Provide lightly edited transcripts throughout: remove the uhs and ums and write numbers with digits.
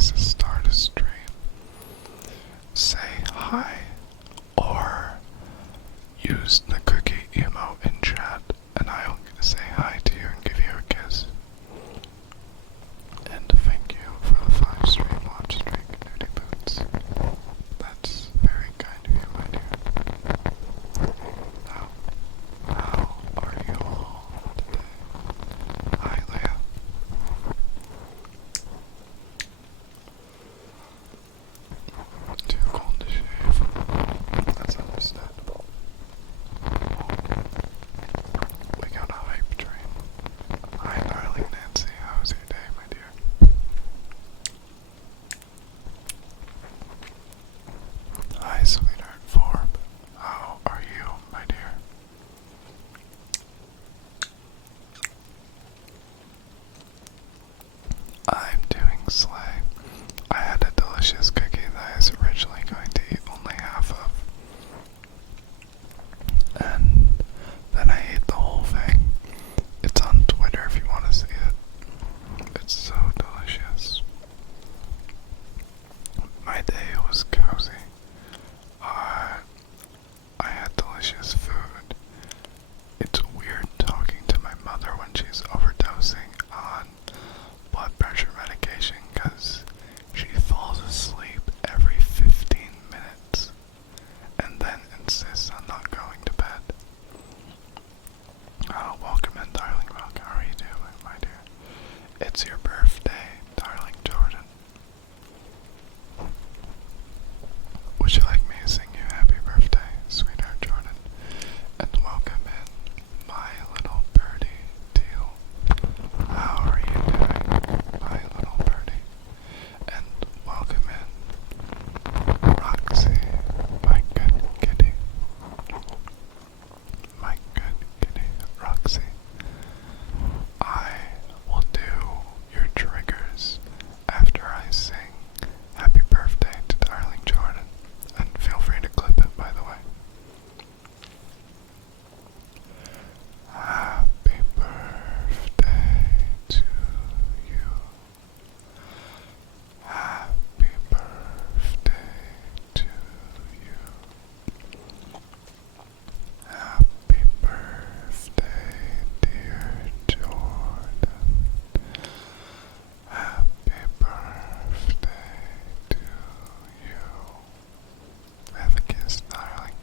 is to start a stream, say hi, or use the cookie emote in chat, and I'll say hi to you and give you a kiss. And thank you for the 5 stream watch streak, Nudie Boots. That's very kind of you, my dear. Now, how are you all today? Hi, Leah. Too cold to shave. That's understandable. We got a hype train. Hi, darling Nancy. How's your day, my dear? Hi, sweetheart Forb. How are you, my dear? I'm doing slay. I had a delicious cookie that I was originally going to eat only half of. And then I ate the whole thing. It's on Twitter if you want to see it. It's so delicious. My day was cozy. I had delicious food. It's weird talking to my mother when she's overdosing on blood pressure medication because she falls asleep every 15 minutes and then insists on not going to bed. Oh, welcome in, darling Rock. How are you doing, my dear? It's your birthday, darling Jordan. Would you like me to sing you happy birthday, sweetheart Jordan? And welcome in, my little birdie Teal. How are you doing, my little birdie? And welcome in, Roxy, my good kitty. My good kitty, Roxy. I will do your triggers after I sing happy birthday to darling Jordan. And feel free to clip it, by the way. Happy birthday to you. Happy birthday to you. Happy birthday, dear Jordan. Happy birthday to you. Have a kiss, darling.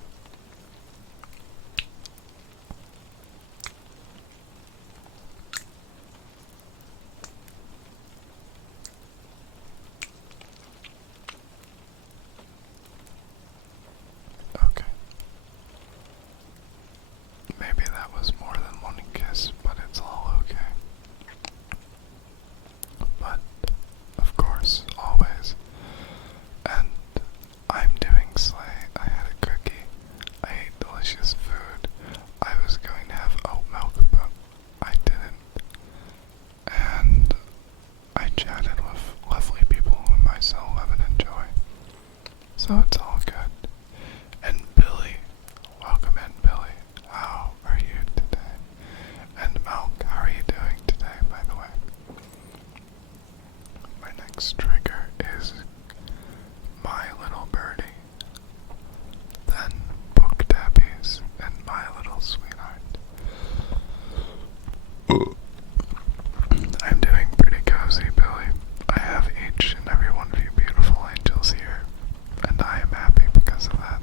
Okay. Maybe that was more than one kiss, but it's all okay. But, of course, always. And I'm doing slay. I had a cookie. I ate delicious food. I was going to have oat milk, but I didn't. And I chatted with lovely people whom I so love and enjoy. So it's all good. And Billy, welcome in, Billy. How are you today? And Milk, how are you doing today, by the way? My next trigger is My Little Birdie, then Book Tappies, and My Little Sweetheart. I'm doing pretty cozy, Billy. I have each and every one of you beautiful angels here, and I am happy because of that.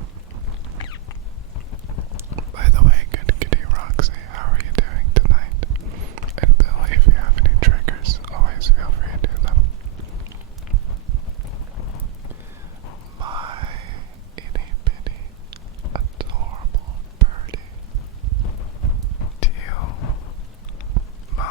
By the way, good kitty Roxy, how are you doing tonight? And Billy, if you have any triggers, always feel free to do them. My itty bitty adorable birdie Teal, my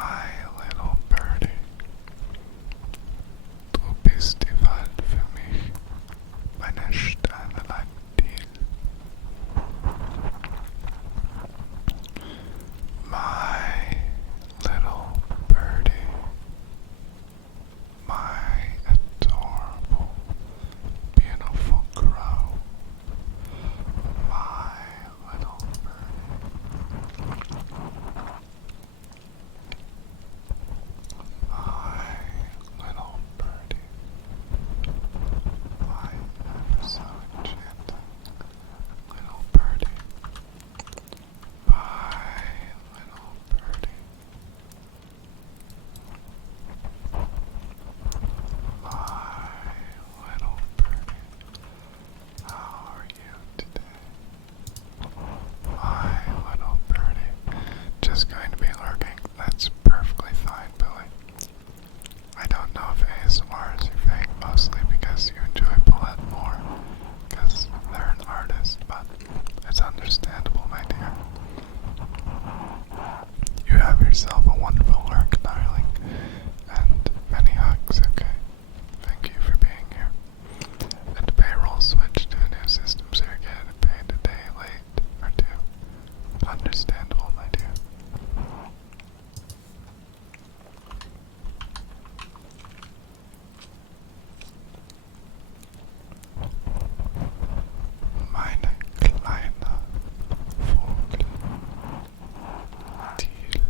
yourself a wonderful work, darling. And many hugs, okay? Thank you for being here. And payroll switched to a new system, so you're getting paid a day late or two. Understandable, my dear. Meine kleine Vogel, Thiel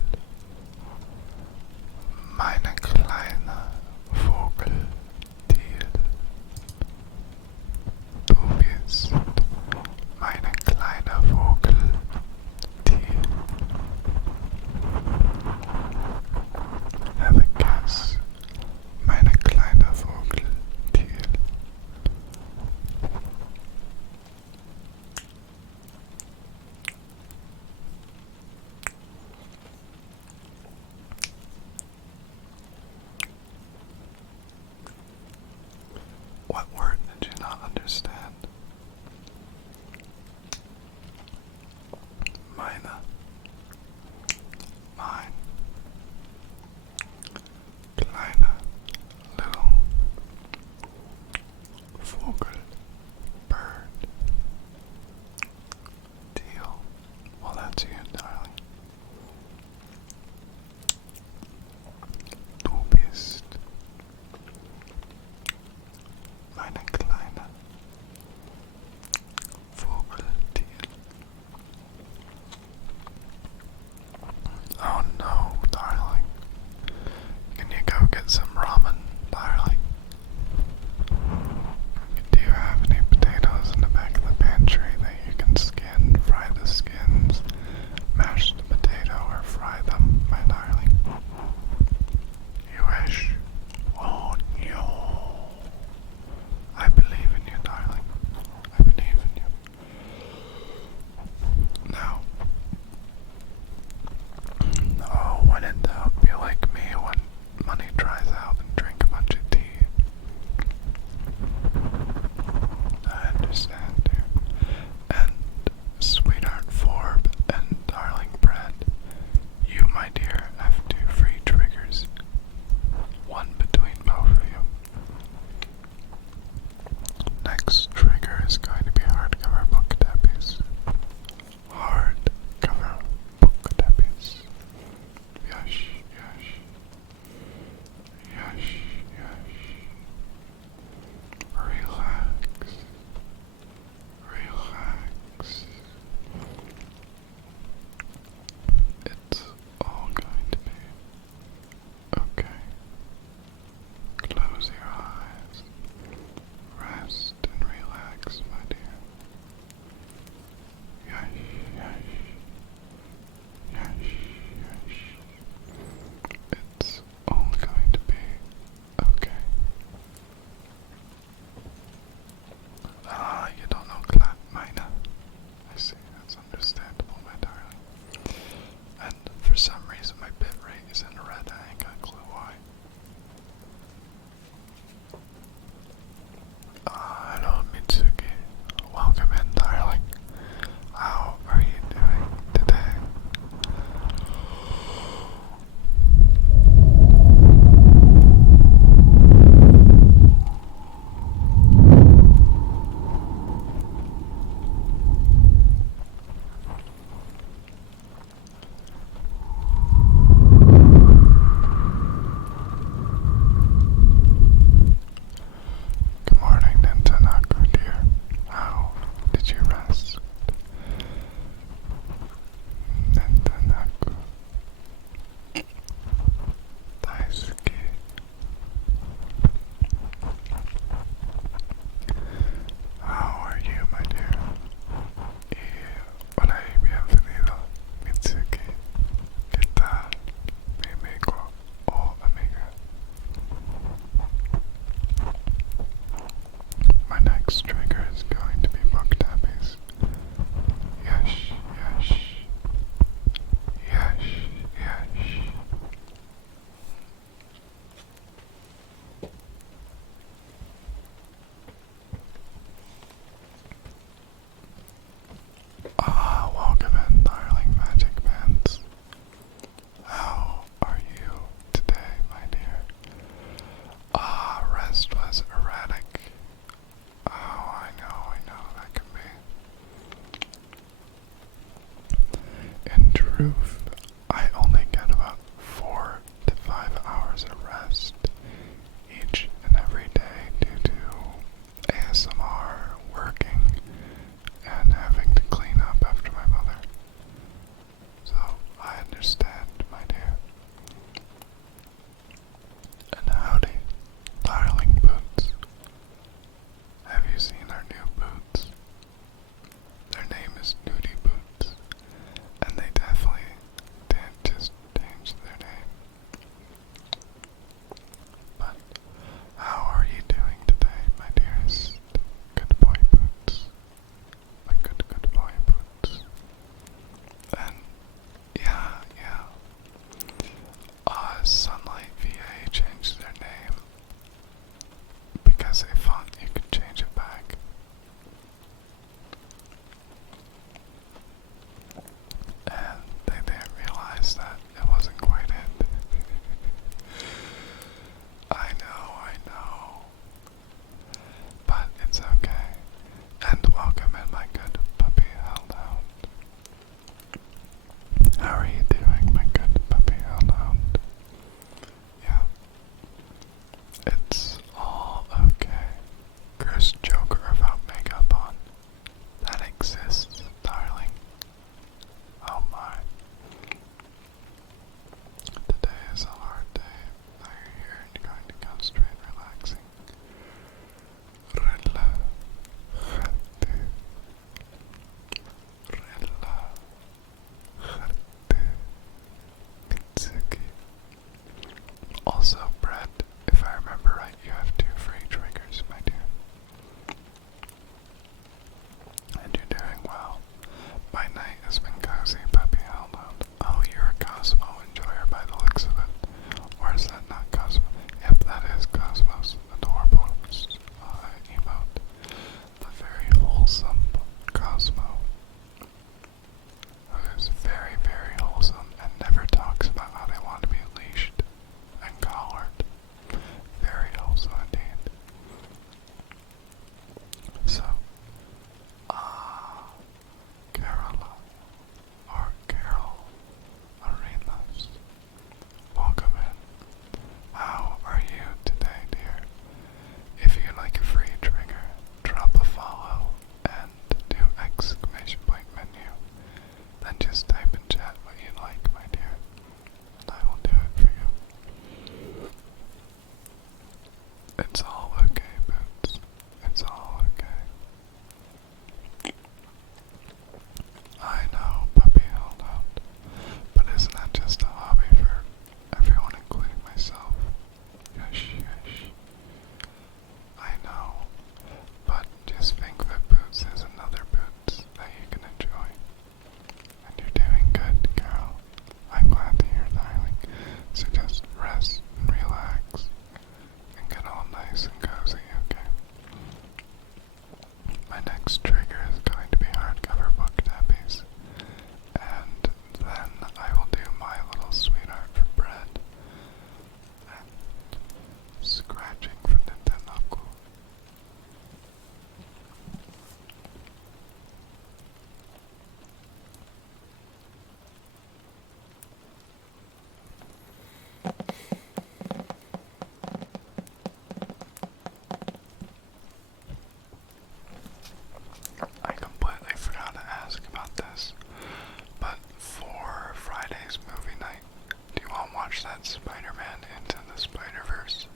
that Spider-Man into the Spider-Verse.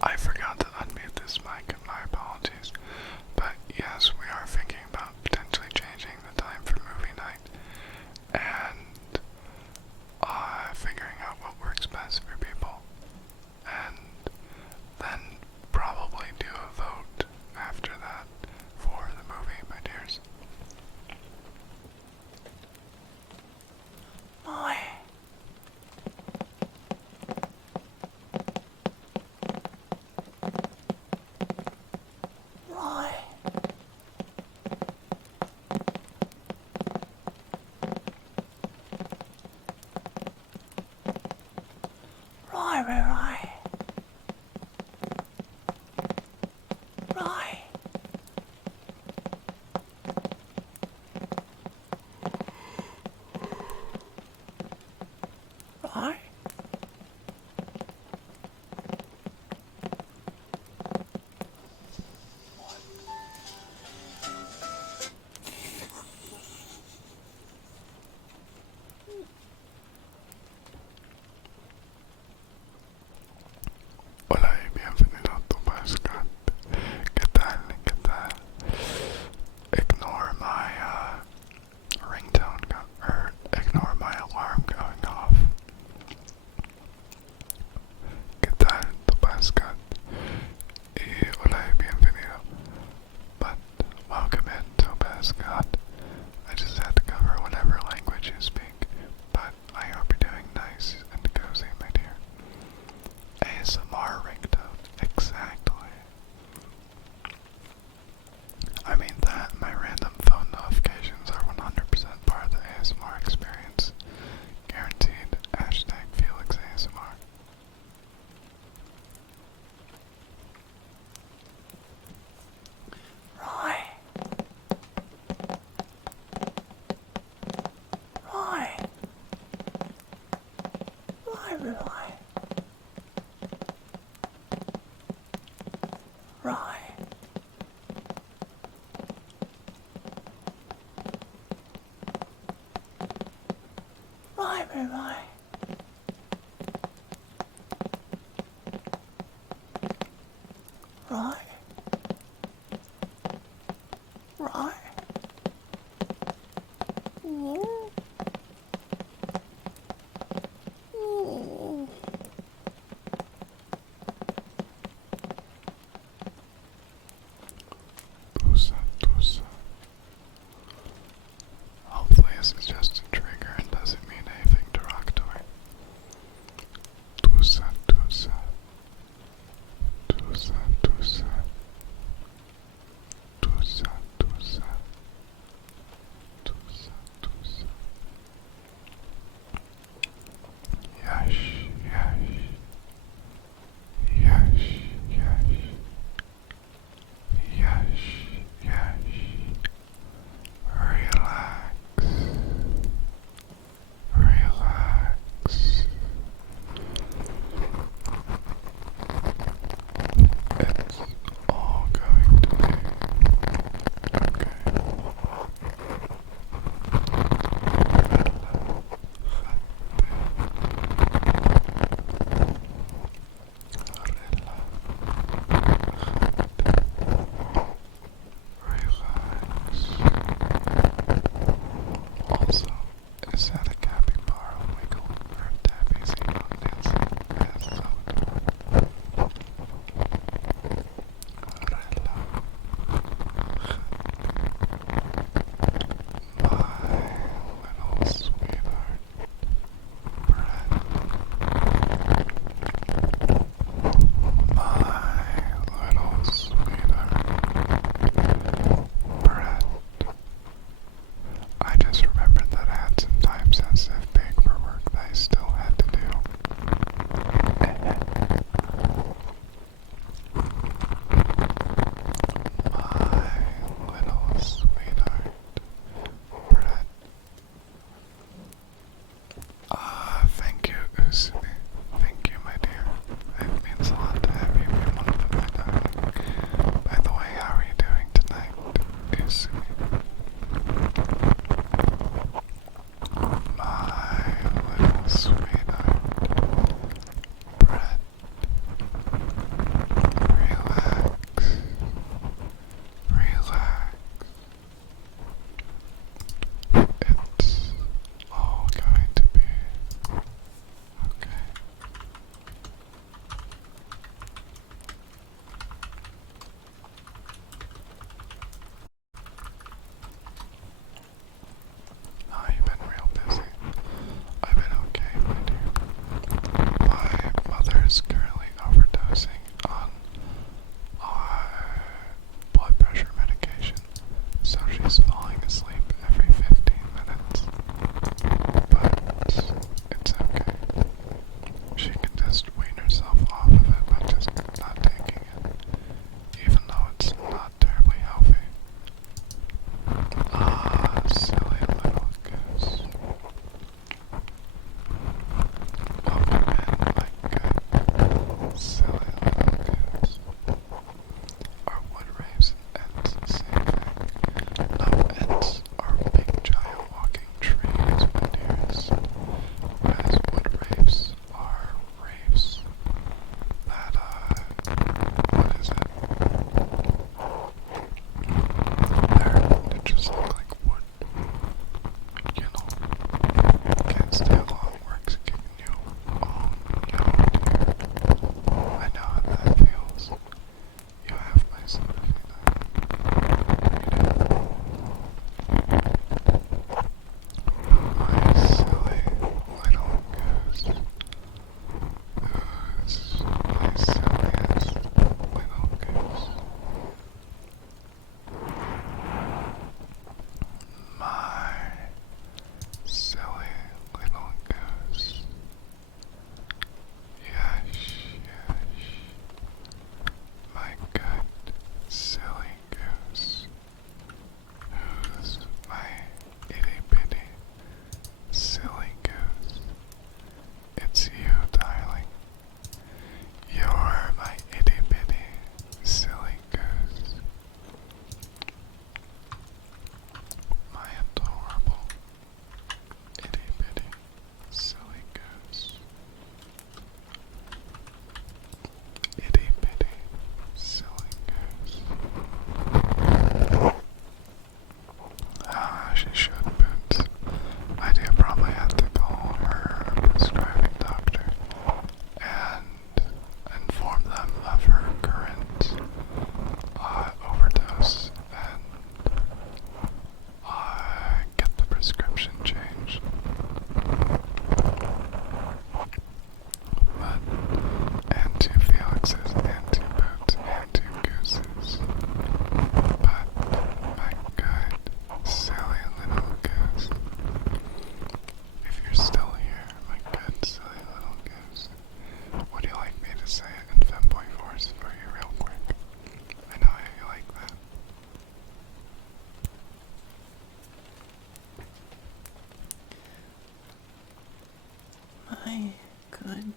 I forgot to unmute this mic, my apologies. But yes, we are thinking about potentially changing the time for movie night and figuring out what works best for people. And then probably do a vote after that for the movie, my dears. Hola y bienvenido a tu podcast. ¿Qué tal? ¿Qué tal? Ignore my ringtone or ignore my alarm going off. ¿Qué tal? Tu podcast. Y hola y bienvenido. But welcome in to podcast. I just had to cover whatever language you speak. But I hope you're doing nice and cozy, my dear. ASMR ringtone, exactly. I mean that my random phone notifications are 100% part of the ASMR experience. Guaranteed. Hashtag Felix ASMR. Hopefully this is just a trigger and doesn't mean anything derogatory. Tusa, tusa. Tusa, tusa.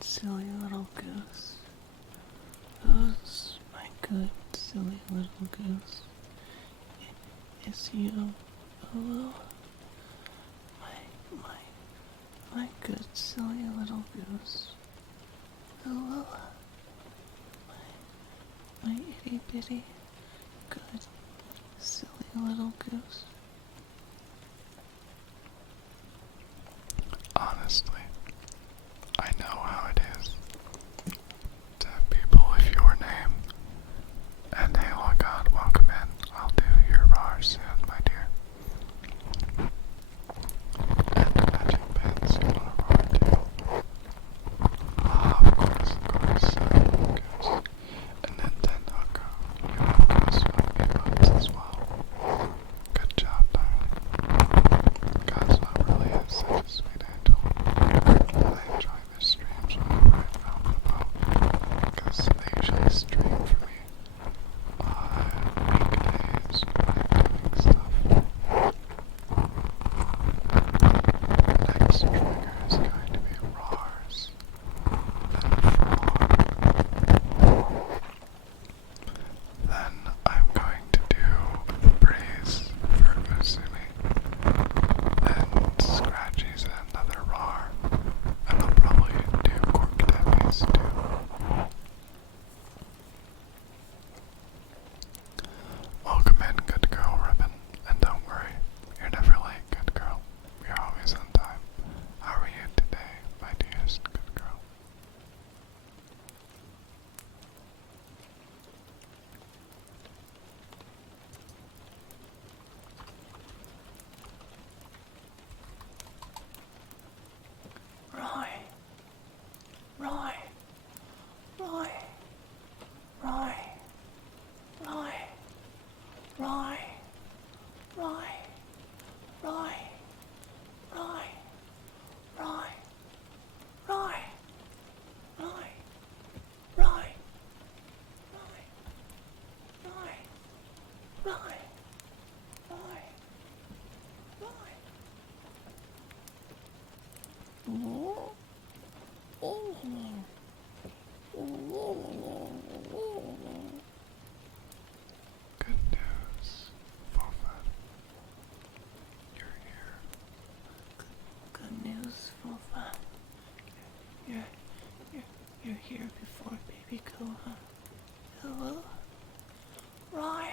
good silly little goose? Who's my good silly little goose? It's you, UwU. My good silly little goose. UwU. My itty bitty good silly little goose. Honestly, I know how it is to have people with your name. And hey, oh God, welcome in. I'll do your Rawrs soon, my dear. And matching pins, you want a Rawr too? Ah, of course, goose. And then Hooker, you have goose emotes as well. Good job, darling. Cosmo really is such a sweet angel. I enjoy their streams whenever I'm out and about, because they usually stream for me weekdays when I'm doing stuff. Next trigger is going to be Rawrs, then Fraud. Then I'm going to do Breeze for Usumi, then Scratchies and another Rawr, and I'll probably do Tappies too. Welcome in, good girl, Ribbon, and don't worry, you're never late, good girl. You're always on time. How are you today, my dearest good girl? Roy, Roy, Roy, Roy, Roy, Roy, Roy, Roy, Roy, Roy, Roy, Roy, Roy, Roy, Roy, Roy, Roy. Good news, Fofa. You're here. Good news, Fofa. You're here before baby Koha. Hello? Roy,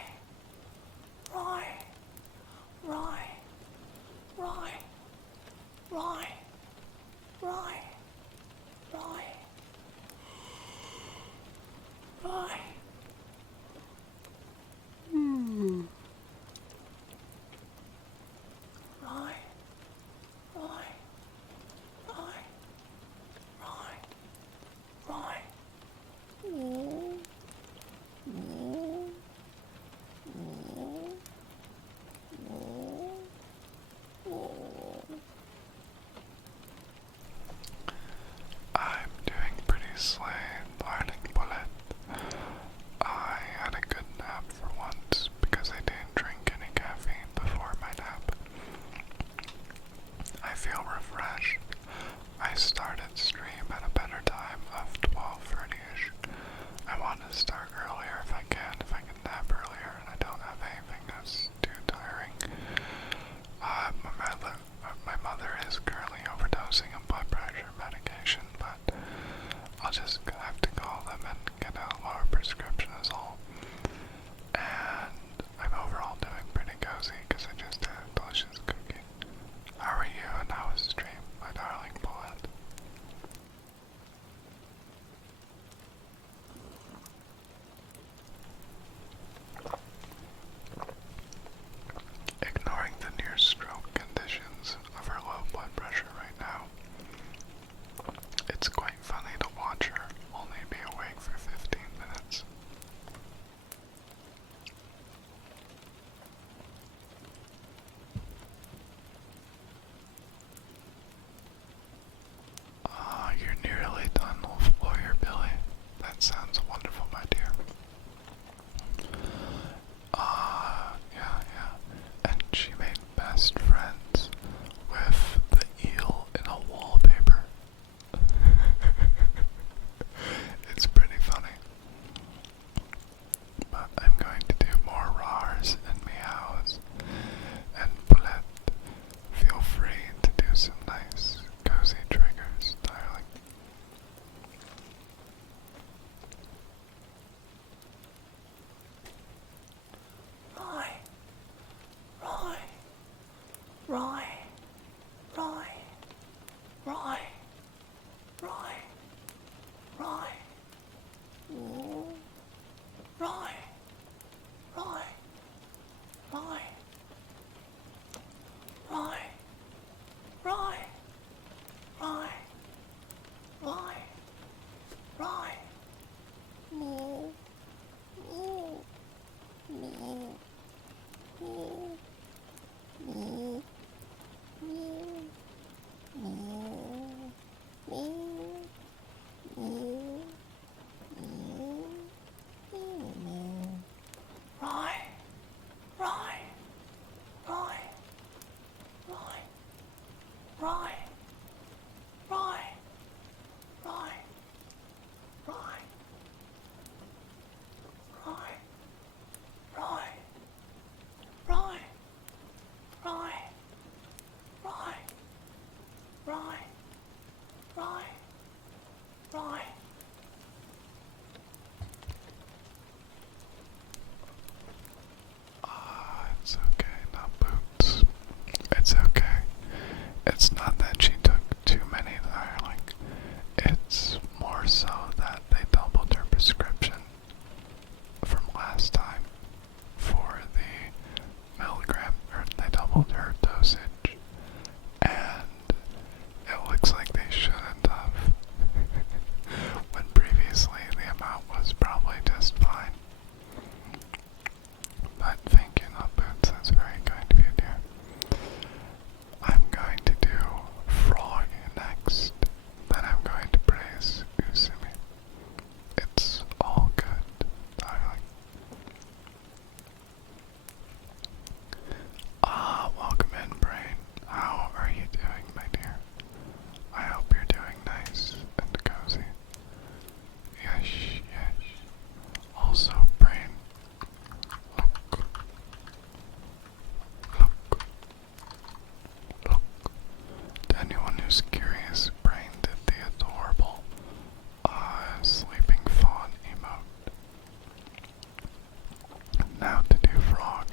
Now to do frog.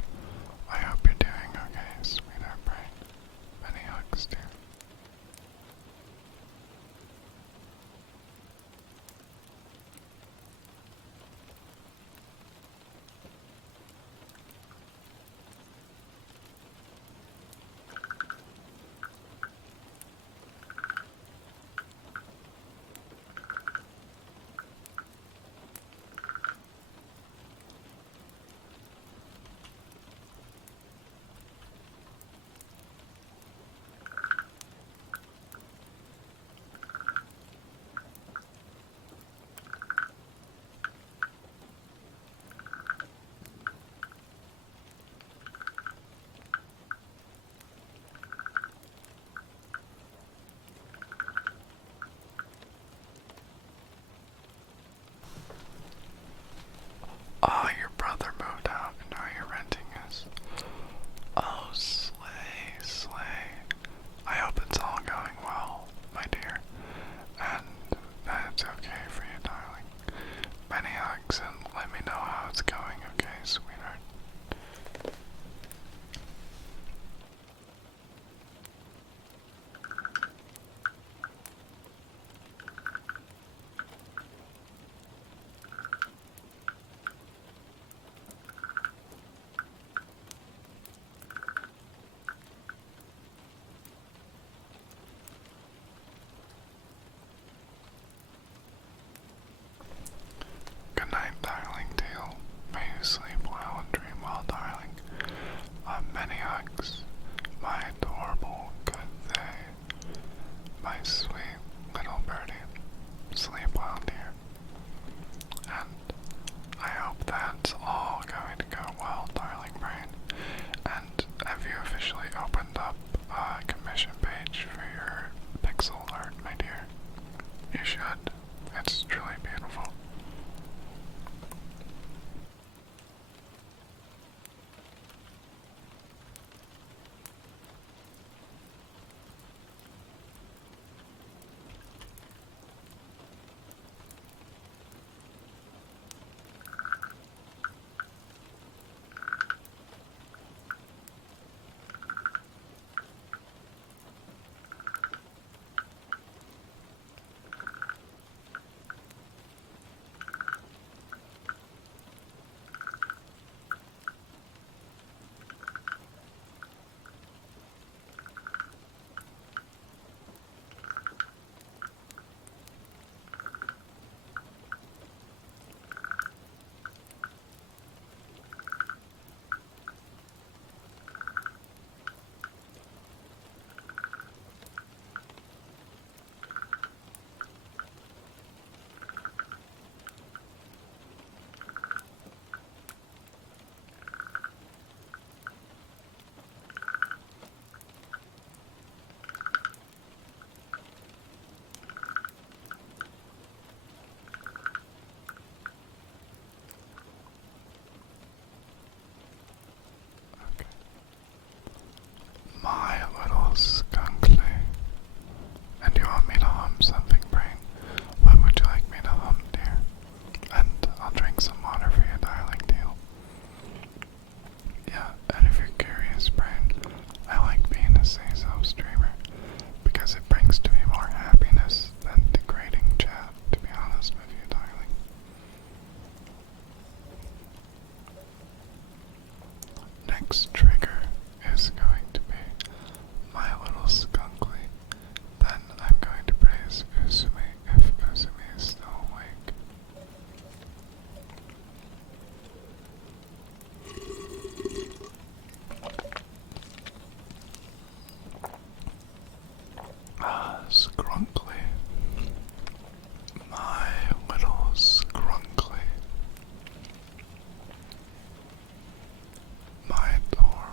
I hope you're doing okay, sweetheart brain. Many hugs, dear. Oh, your brother moved out and now you're renting us. Oh, slay, slay. I hope it's all going well, my dear, and that it's okay for you, darling. Many hugs and let me know how it's going, okay, sweetheart? Good night, darling teal. May you sleep well and dream well, darling. Many hugs, my adorable good day. My sweet little birdie. Sleep well, dear. And I hope that's all going to go well, darling brain. And have you officially opened up a commission page for your pixel art, my dear? You should. It's truly beautiful. My little skunkly. And you want me to hum something, brain? What would you like me to hum, dear? And I'll drink some water for you, darling teal. Yeah, and if you're curious, brain, I like being a say-so streamer because it brings to me more happiness than degrading chat, to be honest with you, darling. Next trigger is going to be my little skunkly. Then I'm going to praise Usumi if Usumi is still awake. Skrunkly. My little skrunkly. My adorable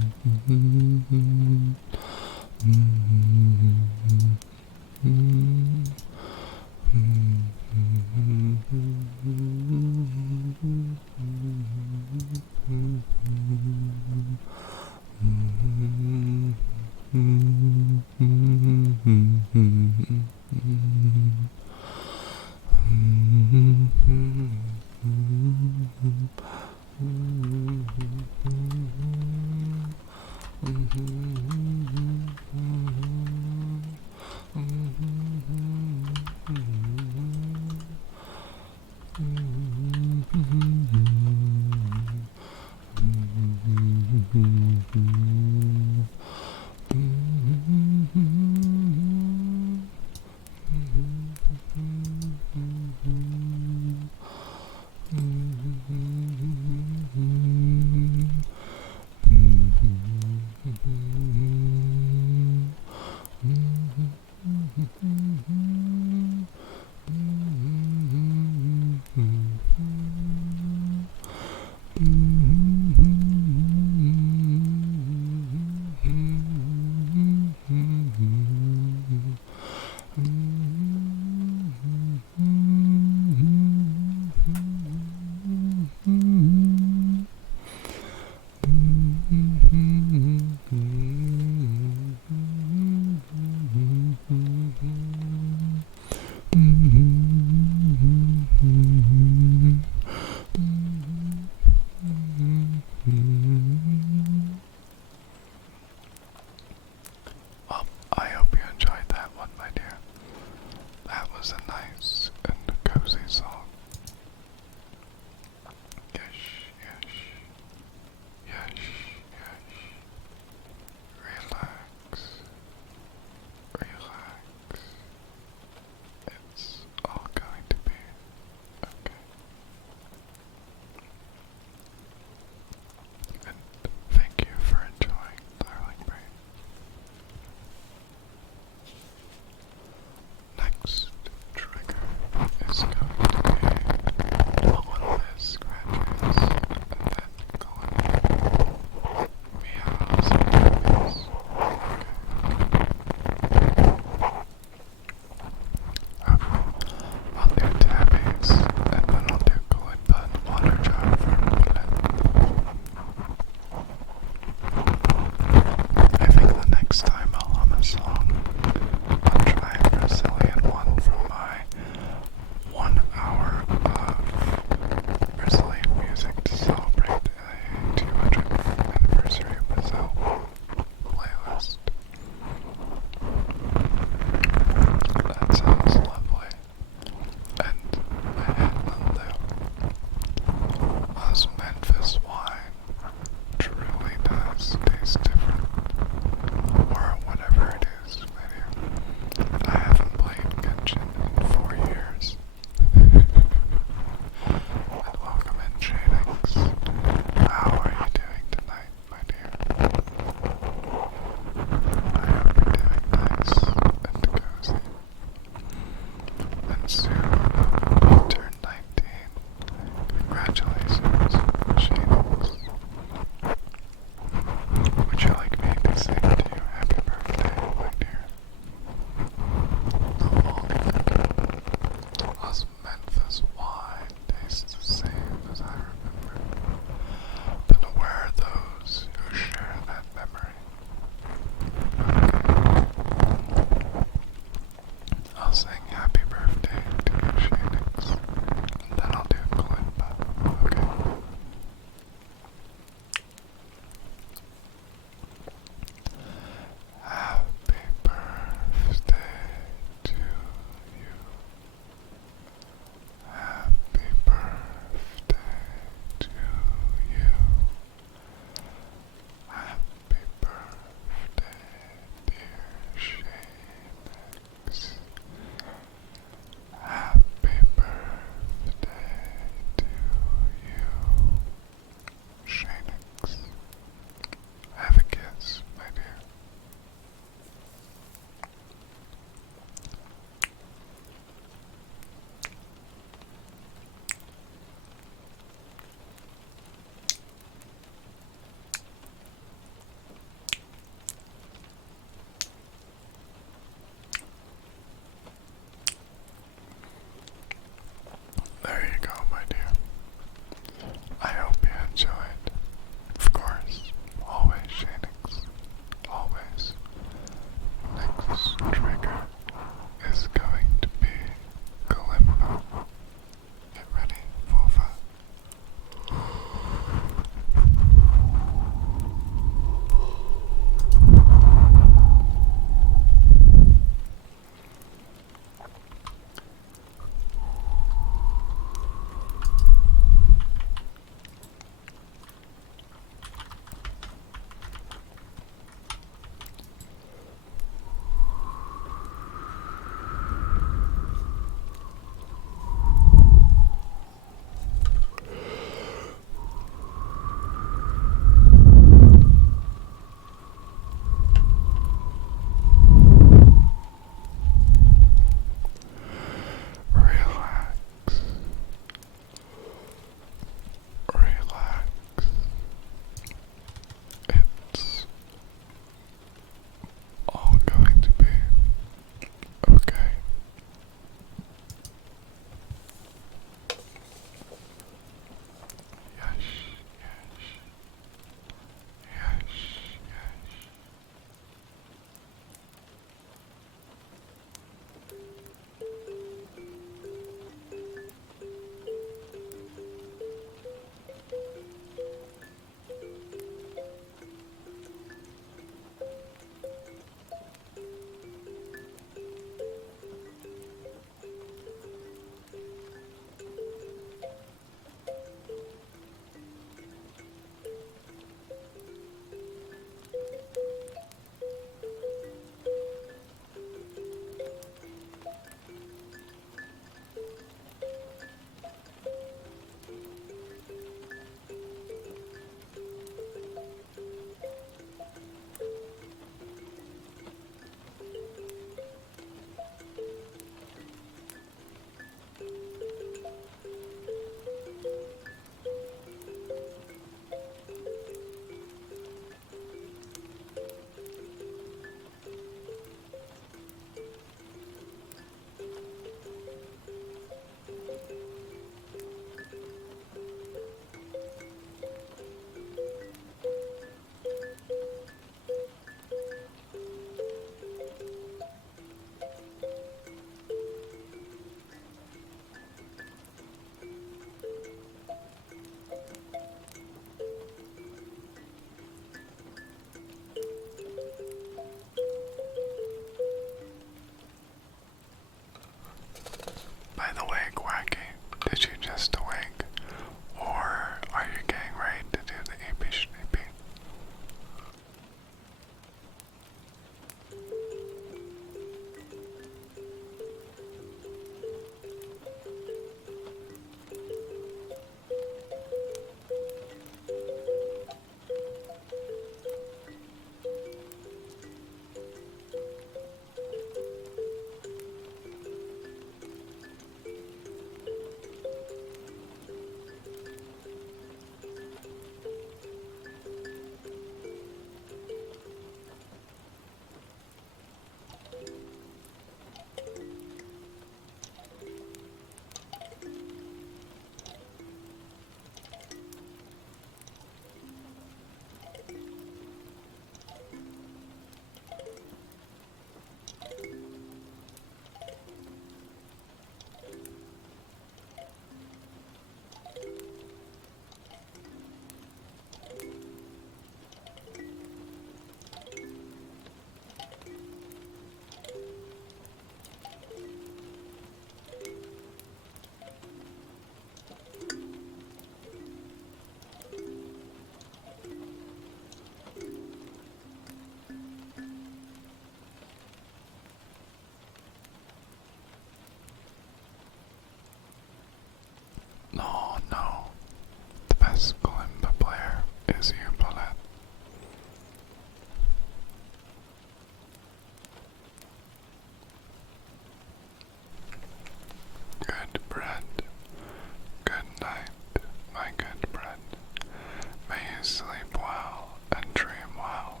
sleep well and dream well,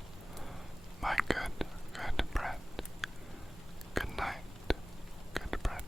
my good, good friend. Good night, good friend.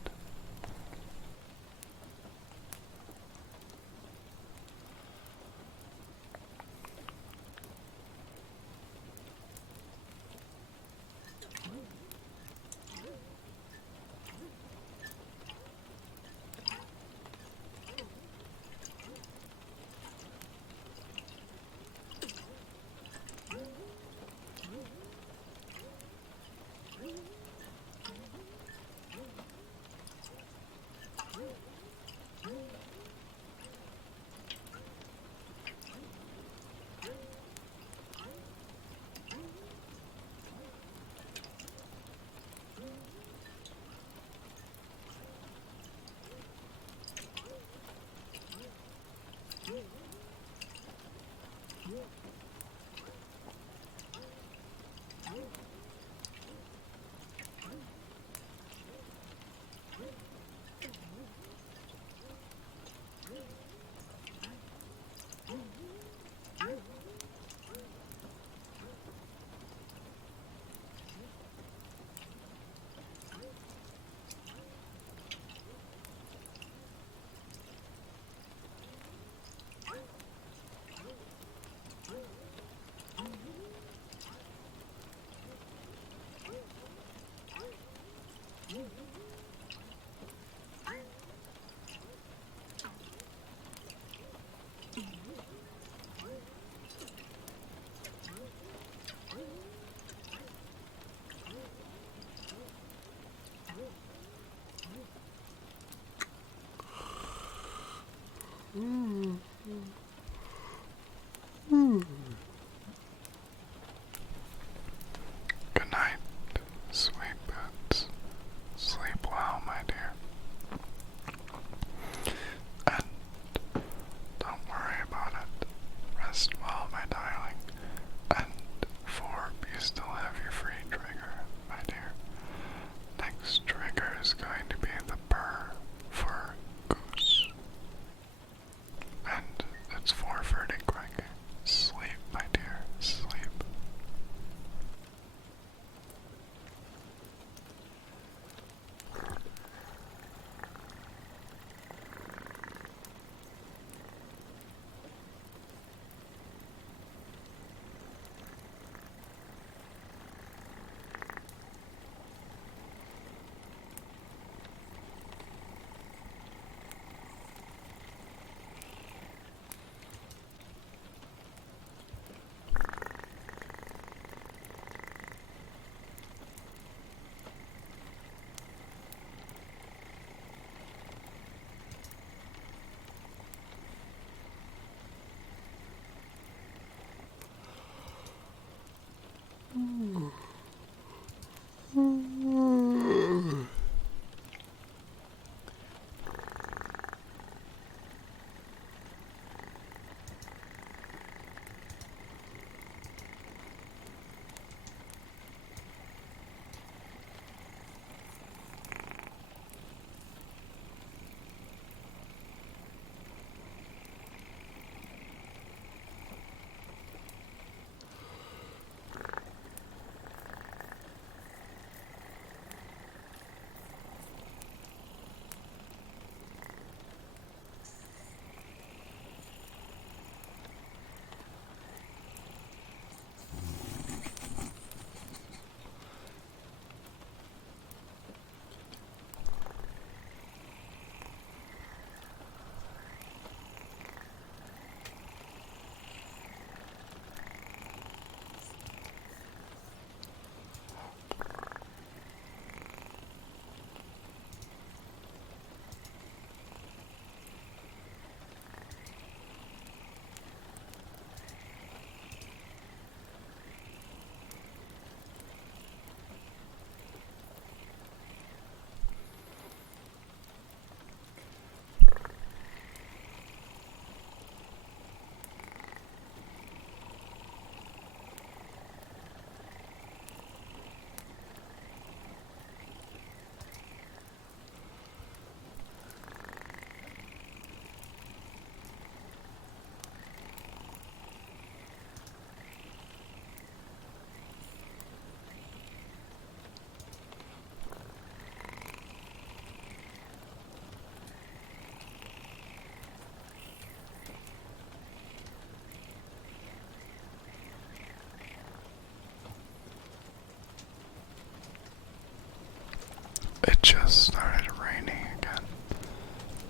just started raining again,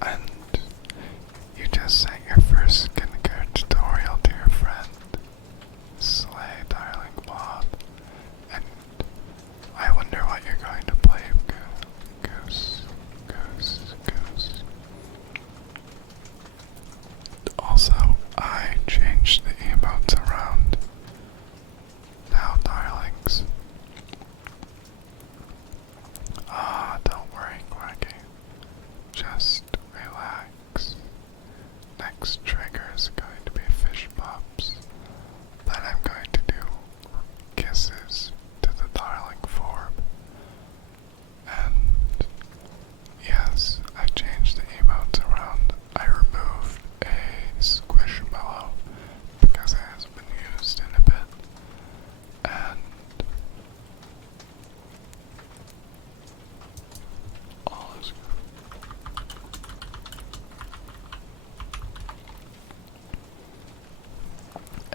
and you just sent your first skincare tutorial to your friend, Slay Darling Bob, and I wonder what you're going to play, Goose. Also, I changed the emotes around. Now, darlings. Don't worry, Quacky. Just relax. Next trigger is going to be fish pops. Then I'm going to do kisses to the darling form. And yes, I changed the emotes around. I removed a squishmallow because it has been used in a bit. And all is good.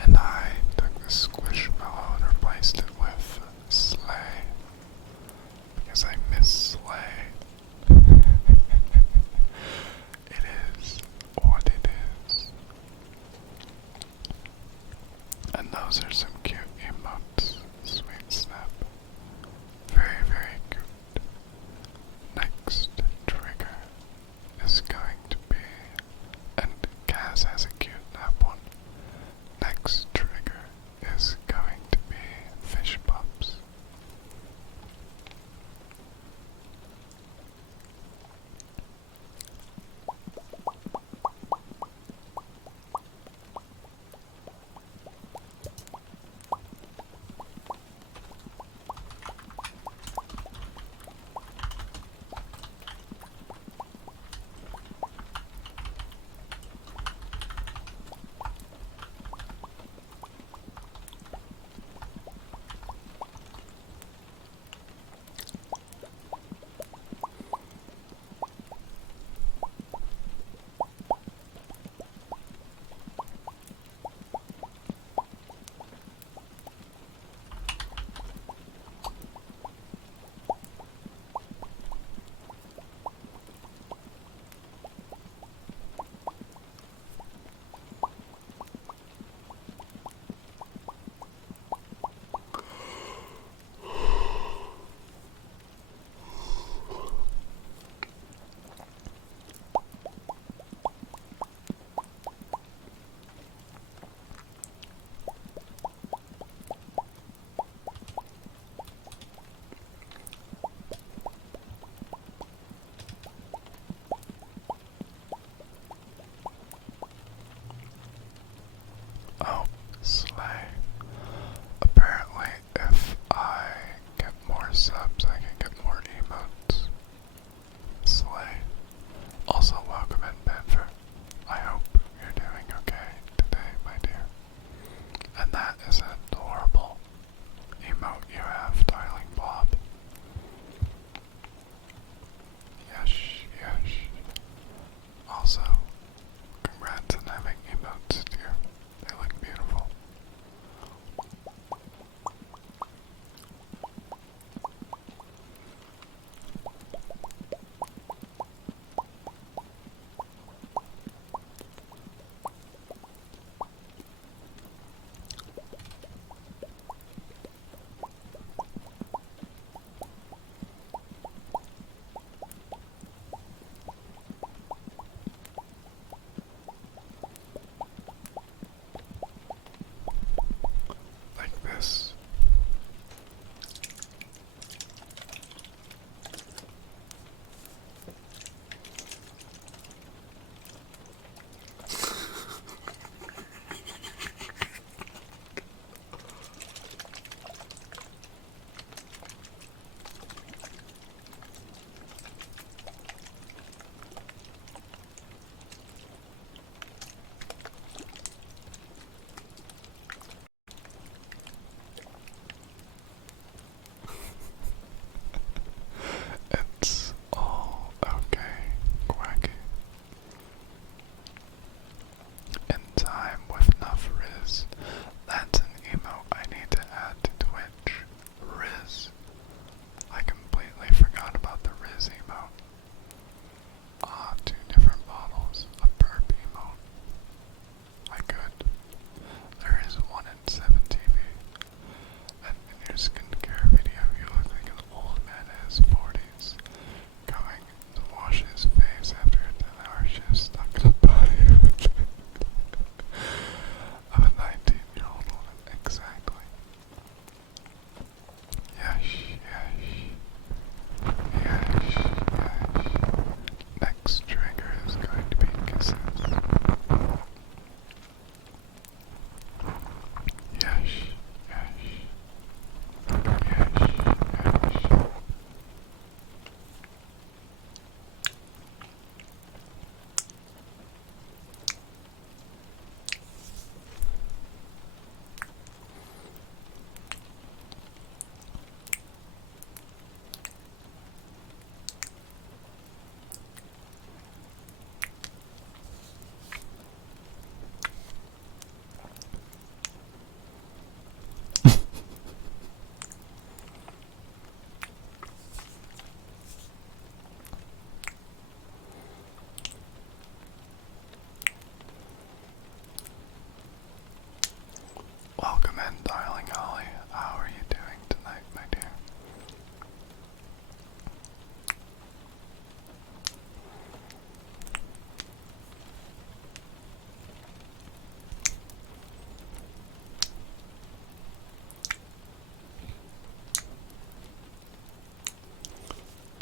And I took the squishmallow and replaced it with Slay because I miss Slay. It is what it is. And those are some cute emotes. Sweet snap. Very, very cute. Next trigger is going to be, and Kaz has a cute nap one. Next trigger is going to be fish pops. skincare video, you look like an old man in his 40s going to wash his face after a 10-hour shift stuck in a body of a 19-year-old woman. Exactly. Yes, yes. Yes, yes. Next trigger is going to be kisses. Yes, yes. Yes, yes. Welcome in, darling Holly. How are you doing tonight, my dear?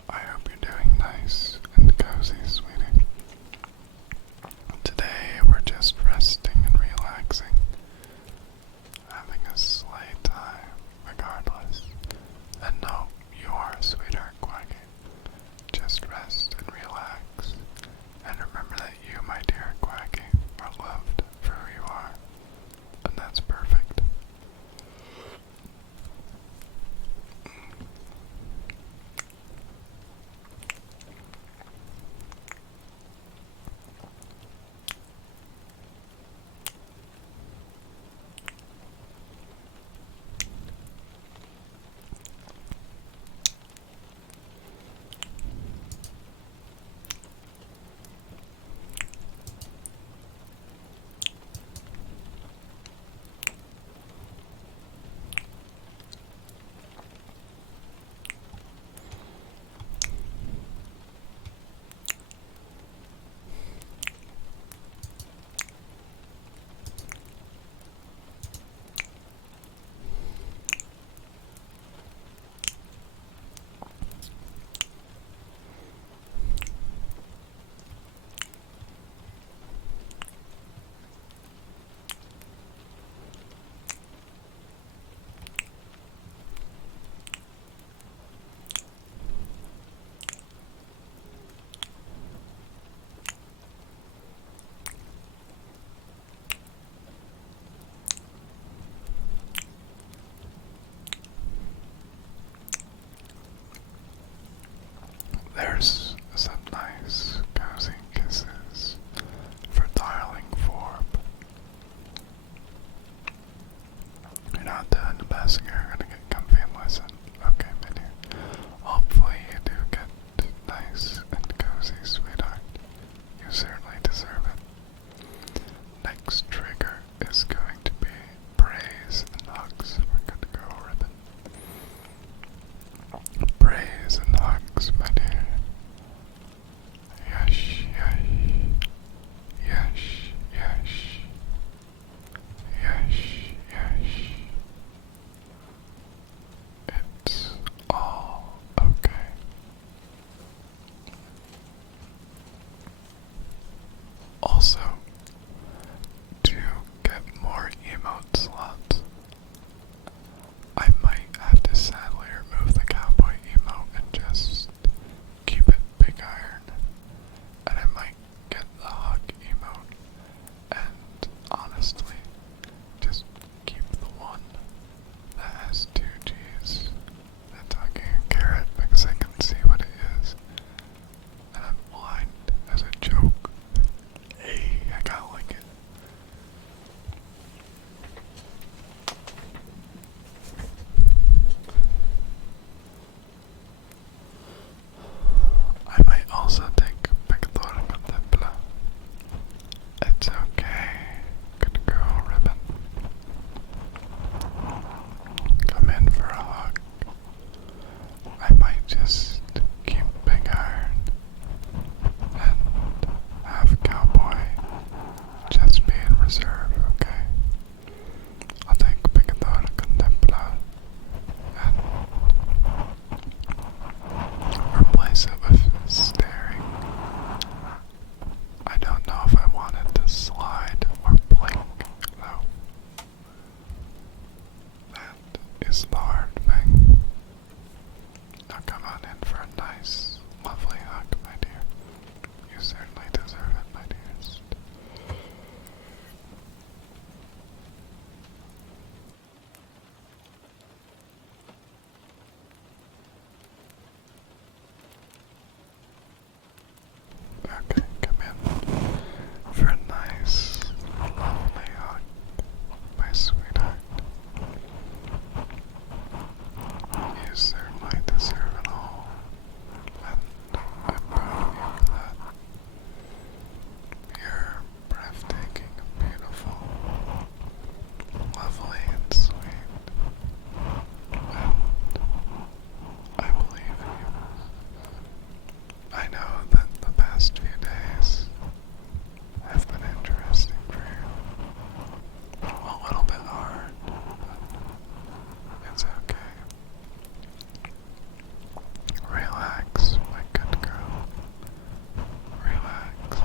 I hope you're doing nice and cozy, sweetie. Today we're just resting and relaxing, having a sleigh time regardless. And no, you are a sweetheart, Quacky. Just rest and relax. And remember that you, my dear Quacky, are loved for who you are. And that's perfect. There's some nice, cozy kisses for darling Forb. You're not doing the best, you're gonna get comfy and listen. Okay, my dear. Hopefully you do get nice and cozy, sweetheart. You certainly deserve it. Next trigger is going to be praise and hugs. We're good to go, ribbon. Praise and hugs, my dear. Yes, yes. Yes, yes. Yes, yes. It is the hard thing. Now come on in for a nice, lovely hug, my dear. You certainly deserve it, my dearest. Okay, come in for a nice, lovely hug, my sweetheart. You certainly deserve it all, and I'm proud of you for that. You're breathtaking, beautiful, lovely, and sweet, and I believe in you. I know that the past few days have been interesting for you. A little bit hard, but it's okay. Relax, my good girl. Relax.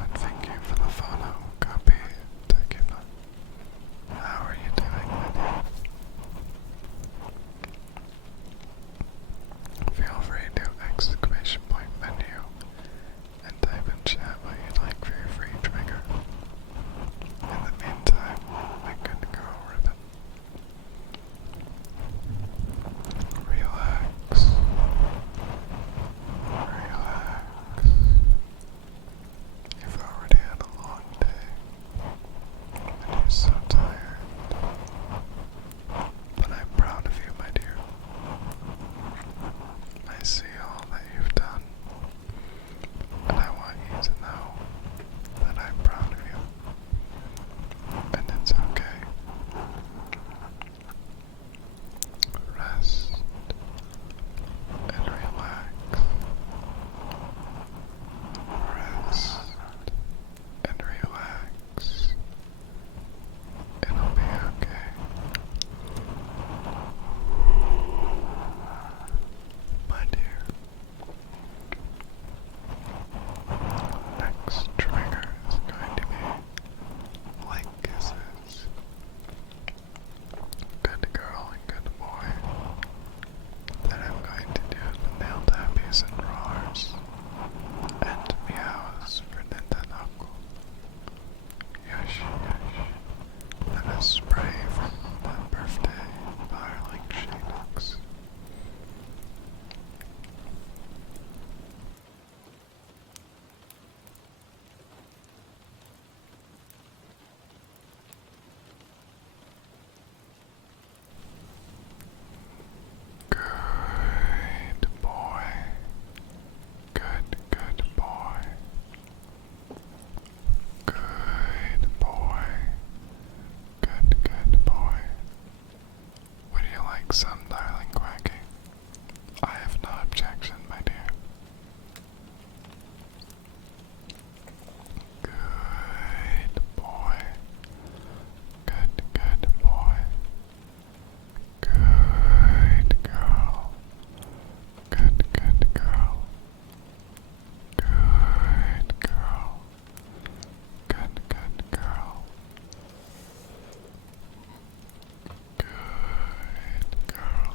And thank you for the photo copy taken. How are you doing, my dear? Feel free to exclamation point menu and type in chat what you'd like for your free trigger. In the meantime, my good girl Ribbon, relax. Relax. You've already had a long day, and you're so tired. But I'm proud of you, my dear. I see all that you've done, and I want you to know that I'm proud of you. And it's okay. Rest and relax. Rest and relax. It'll be okay. My dear. Next trigger is going to be light kisses. Good girl and good boy. Then I'm going to do the nail tappies and Rawrs. And Meows for Nintendo. Yush, yush. Then a spray from that birthday darling Shanix. Good boy. Good, good boy. Good boy. Good, good boy. Would you like some, darling Quacky? I have no objection, my dear. Good boy. Good, good boy. Good girl. Good, good girl. Good girl. Good, good girl. Good girl.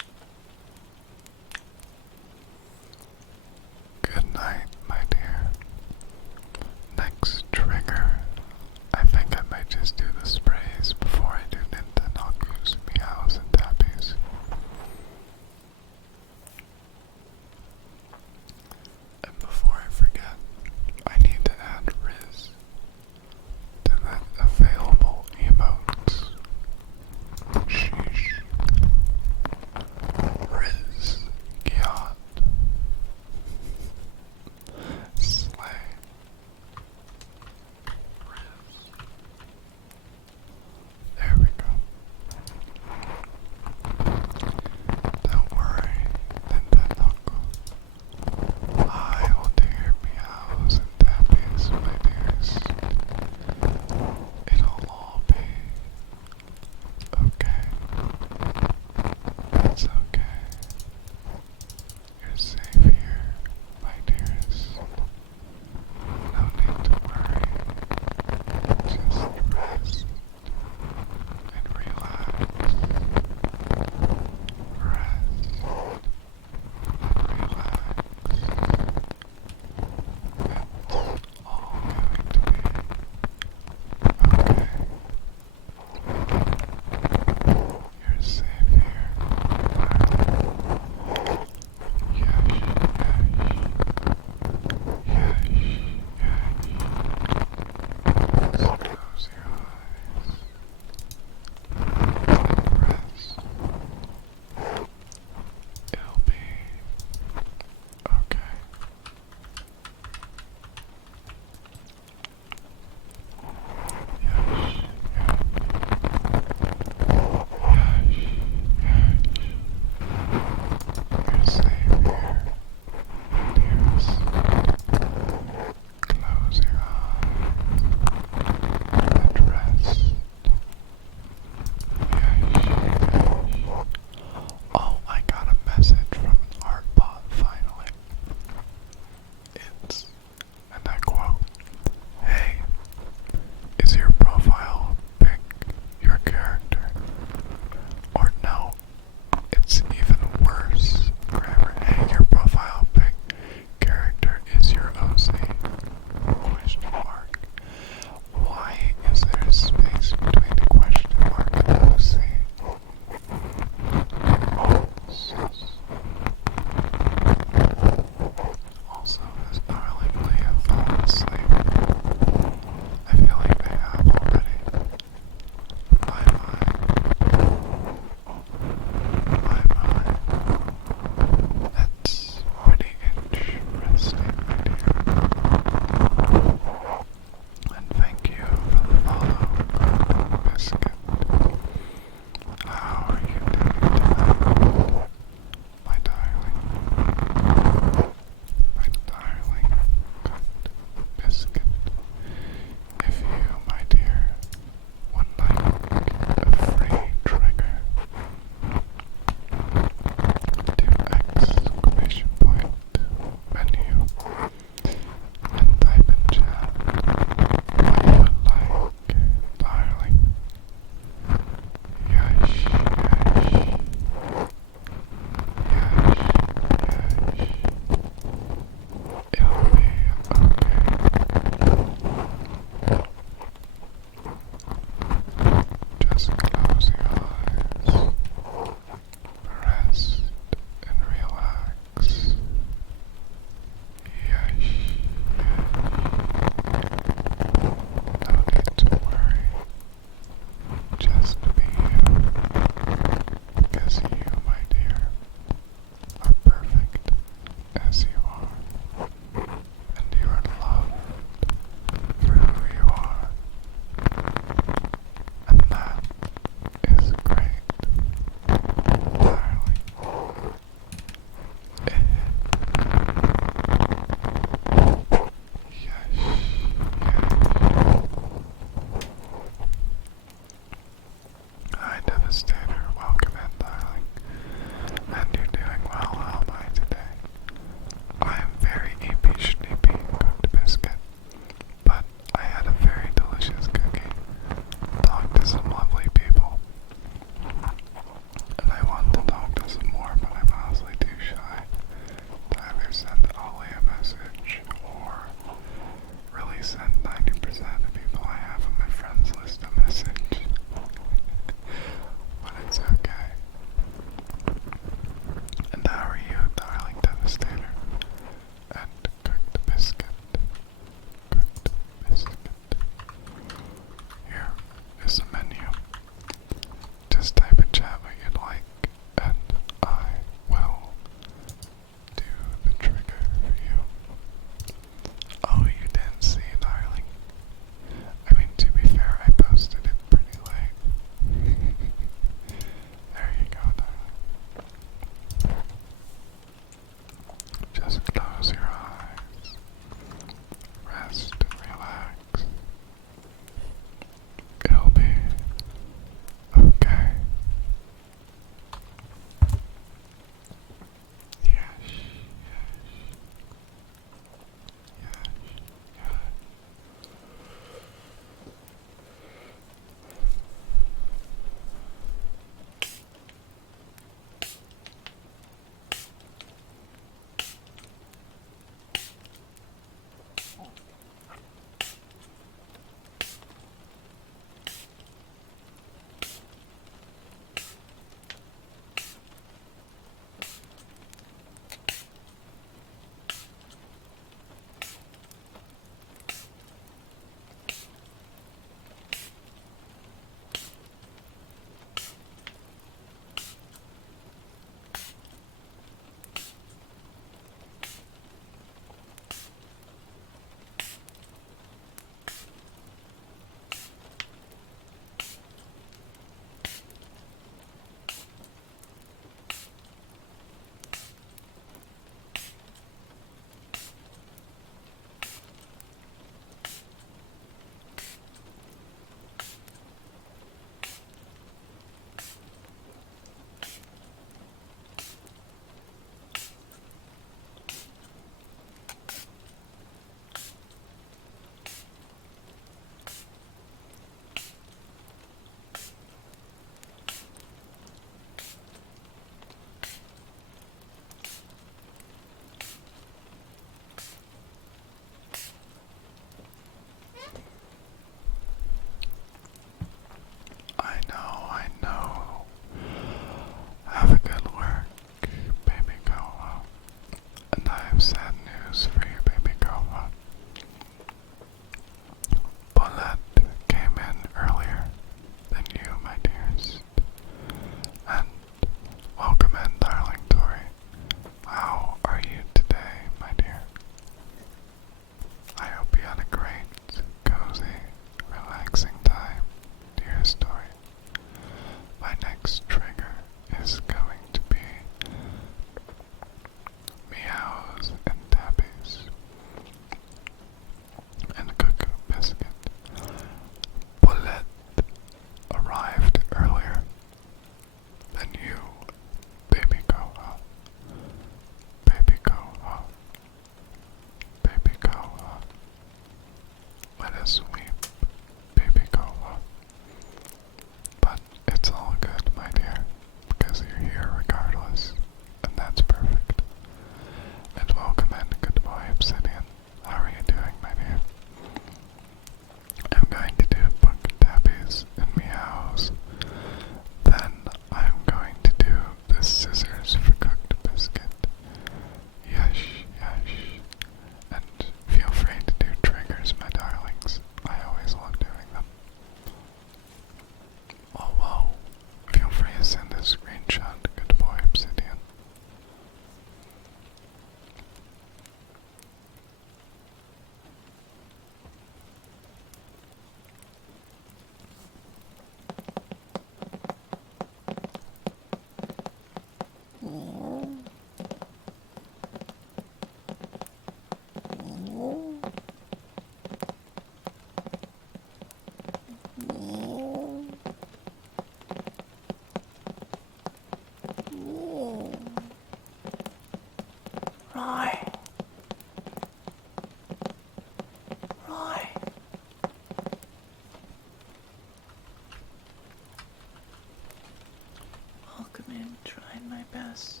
best.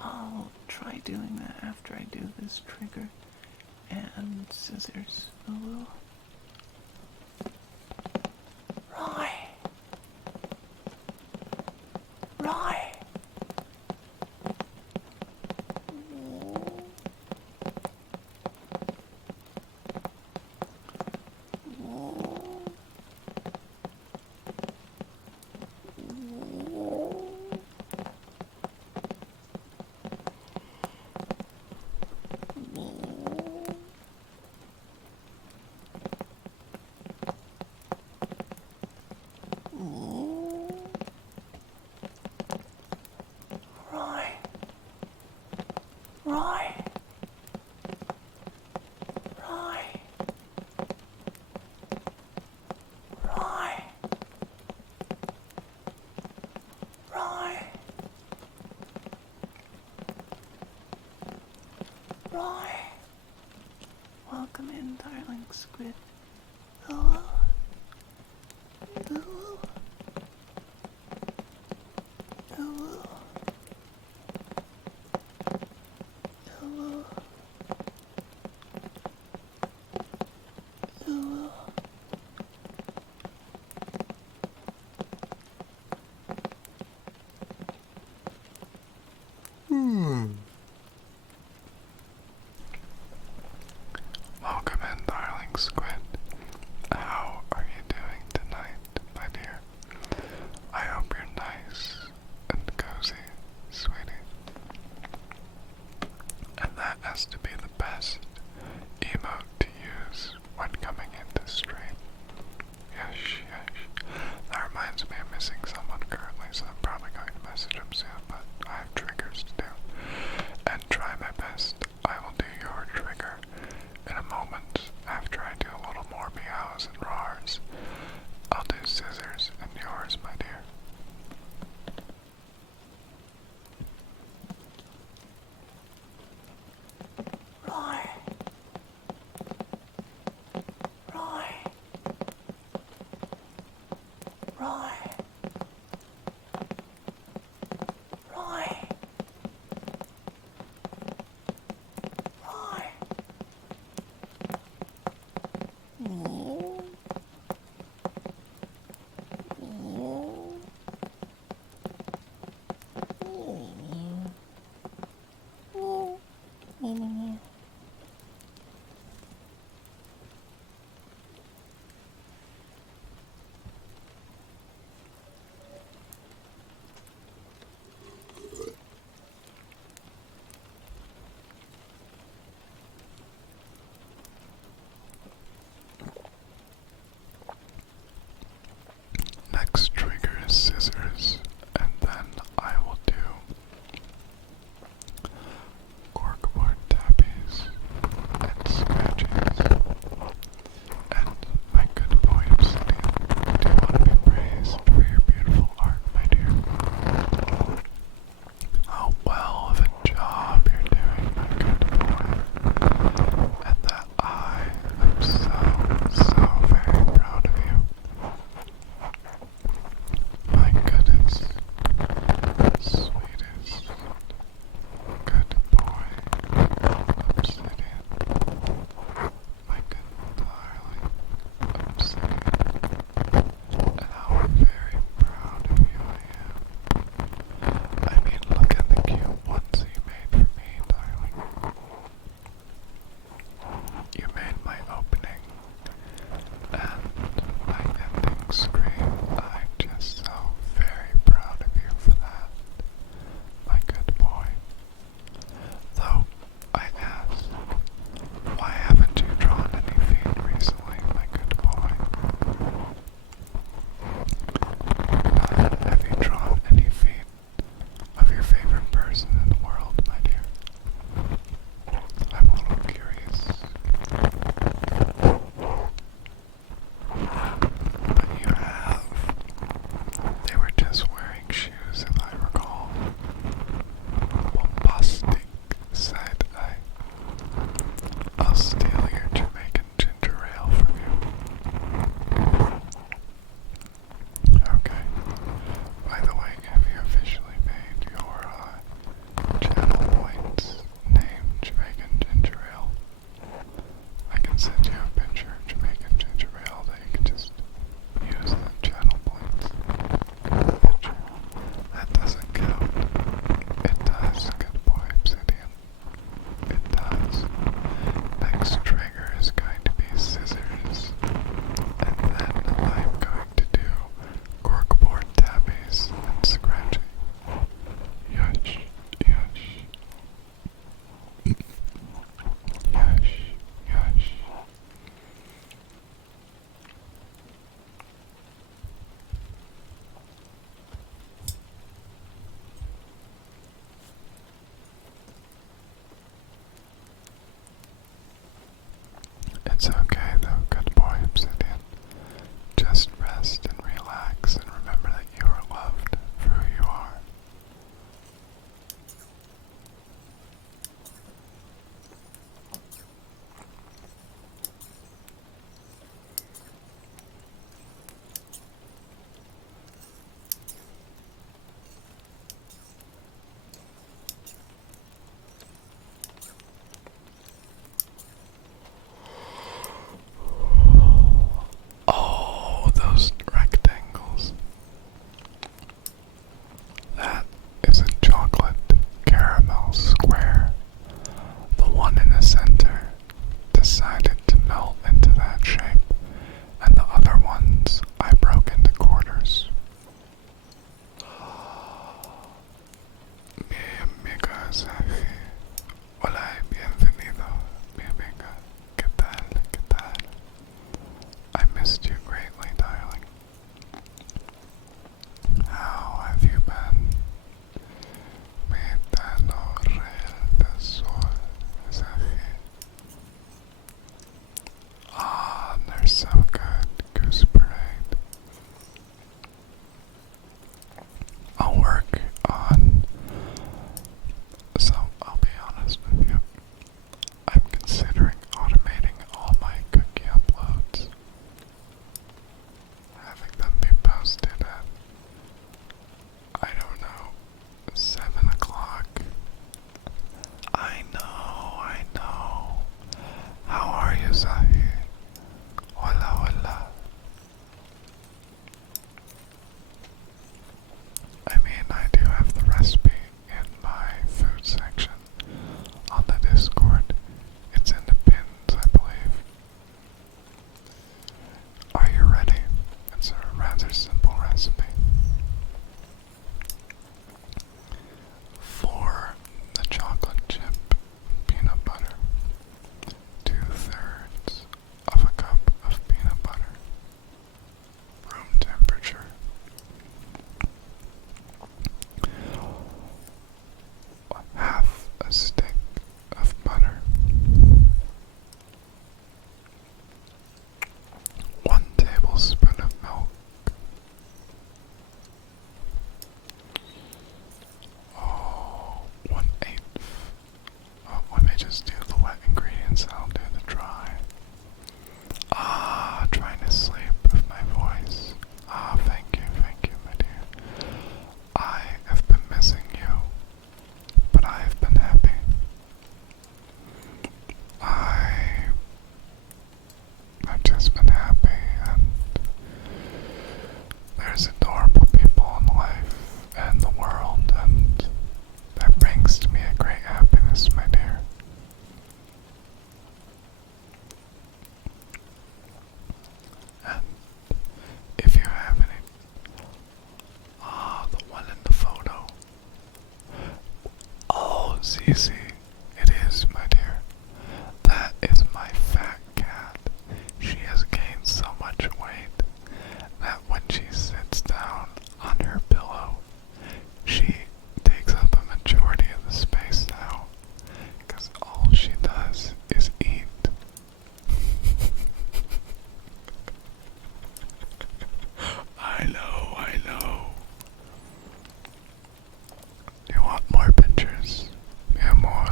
I'll try doing that after I do this trigger and scissors. Ooh. Roy! Roy! Roy! Roy! Roy! Roy! Roy! Welcome in, darling squid. Ooh. Ooh. Ooh. Ooh. Ooh. Welcome in, darling squid. How are you doing tonight, my dear? I hope you're nice and cozy, sweetie. And that has to be the best emote to use when coming into stream. Yes, yes. That reminds me I'm missing someone currently, so I'm probably going to message him soon, but I have triggers to do. And try my best. I will do your trigger in a moment after I do a little more Meows and Rawrs. I'll do scissors and yours, my dear. Roy! Roy! Roy! Roy! Roy! It's okay though, good boy Obsidian. Just rest and relax and remember that you are loved for who you are. Oh, those rectangles. That is a chocolate caramel square. The one in the center decided to melt into that shape, and the other ones I broke into quarters. Mi amiga Safi. Hola y bienvenido, mi amiga. ¿Qué tal? ¿Qué tal? I missed you greatly, darling. How have you been? Mi eterno real del sol, Safi. Ah, they're so good, Goose Parade. I'll work on. So, I'll be honest with you. I'm considering automating all my cookie uploads, having them be posted at, I don't know, 7 o'clock. I know. How are you, Zahi? Hola, hola. I mean, I do have the recipe in my food section on the Discord. It's in the pins, I believe. Are you ready? It's a rather simple recipe. For the chocolate chip peanut butter, 2/3 of a cup of peanut butter, room temperature. Half a stick of butter, 1 tablespoon of milk, oh, 1/8. Let me just do the wet ingredients, I'll do the dry. Ah, trying to sleep with my voice. Ah, thank you, my dear. I have been missing you, but I have been happy. I've just been happy, and there's adorable people in life and the world, and that brings to me a great happiness, my dear. And if you have any, the one in the photo. Oh, Zizi, it is, my dear. That is my fat cat. She has gained so much weight that when she sits down on her pillow, she takes up a majority of the space now, because all she does is eat. I know. Do you want more pictures? Mi amor.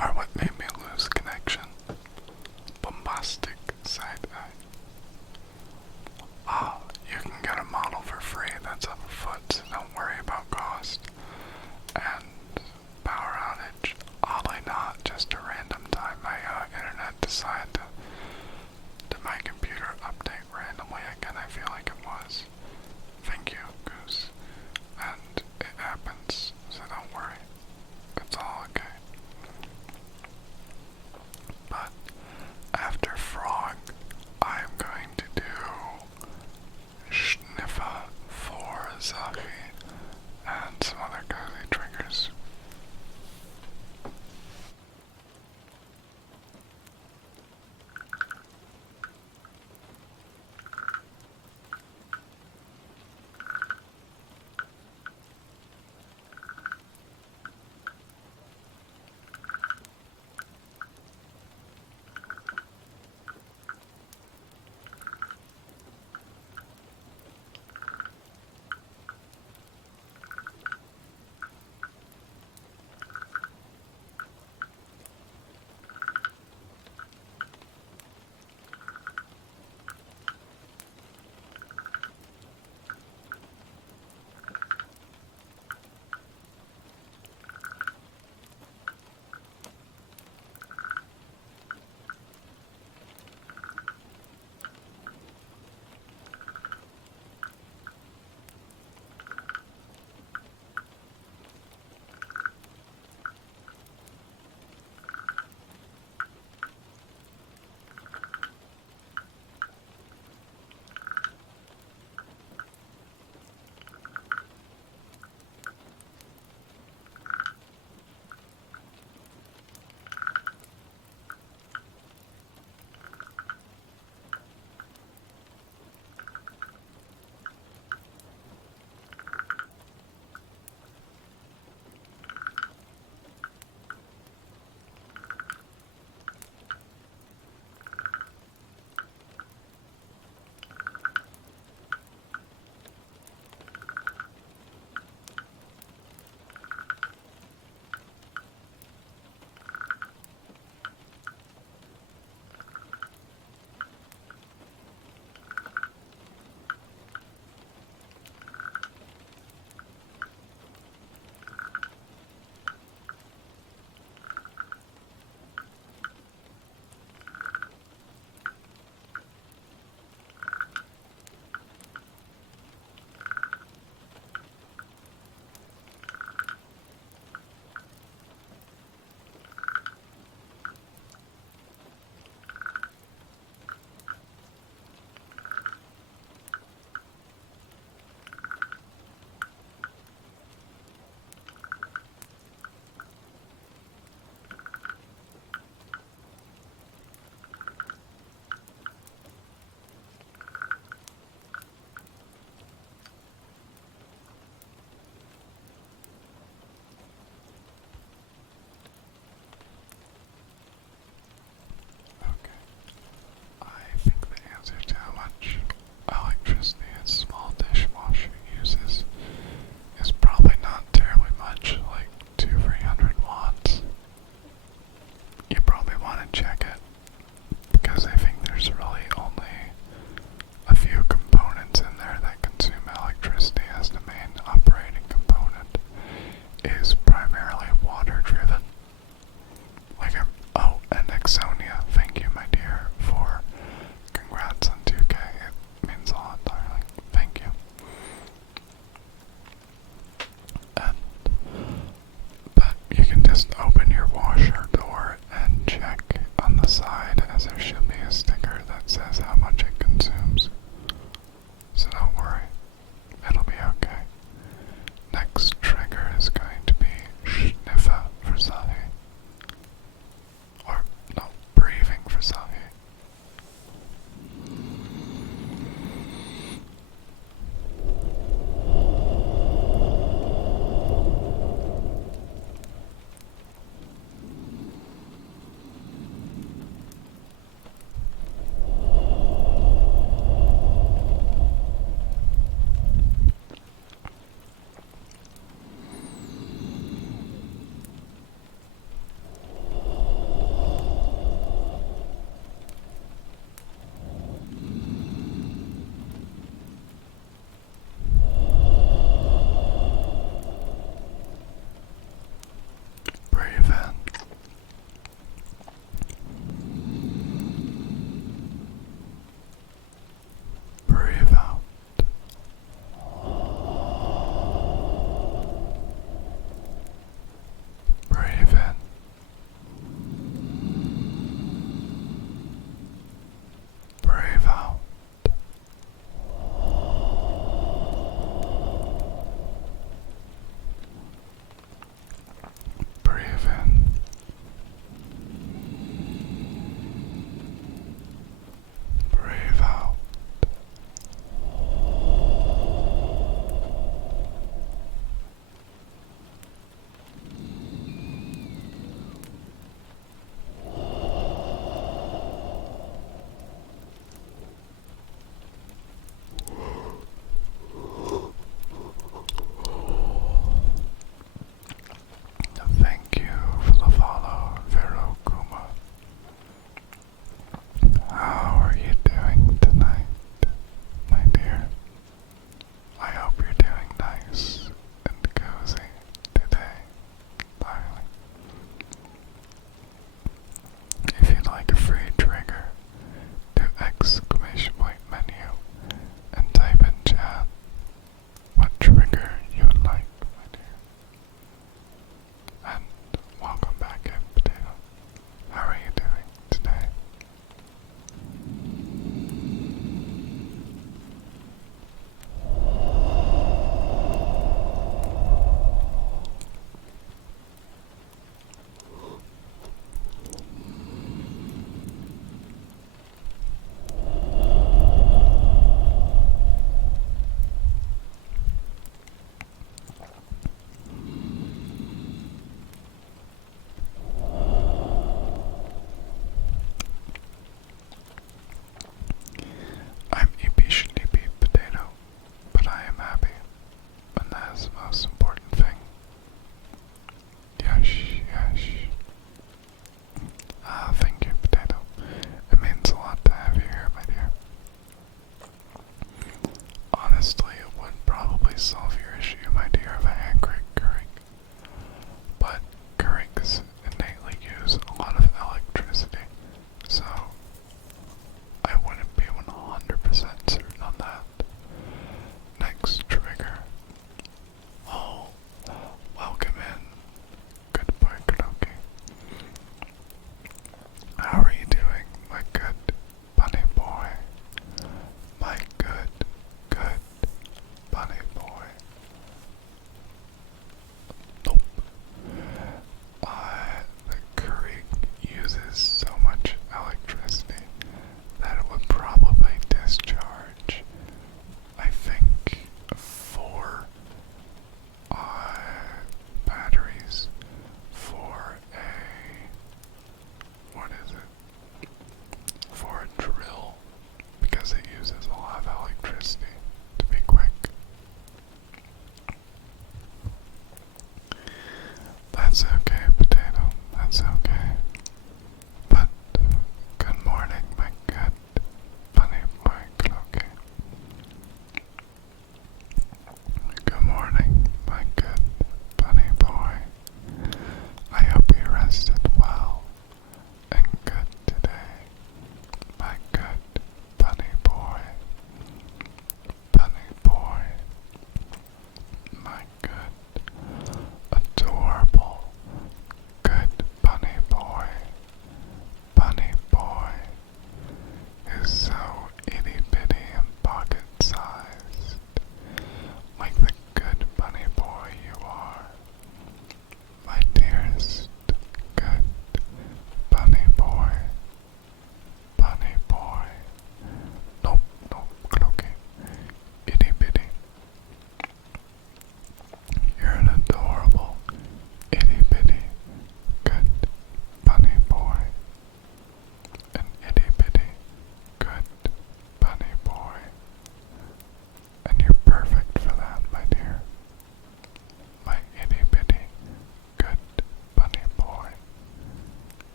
are what made me lose connection. Bombastic side eye. Oh, you can get a model for free that's up a foot, so don't worry about cost. And power outage. Oddly not, just a random time my internet decided to my computer update randomly again. I feel like it was. Thank you, Goose. And it happens, so don't worry. It's all okay.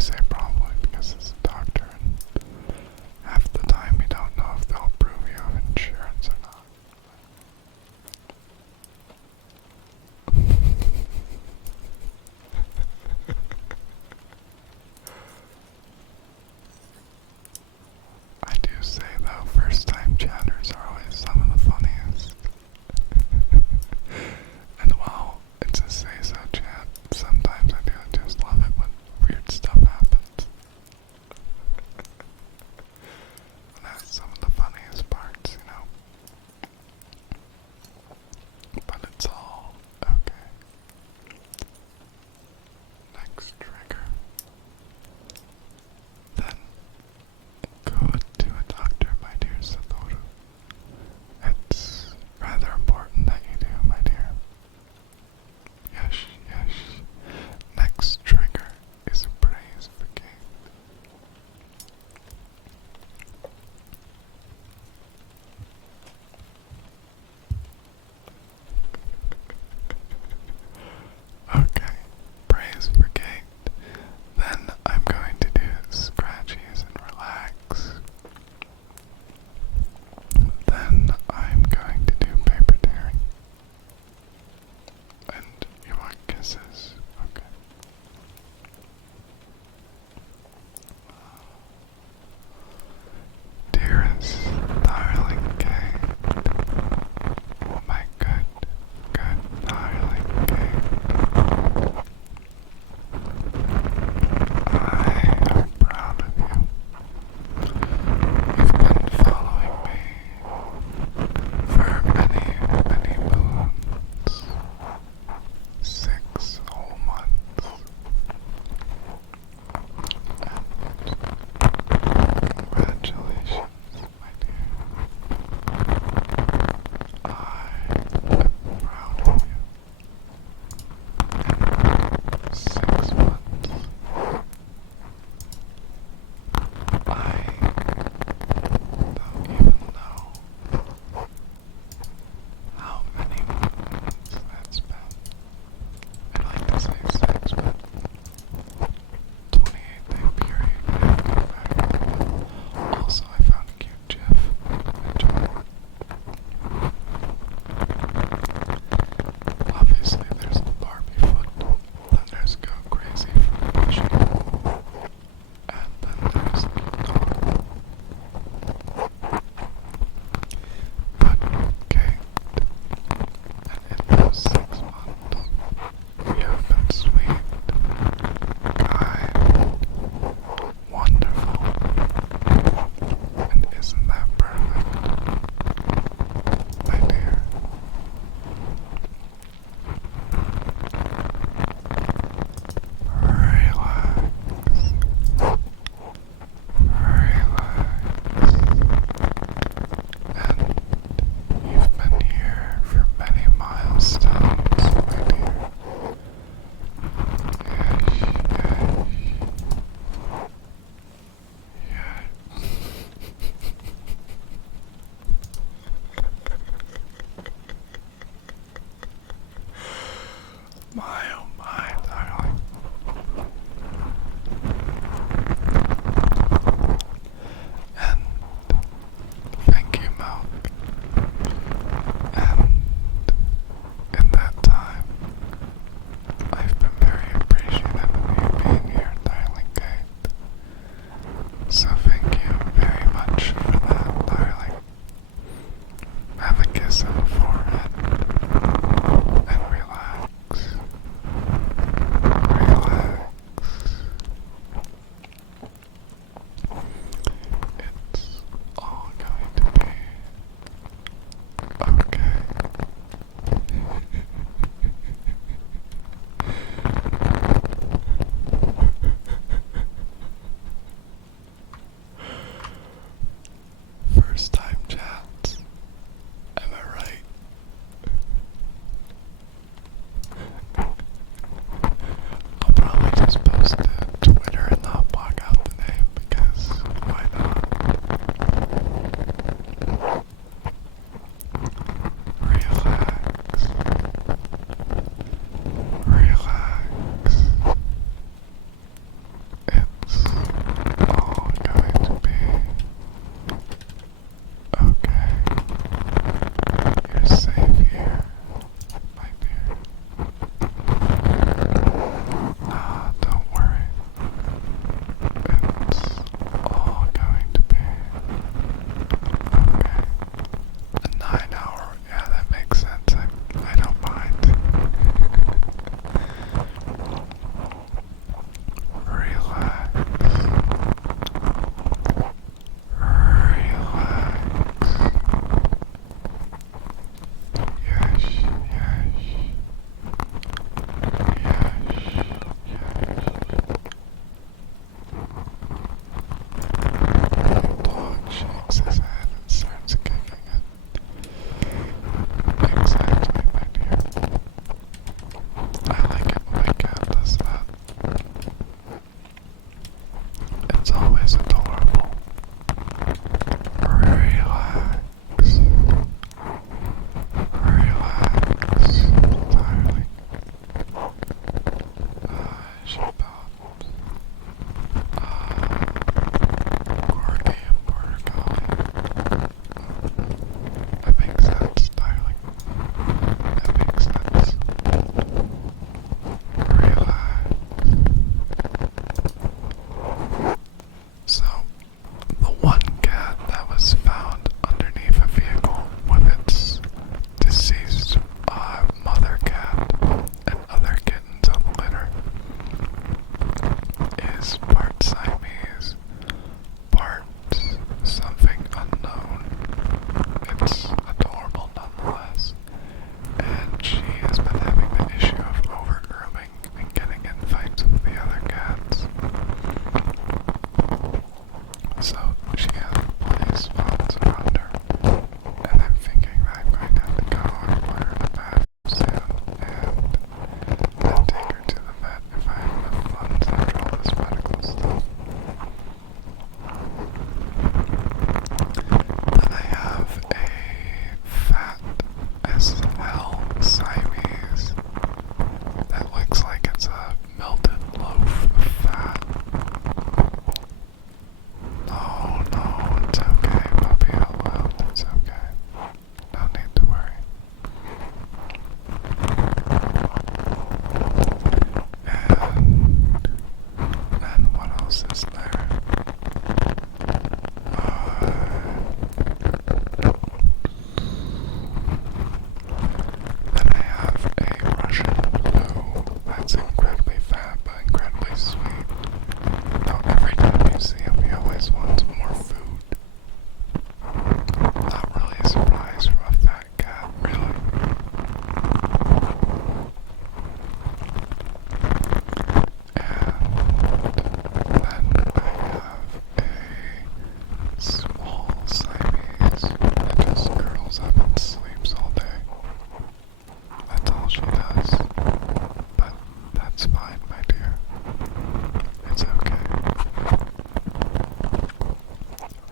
say probably because it's a doctor, and half the time we don't know if they'll approve you of insurance or not. I do say though, first time chatters are always some of the funniest. And while it's a say so chat, sometimes I do just love it when weird stuff happens. is part Siamese, part something unknown. It's adorable nonetheless. And she has been having the issue of over-grooming and getting in fights with the other cats. So she has plenty of spots around her. And I'm thinking that I'm going to have to go and put her in the bed soon and then take her to the vet if I have enough funds after all this medical stuff. Then I have a fat SL Siamese that looks like it's a melted loaf of fat. No, no, it's okay, puppy, out loud, it's okay. No need to worry. And what else is there? Then I have a Russian blue that's incredibly fat but incredibly sweet. Now every time you see him he always wants more food. Not really a surprise from a fat cat, really. And then I have a small Siamese that just curls up and sleeps all day. That's all she does. But that's fine, my dear. It's okay.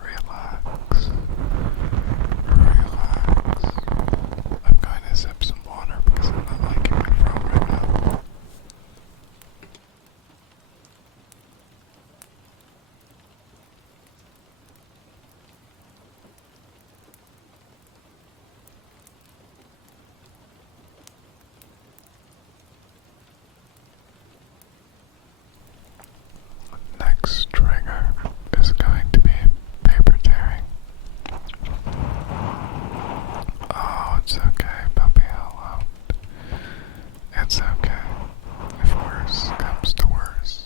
Relax. Relax. I'm going to sip some water because I'm not liking my throat right now. Next trigger is going to be paper tearing. Oh, it's okay, puppy, out loud. It's okay. If worse comes to worse,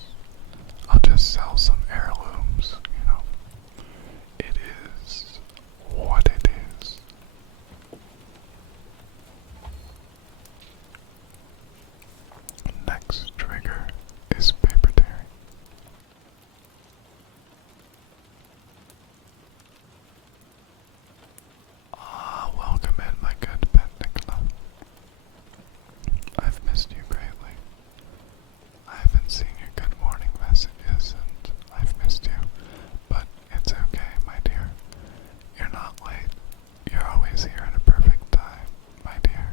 I'll just sell some heirlooms, you know. It is what it is. Next trigger is paper tearing. Ah, welcome in, my good pet Nicola. I've missed you greatly. I haven't seen your good morning messages and I've missed you, but it's okay, my dear. You're not late. You're always here at a perfect time, my dear.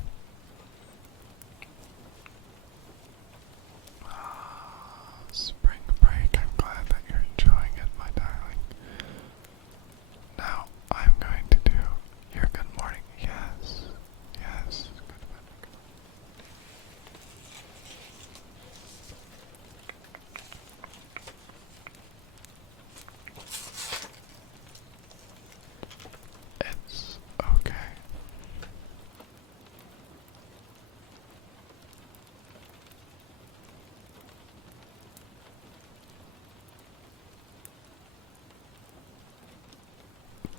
Ah, spring break. I'm glad that you're enjoying it, my darling. Now, I'm going to do your good morning. Yes, yes, good morning. It's okay.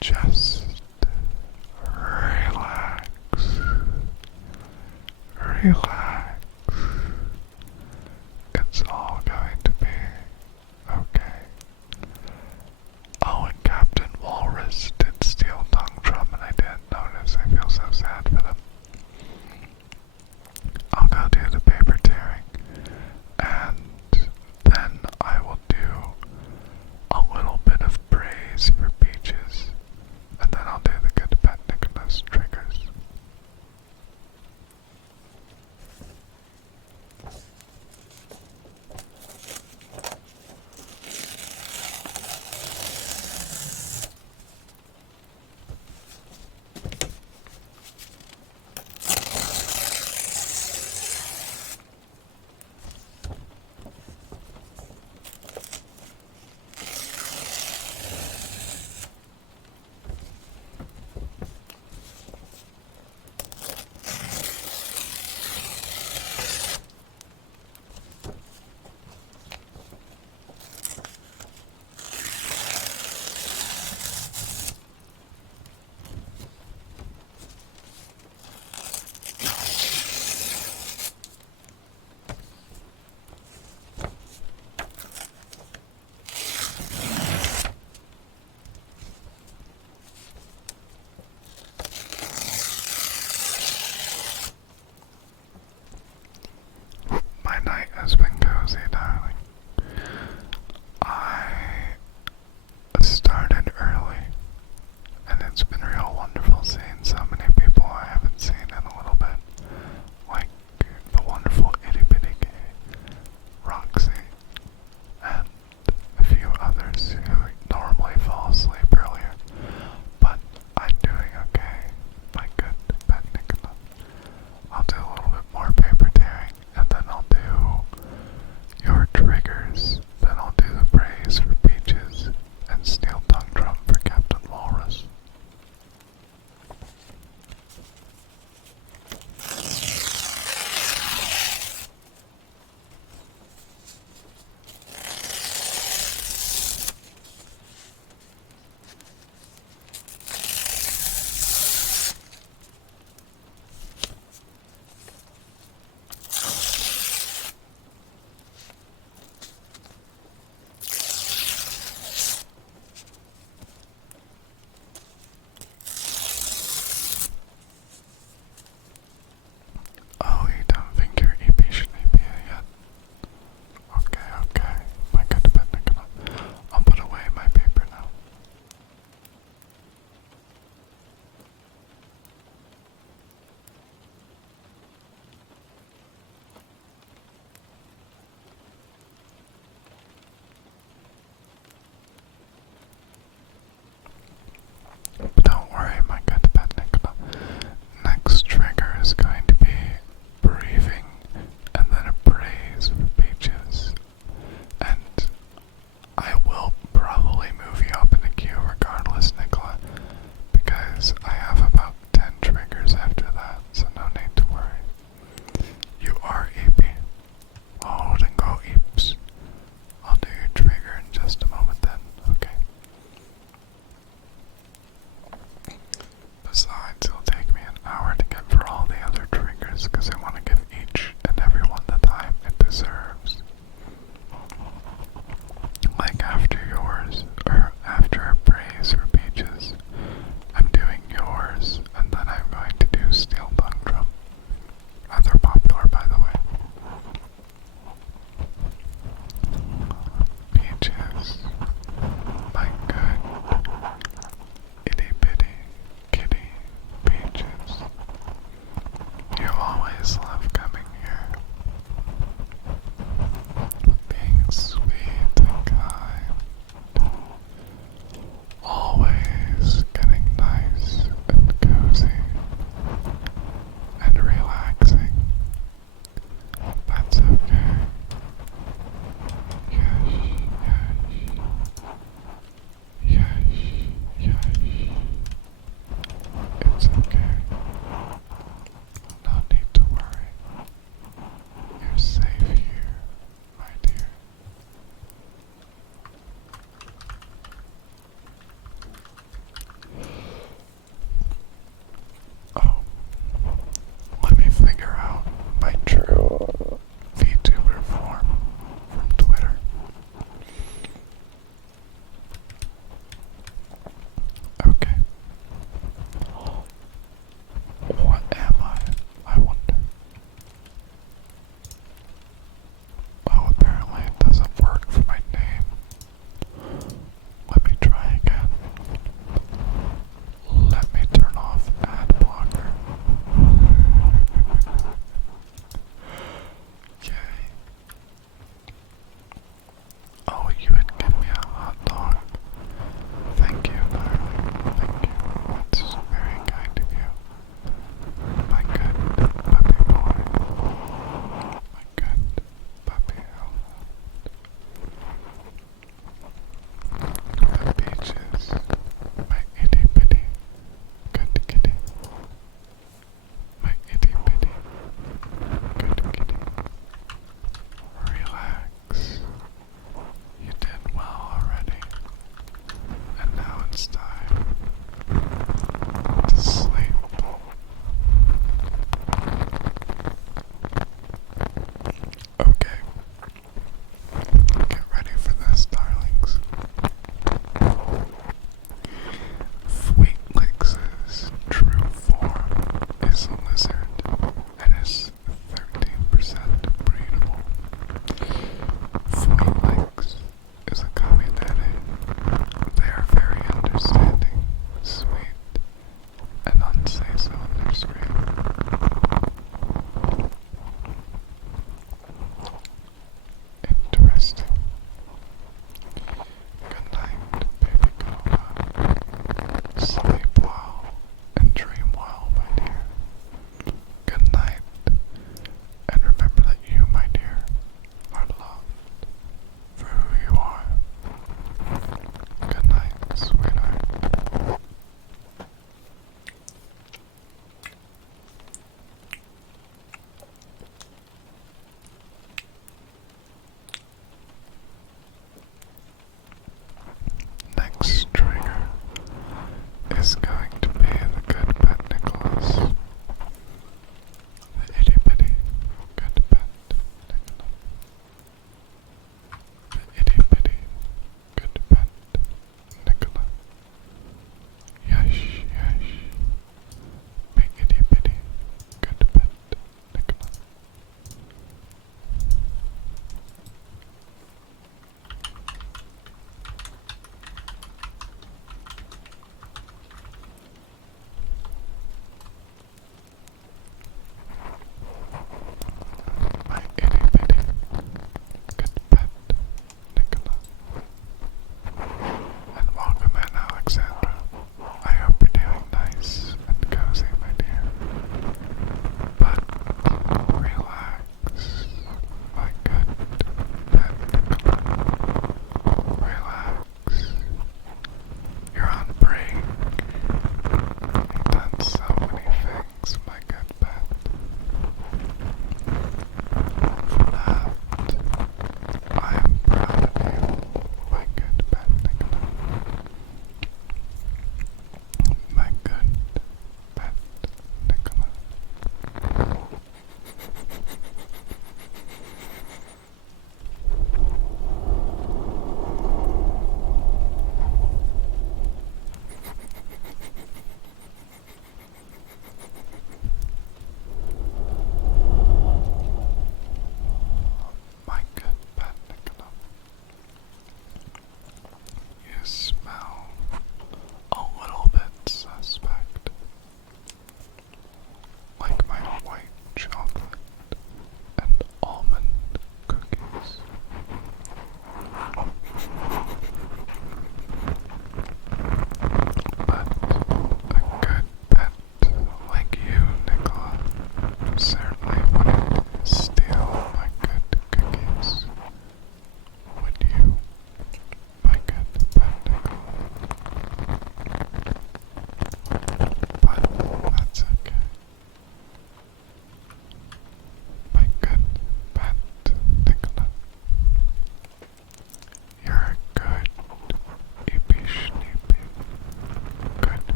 Just relax. Relax. It's all going to be okay. Oh, and Captain Walrus did steal Tongue Drum and I didn't notice. I feel so sad for them. I'll go do the paper tearing and then I will do a little bit of praise for Peaches and then I'll do the good pet Nicholas triggers.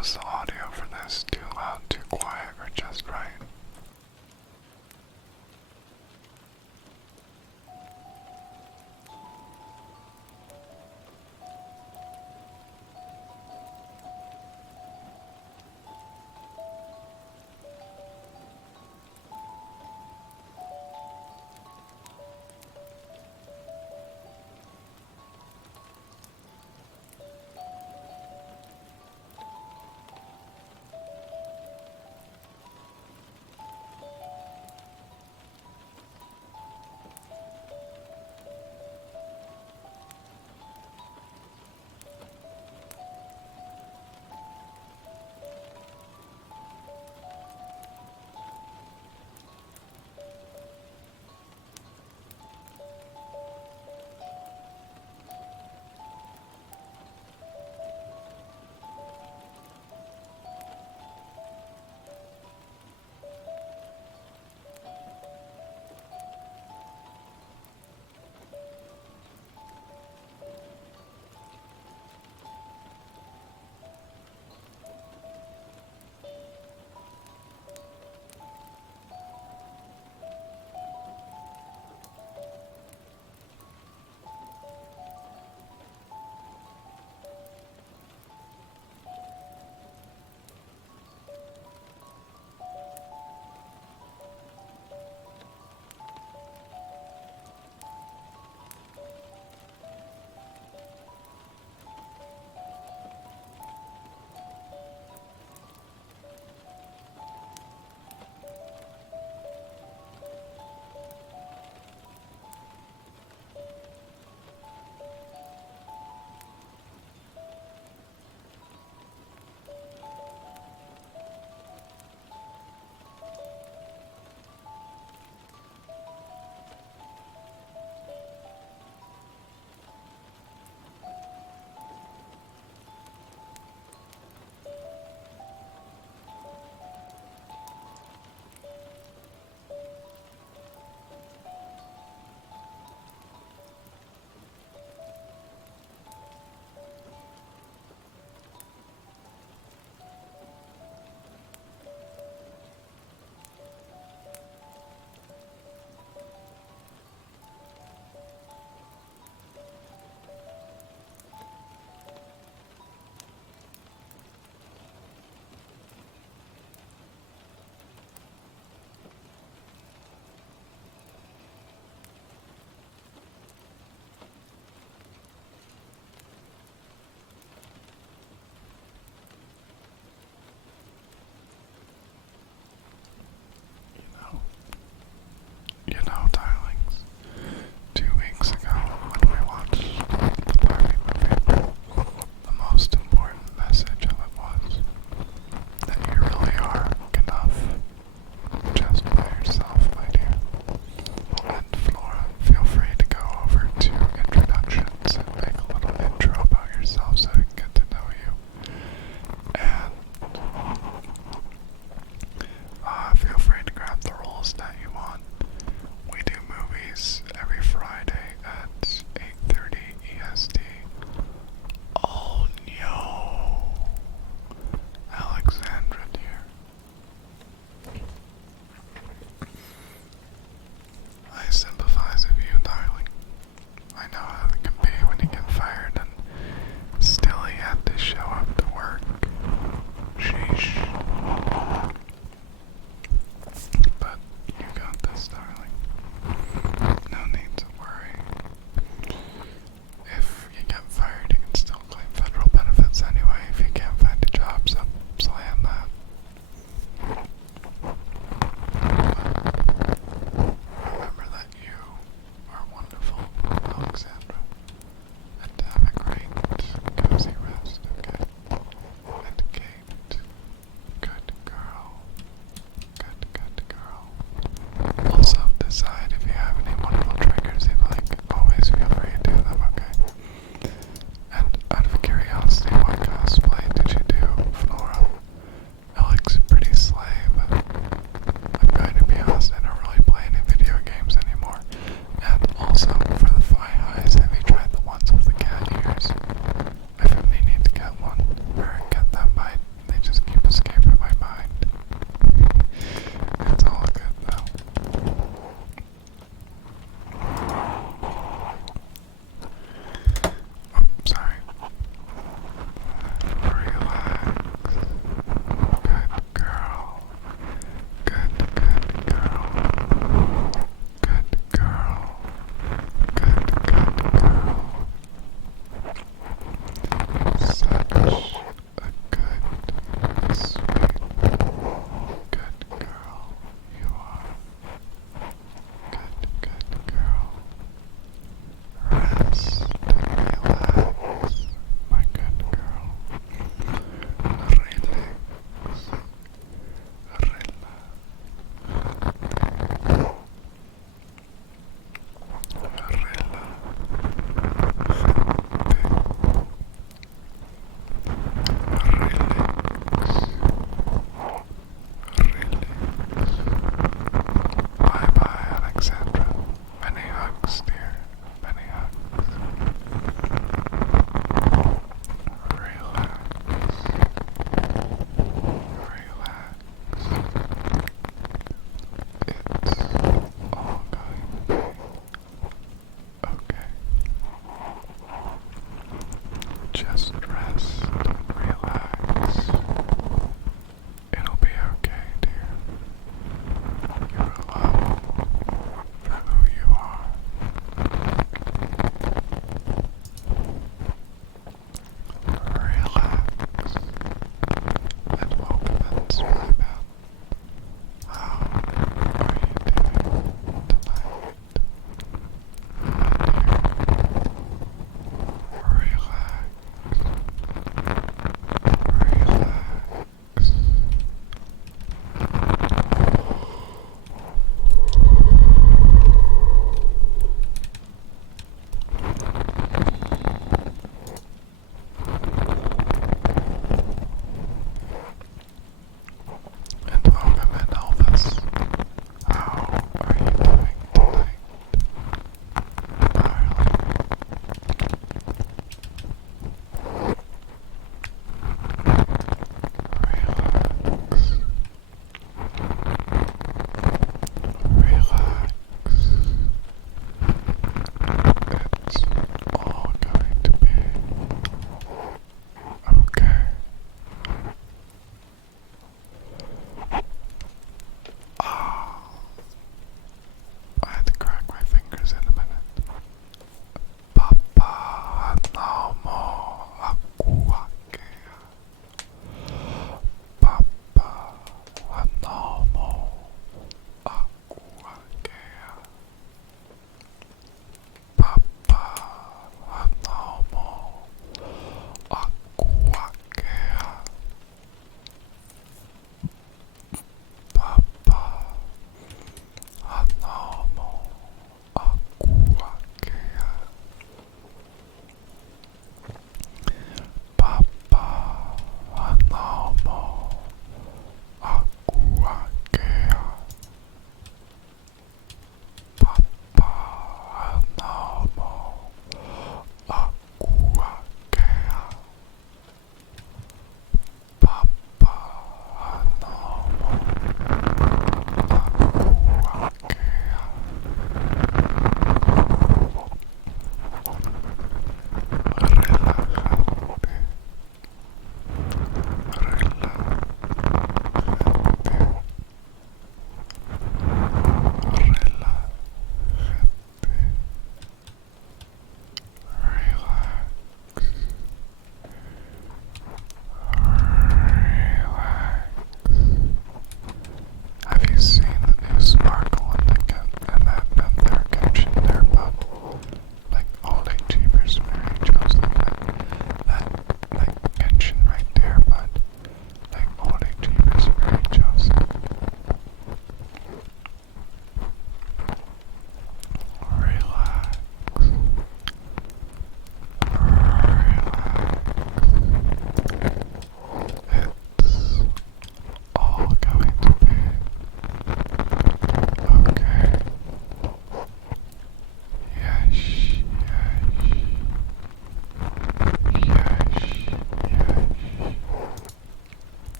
How's the audio for this? Too loud, too quiet, or just right?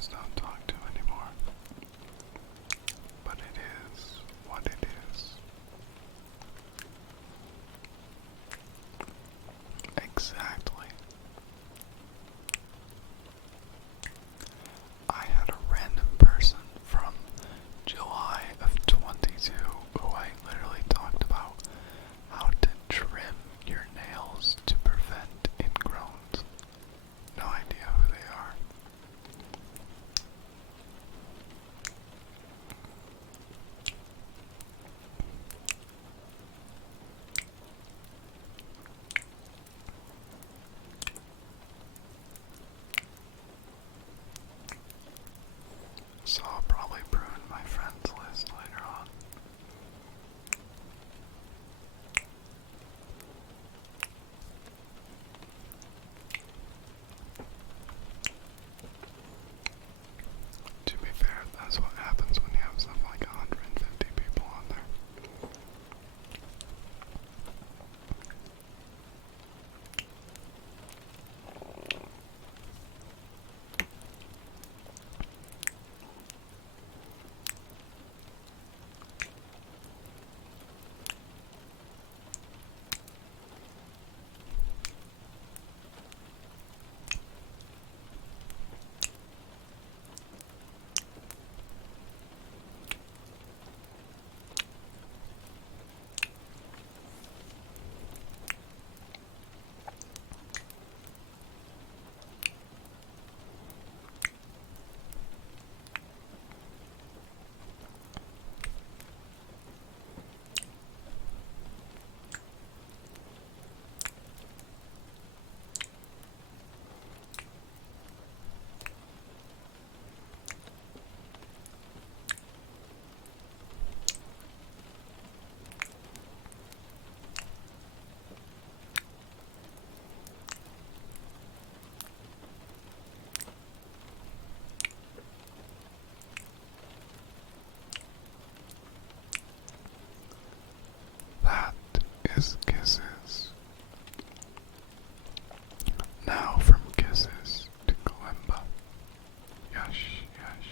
just don't talk to anymore. But it is what it is. Exactly. I had a random person from July of 22 who I literally talked about how to trim your nails to prevent ingrowns. No idea who they are. So I'll probably prune my friends list later on. To be fair, that's what happens when you have something like 150 people on there. That is kisses. Now from kisses to kalimba. Yush, yush.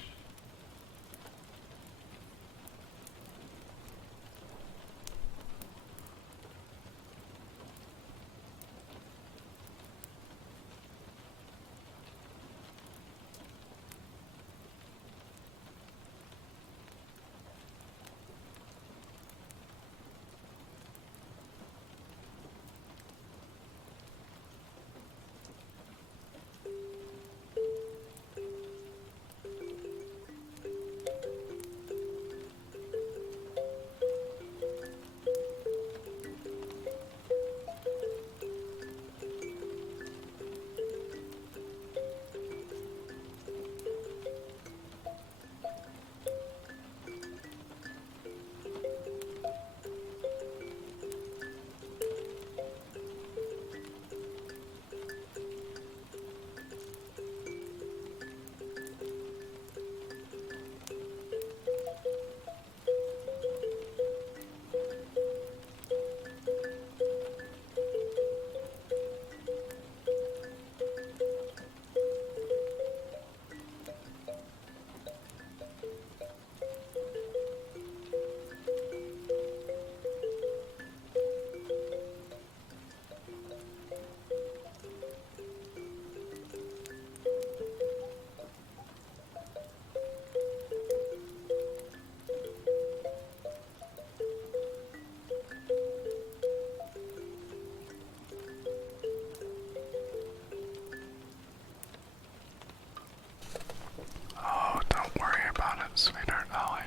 Oh, don't worry about it, sweetheart Ollie.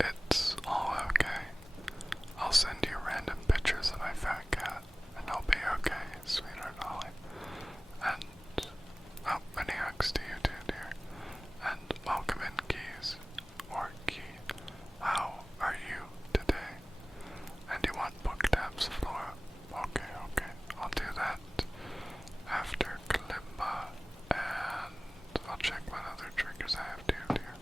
It's all okay. I'll send you random pictures of my fat cat, and I'll be okay, sweetheart Ollie. And, oh, many hugs to you too, dear. And welcome in, Keys. Or Key. How are you today? And you want book tabs, Flora? Okay, okay. I'll do that after Kalimba, and I'll check what other triggers I have too, dear.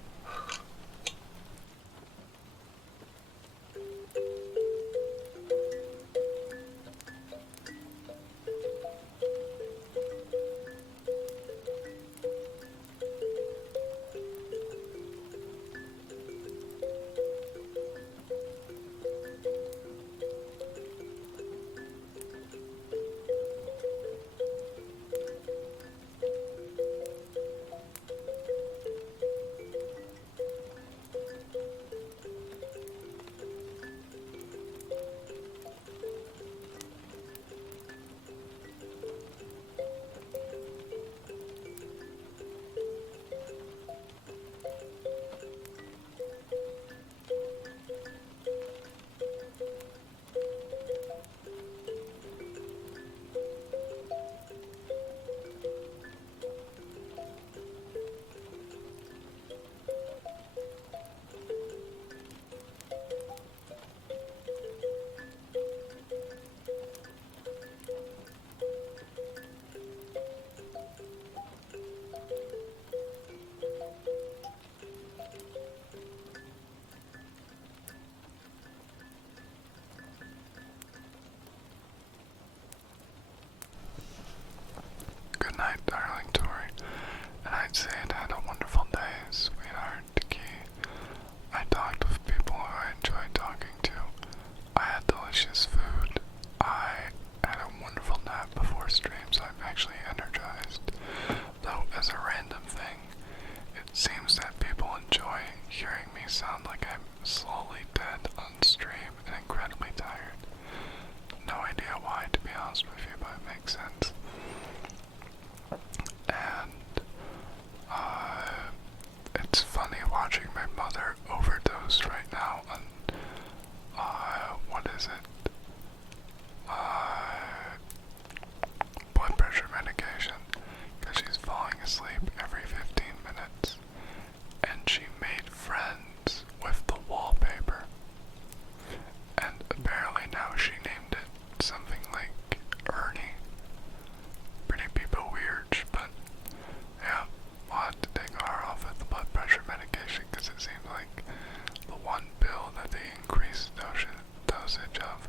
say it had a wonderful day, sweetheart. Key. I talked with people who I enjoyed talking to. I had delicious food. I had a wonderful nap before stream, so I'm actually energized. Though, as a random thing, it seems that people enjoy hearing me sound like I'm slowly dead on stream and incredibly tired. No idea why, to be honest with you, but it makes sense. And, it's funny watching my mother overdose right now on, what is it? Blood pressure medication, because she's falling asleep every 15 minutes. And she made friends with the wallpaper. And apparently now she named it something like Ernie. Pretty people weird, but yeah, we'll have to take her off with the blood pressure medication because it seems like the one pill that they increased dosage of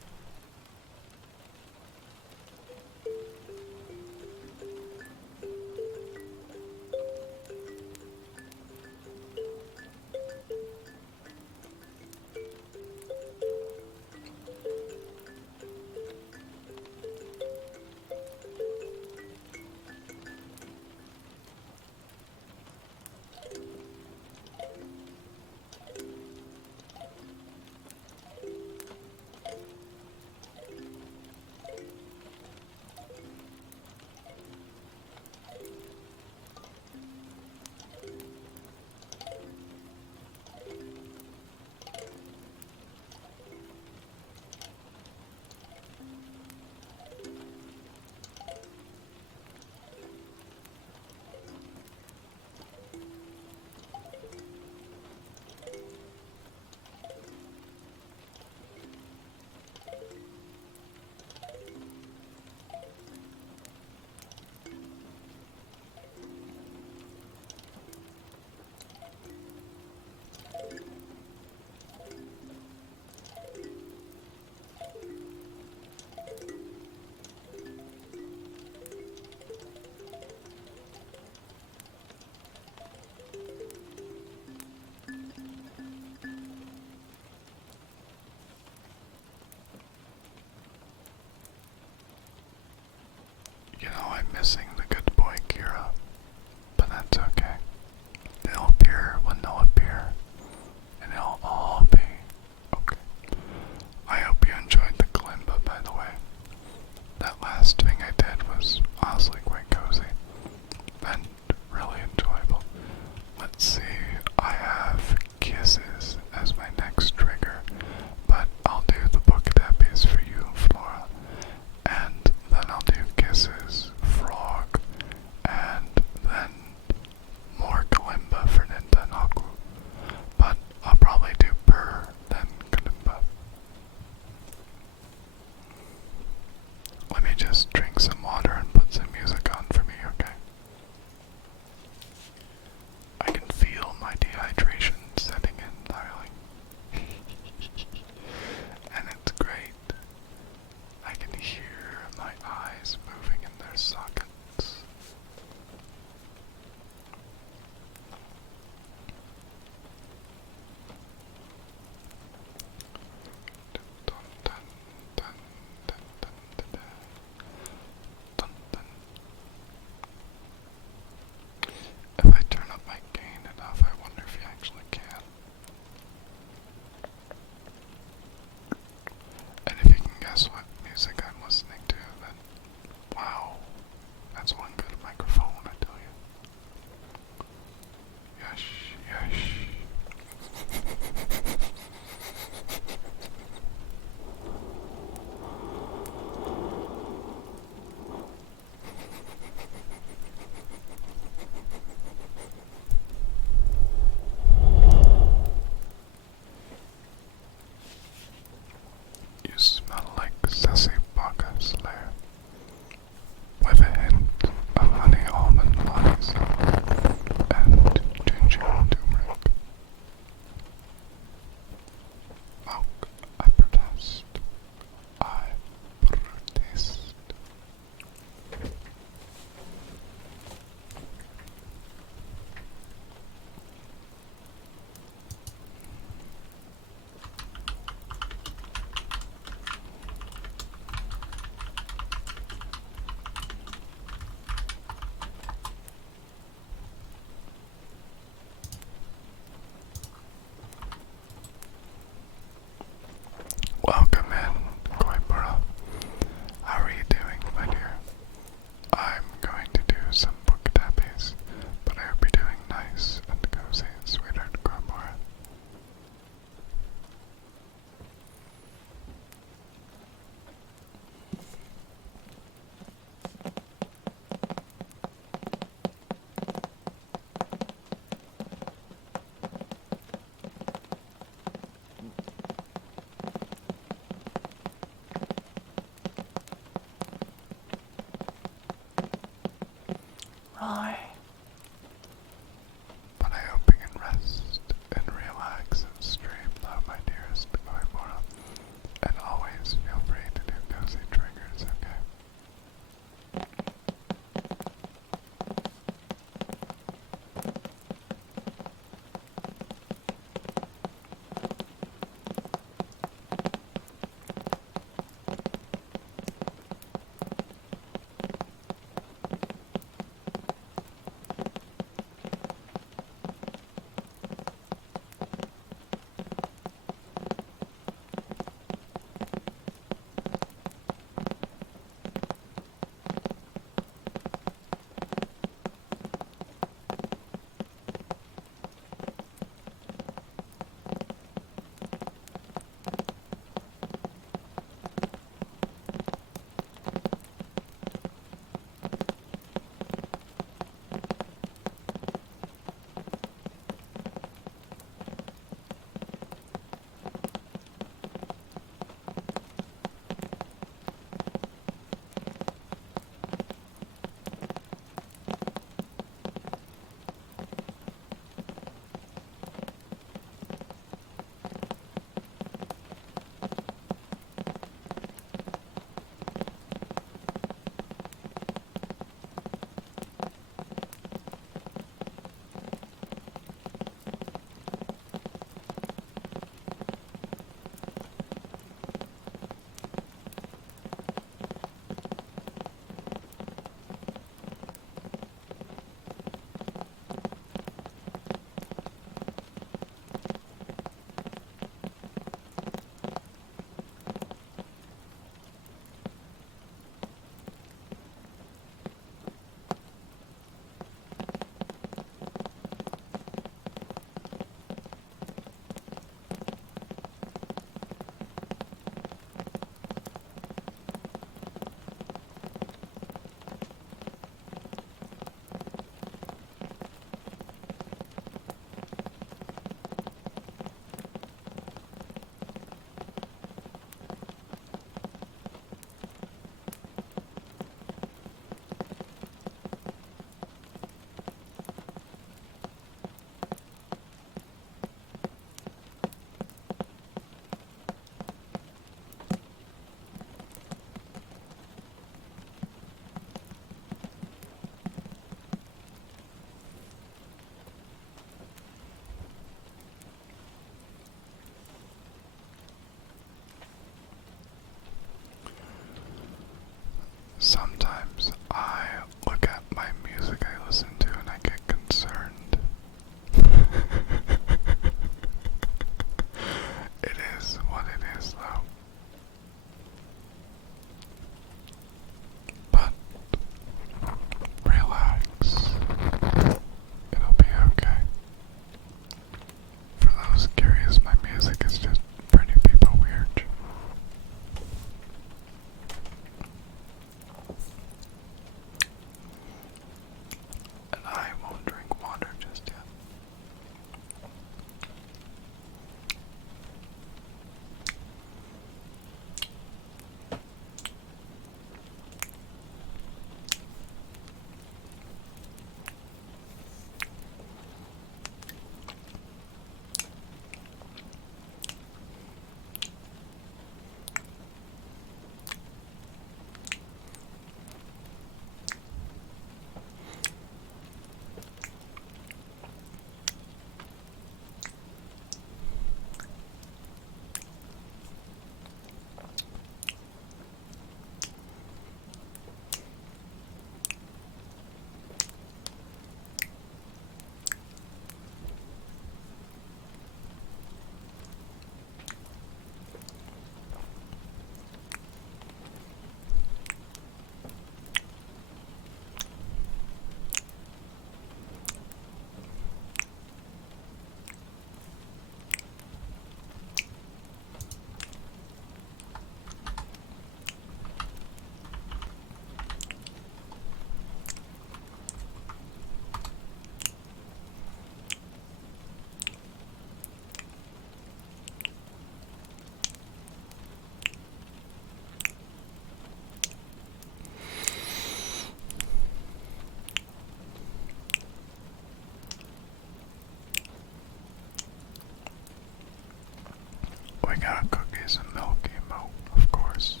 we got cookies and milk emote, of course.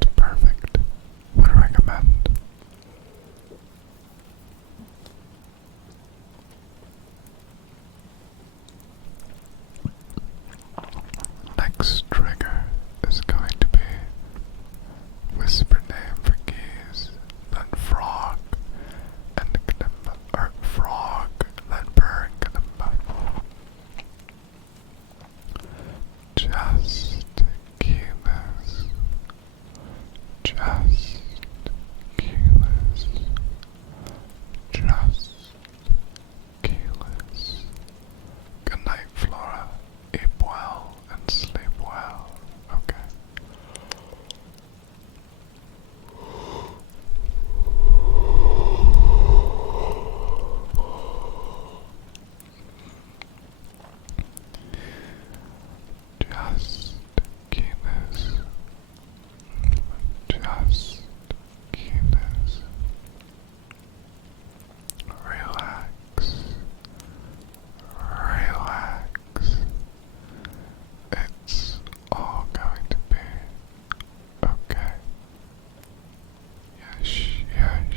It's perfect. Would recommend. Next trigger is going to be whisper name for keys, then frog, and knimba, or frog, then burr and knimba. Just keyless. Just keyless. Just keyless. Good night, Flora. Eat well and sleep well. Okay. Just keyless. Just keyless. Relax. Relax. It's all going to be okay. Yes, yes.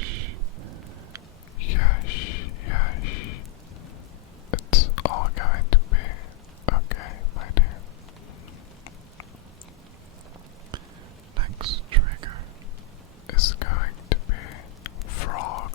Yes, yes. It's all going to be okay, my dear. Next trigger is going to be frog.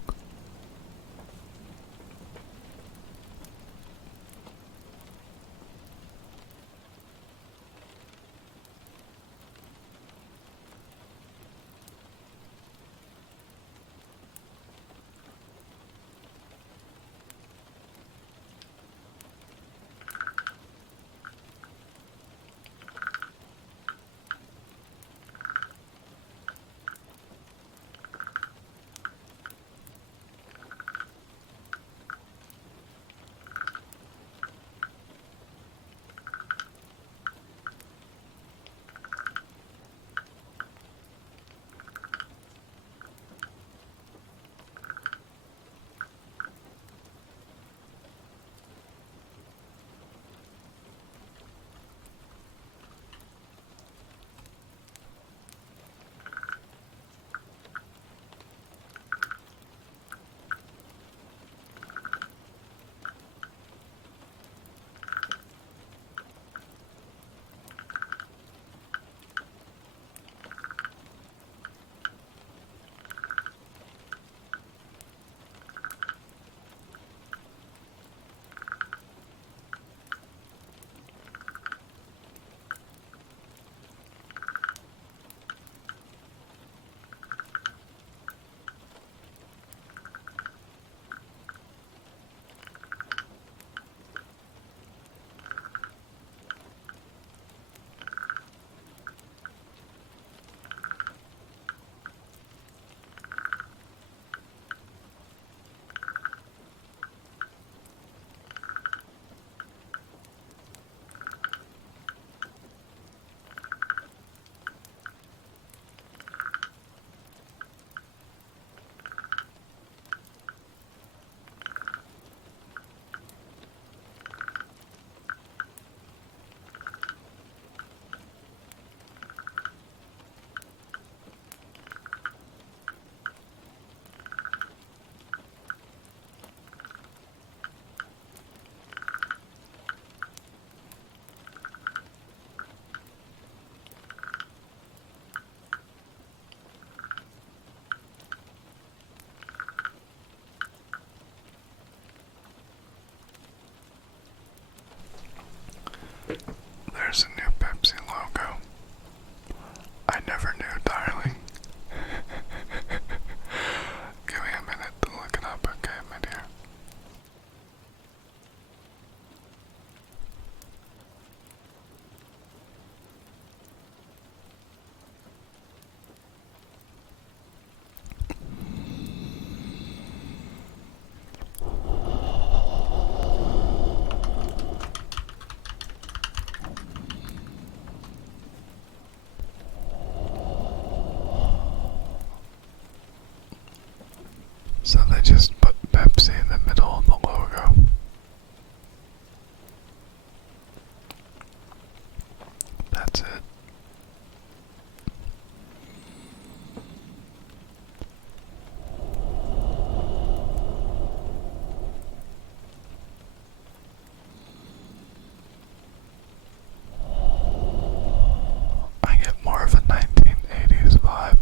I get more of a 1980s vibe.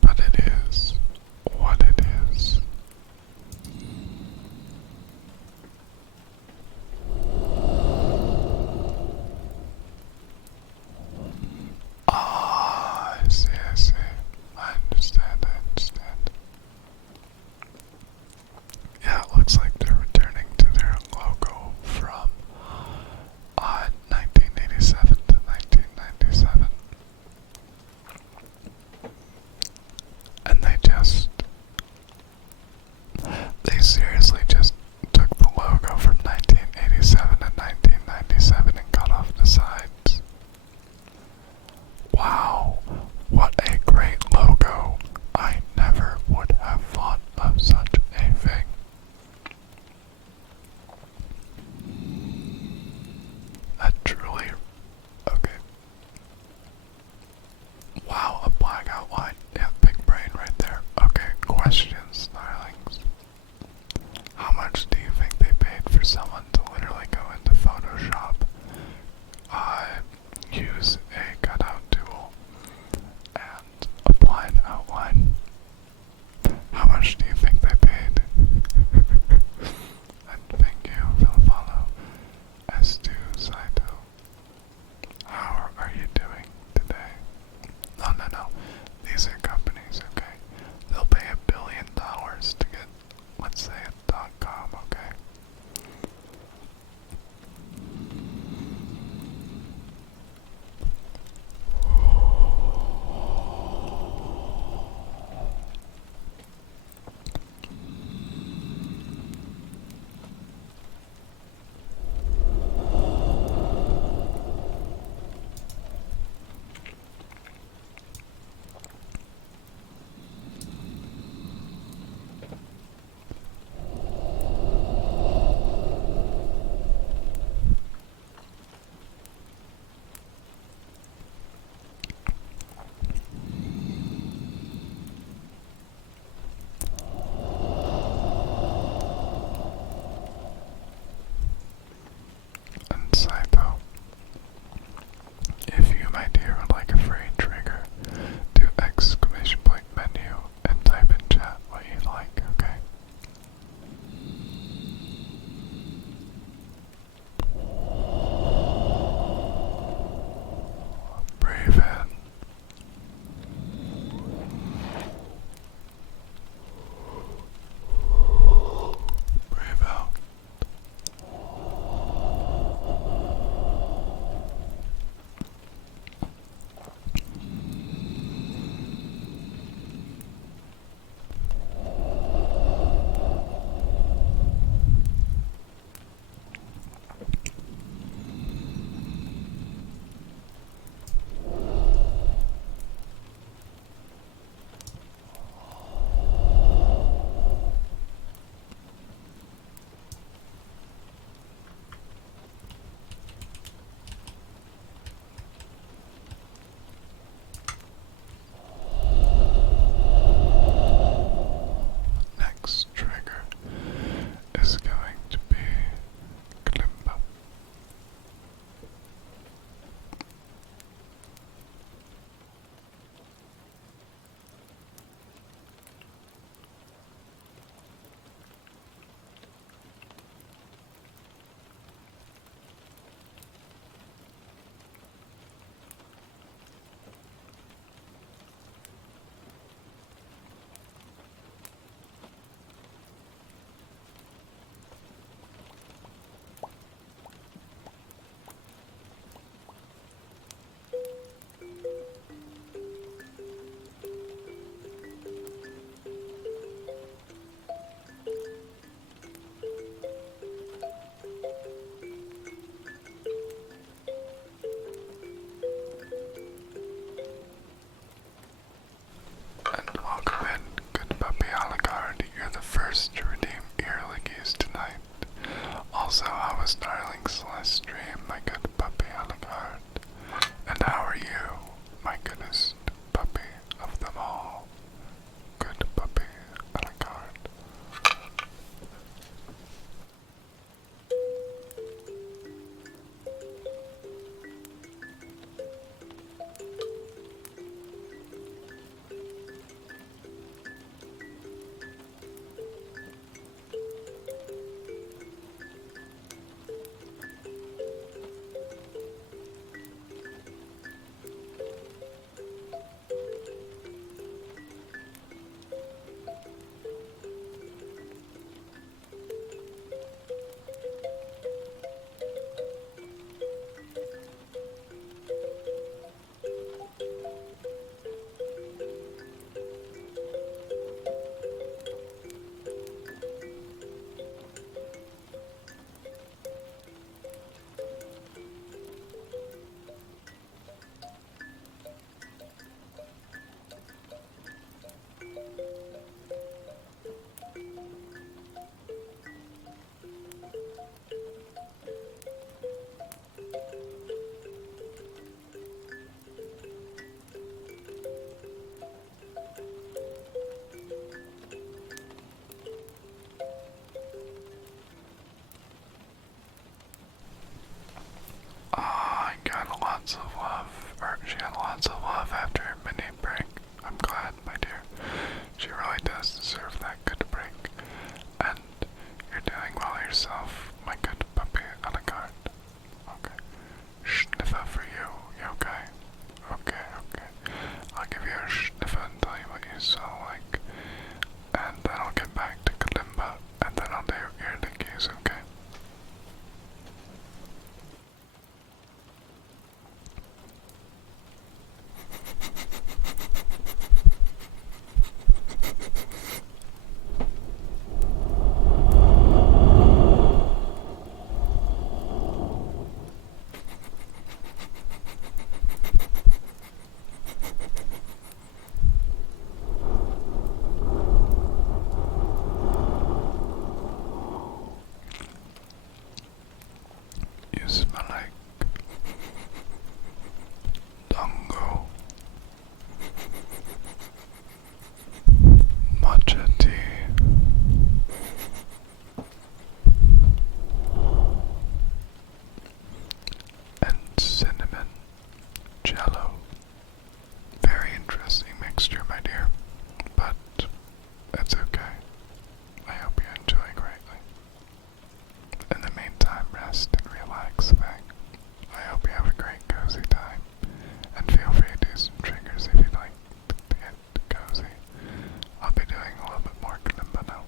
But it is what it is. Ah, I see, I see. I understand, I understand. Yeah, it looks like they're returning to their logo from 1987 to She had lots of love after her midnight break. I'm glad, my dear. She really does deserve that good break. And you're doing well yourself, my good puppy on a card. Okay. Sniffer for you. You okay? Okay, okay. I'll give you a sniffer and tell you what you smell like. And then I'll get back to Kalimba, and then I'll do your ear lickies, okay? You smell like Dongo, matcha tea, and cinnamon jello. Very interesting mixture, my dear, but it's okay. I hope you enjoy greatly. In the meantime, rest and relax, okay? I hope you have a great cozy time, and feel free to do some triggers if you'd like to get cozy. I'll be doing a little bit more kalimba now.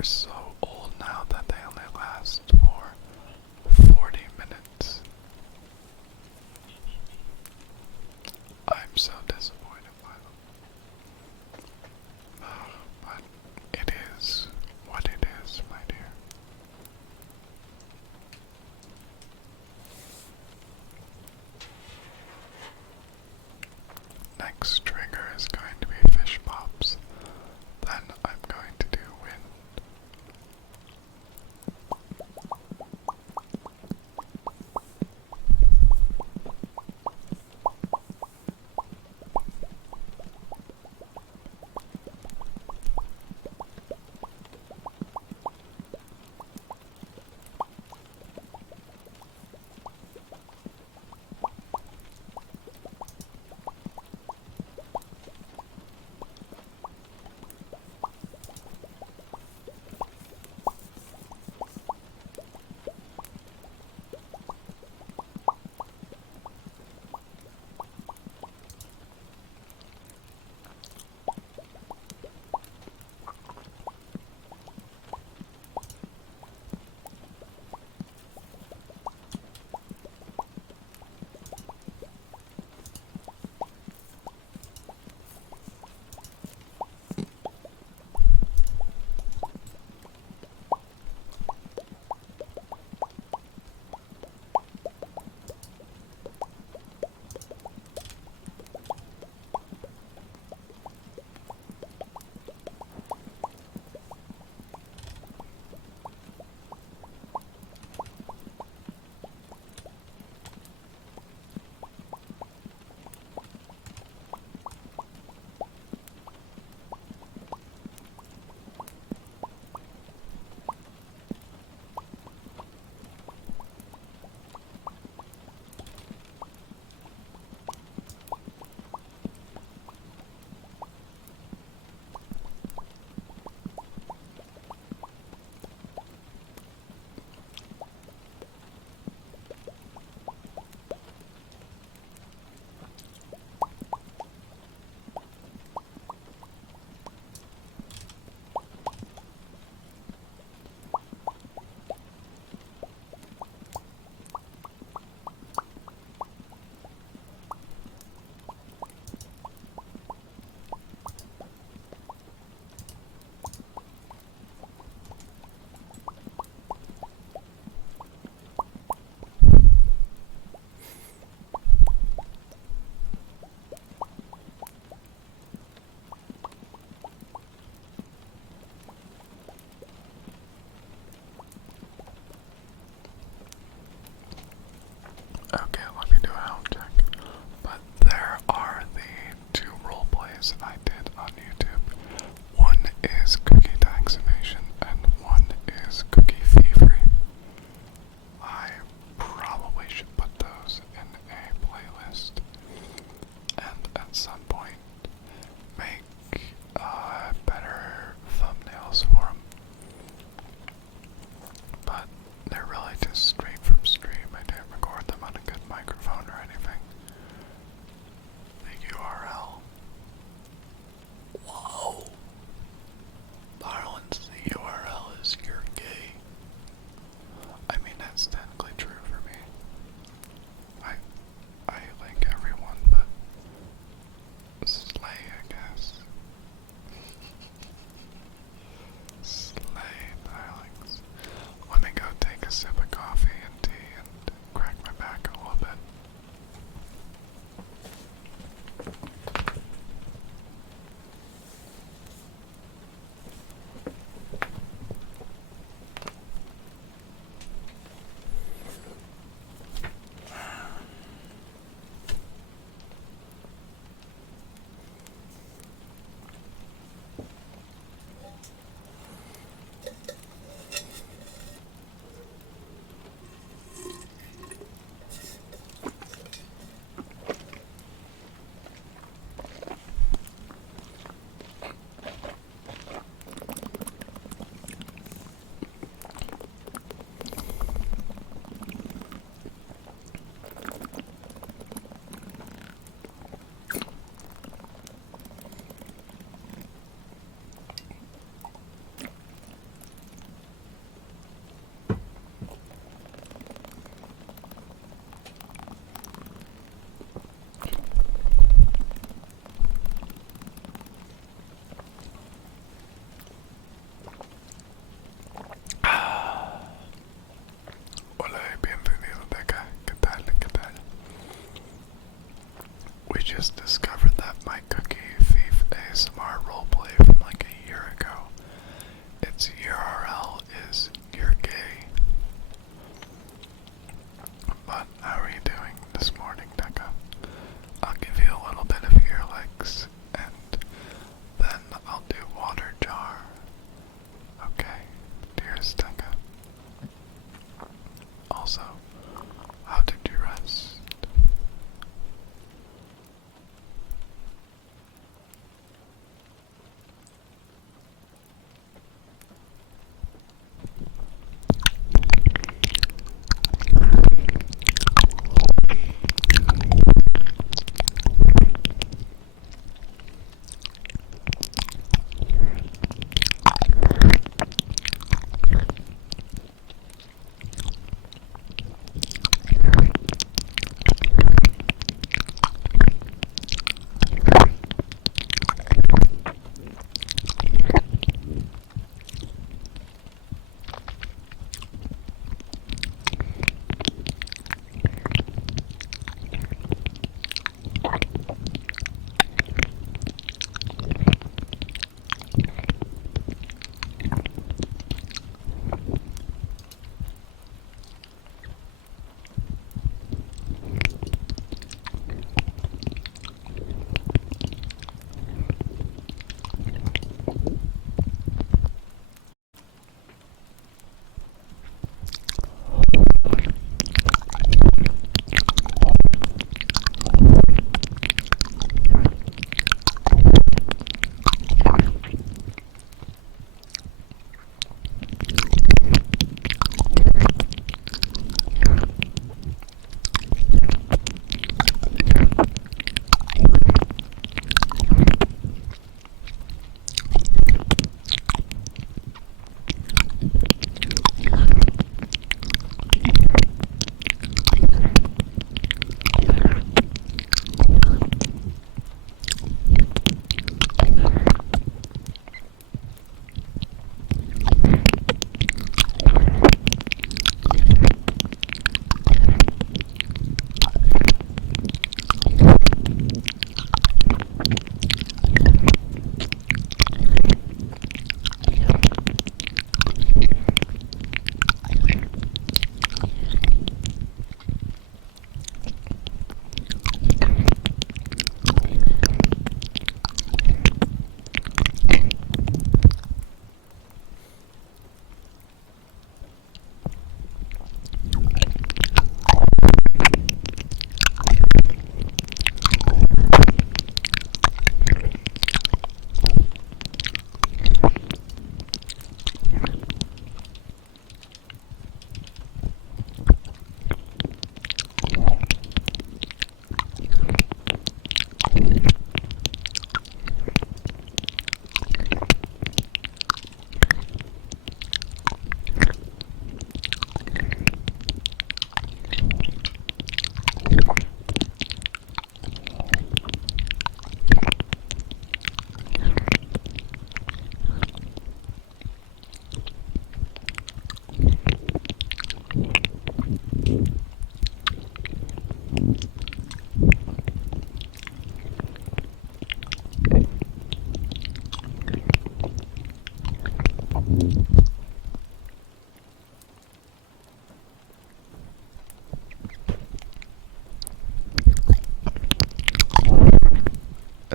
are so old now that they only last for 40 minutes. I'm so disappointed by them. But it is what it is, my dear. Next trigger is going to be fish pops. Then I'm going to do wind. Okay, let me do a health check. But there are the two role plays I did on YouTube. One is cookie taxation and one is cookie fever. I probably should put those in a playlist and at some point make better thumbnails for them. But they're really just straight from stream. I didn't record them on a good microphone or anything. The URL just discovered that my Cookie Thief ASMR roleplay from like a year ago. Its URL is You're Gay. But how are you doing this morning, Deca? I'll give you a little bit of ear licks, and then I'll do water jar. Okay, dearest Deca. Also, how did you rest?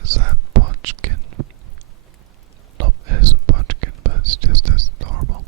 Is that Punchkin? Nope, it isn't Punchkin, but it's just as adorable.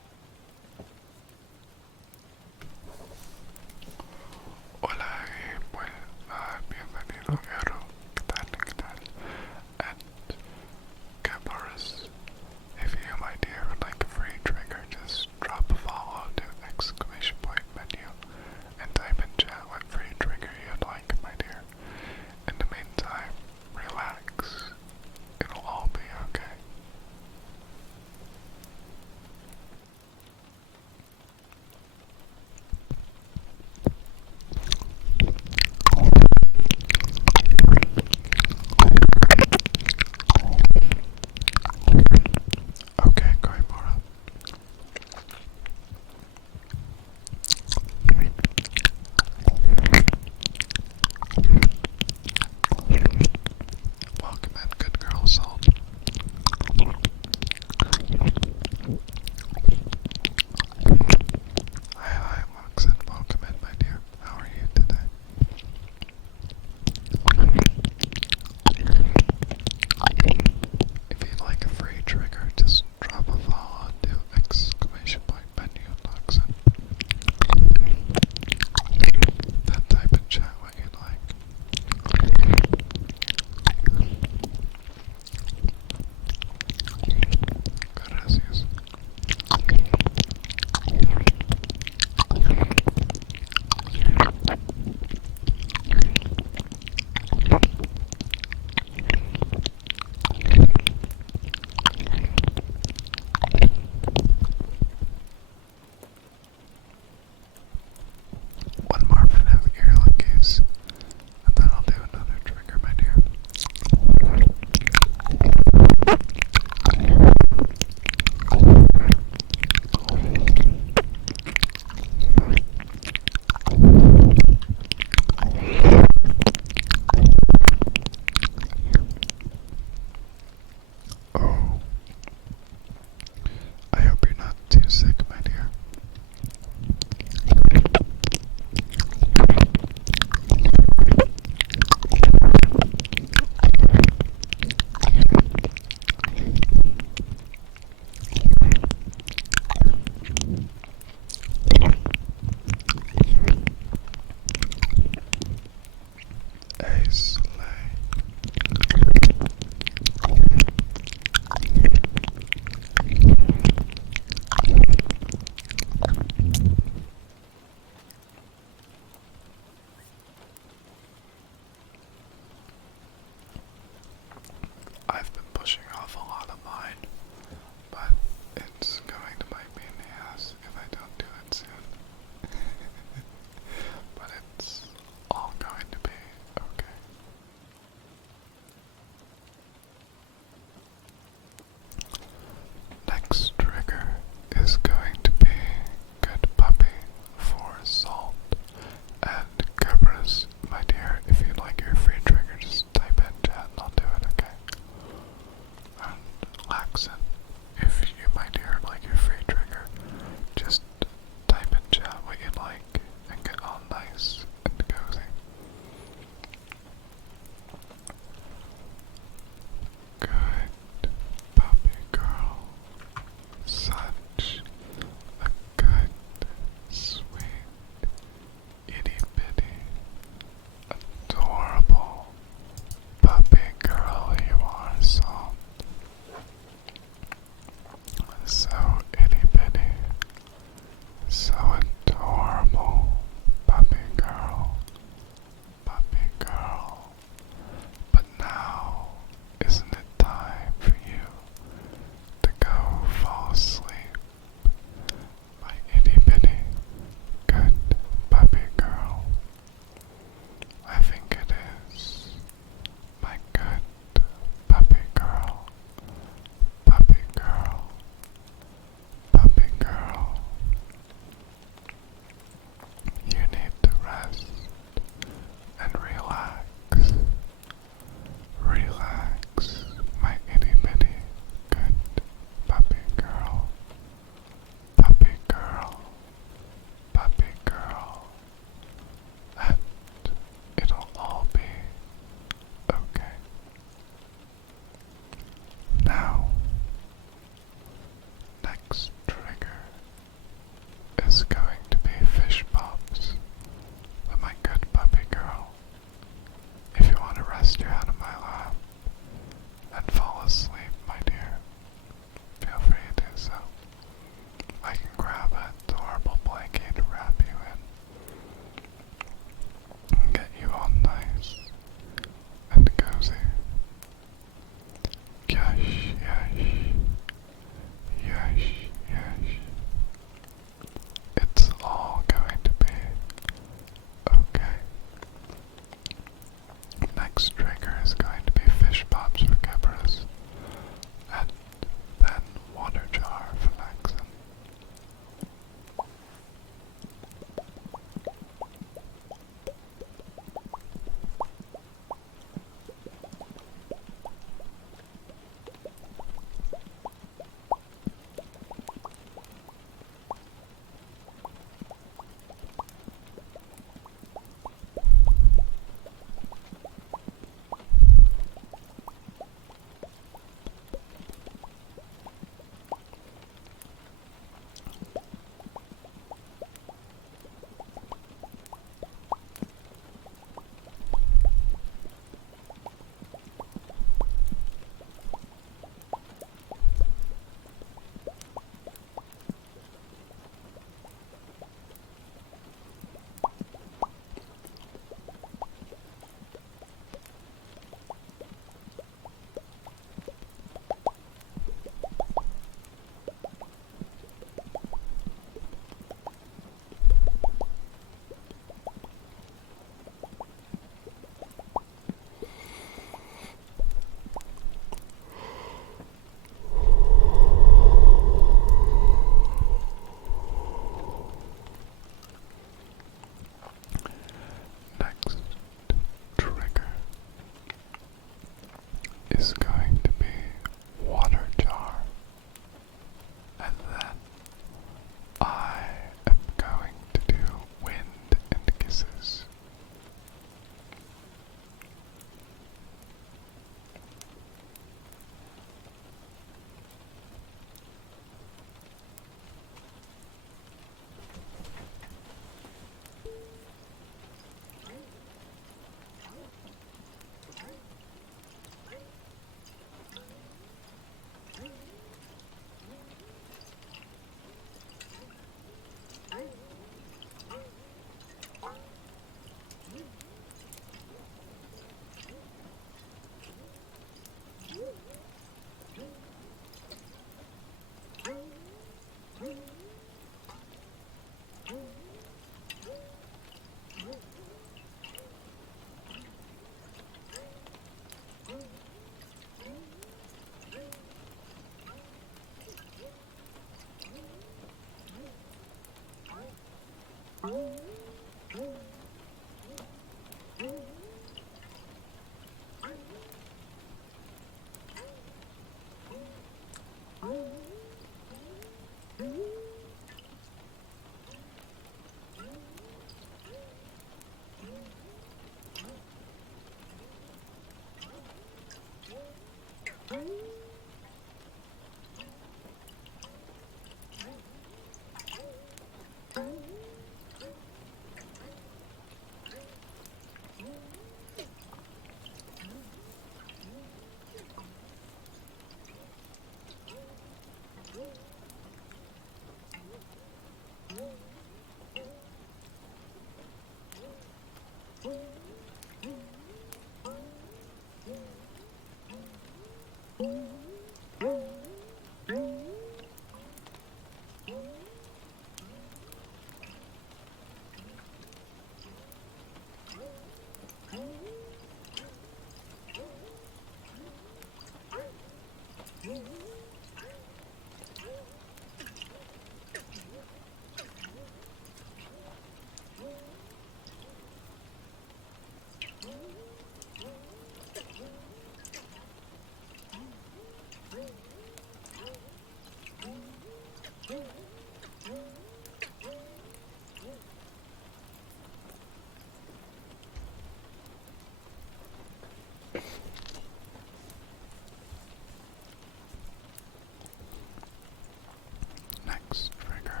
Next trigger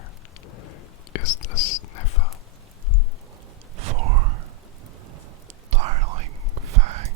is the sniffer for Darling Fang.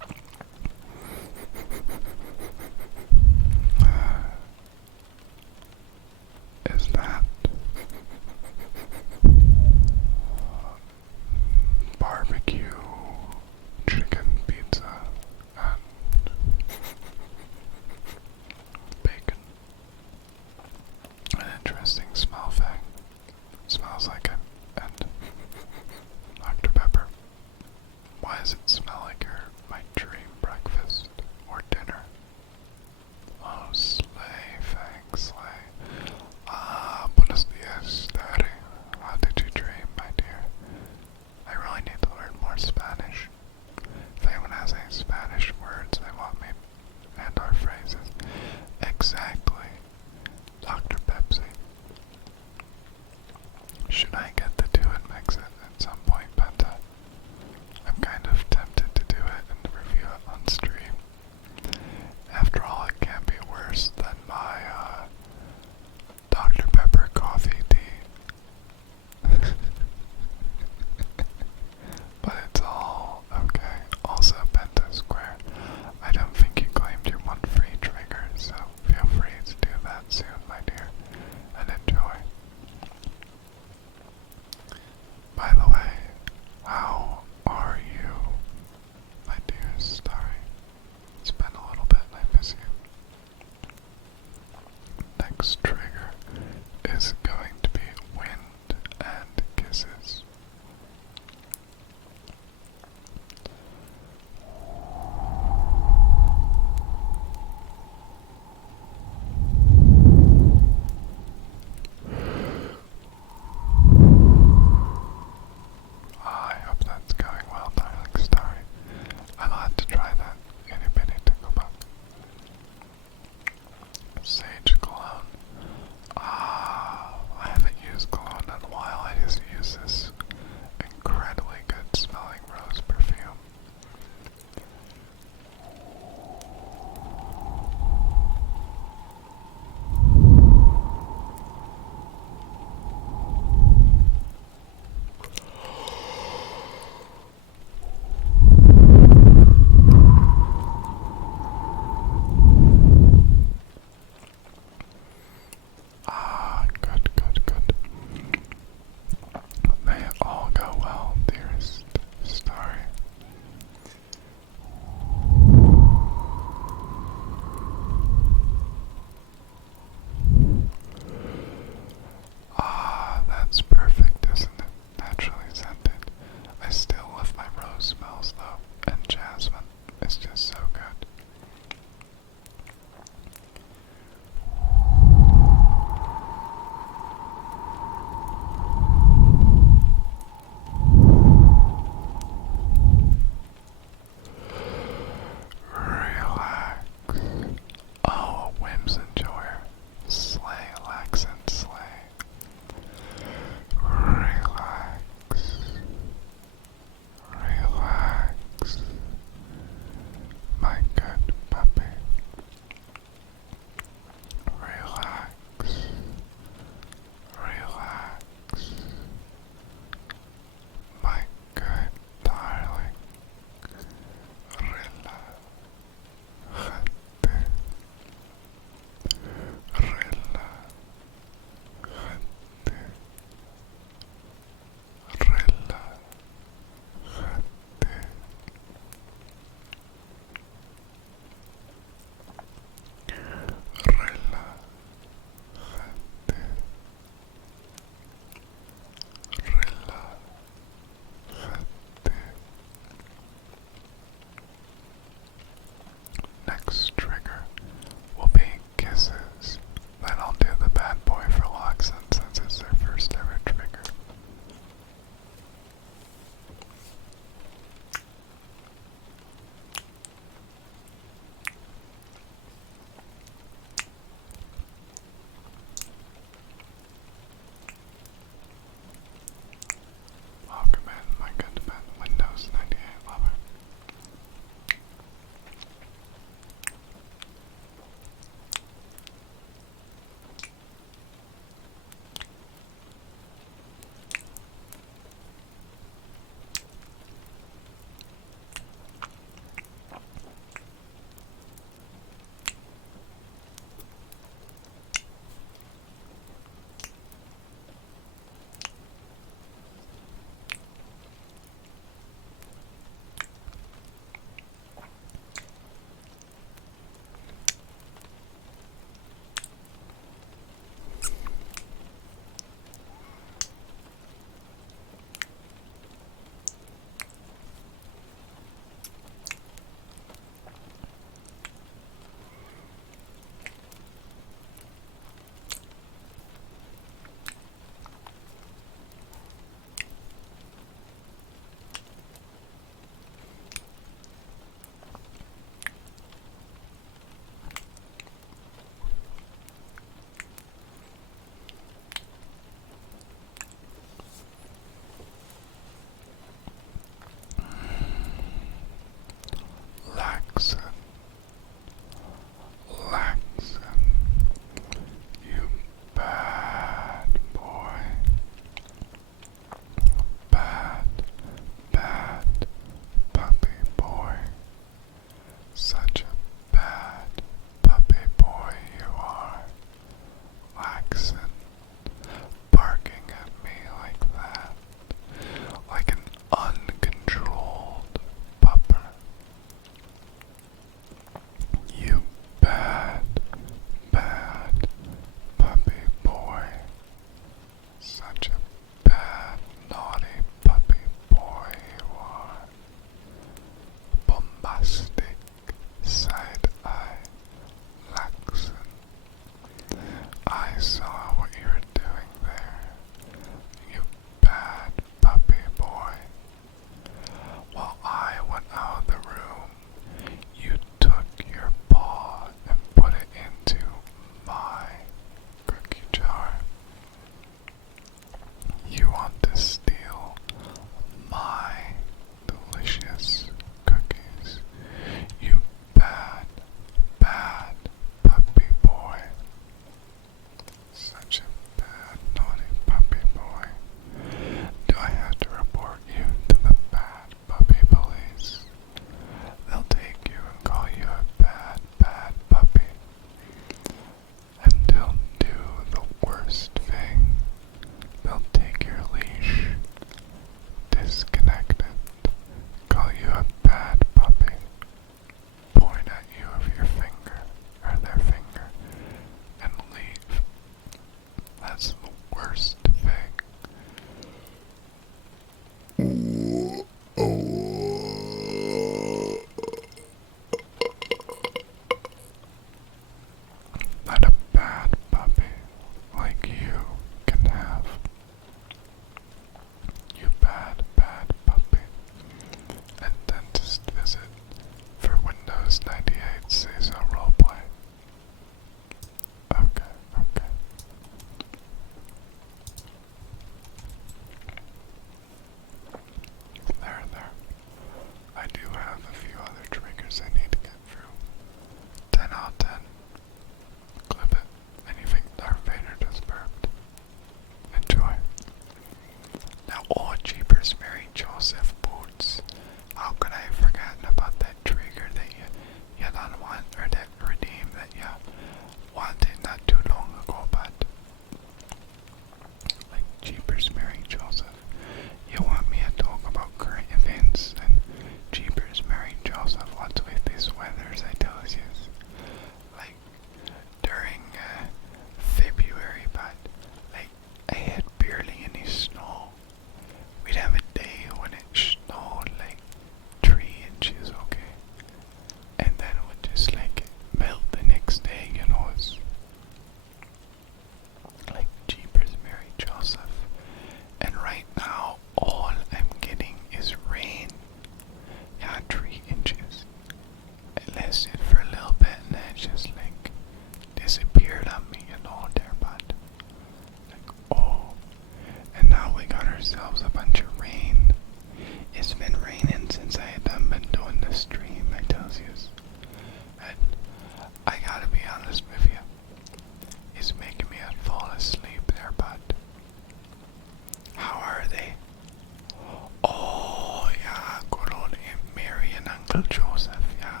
Bill Joseph, yeah.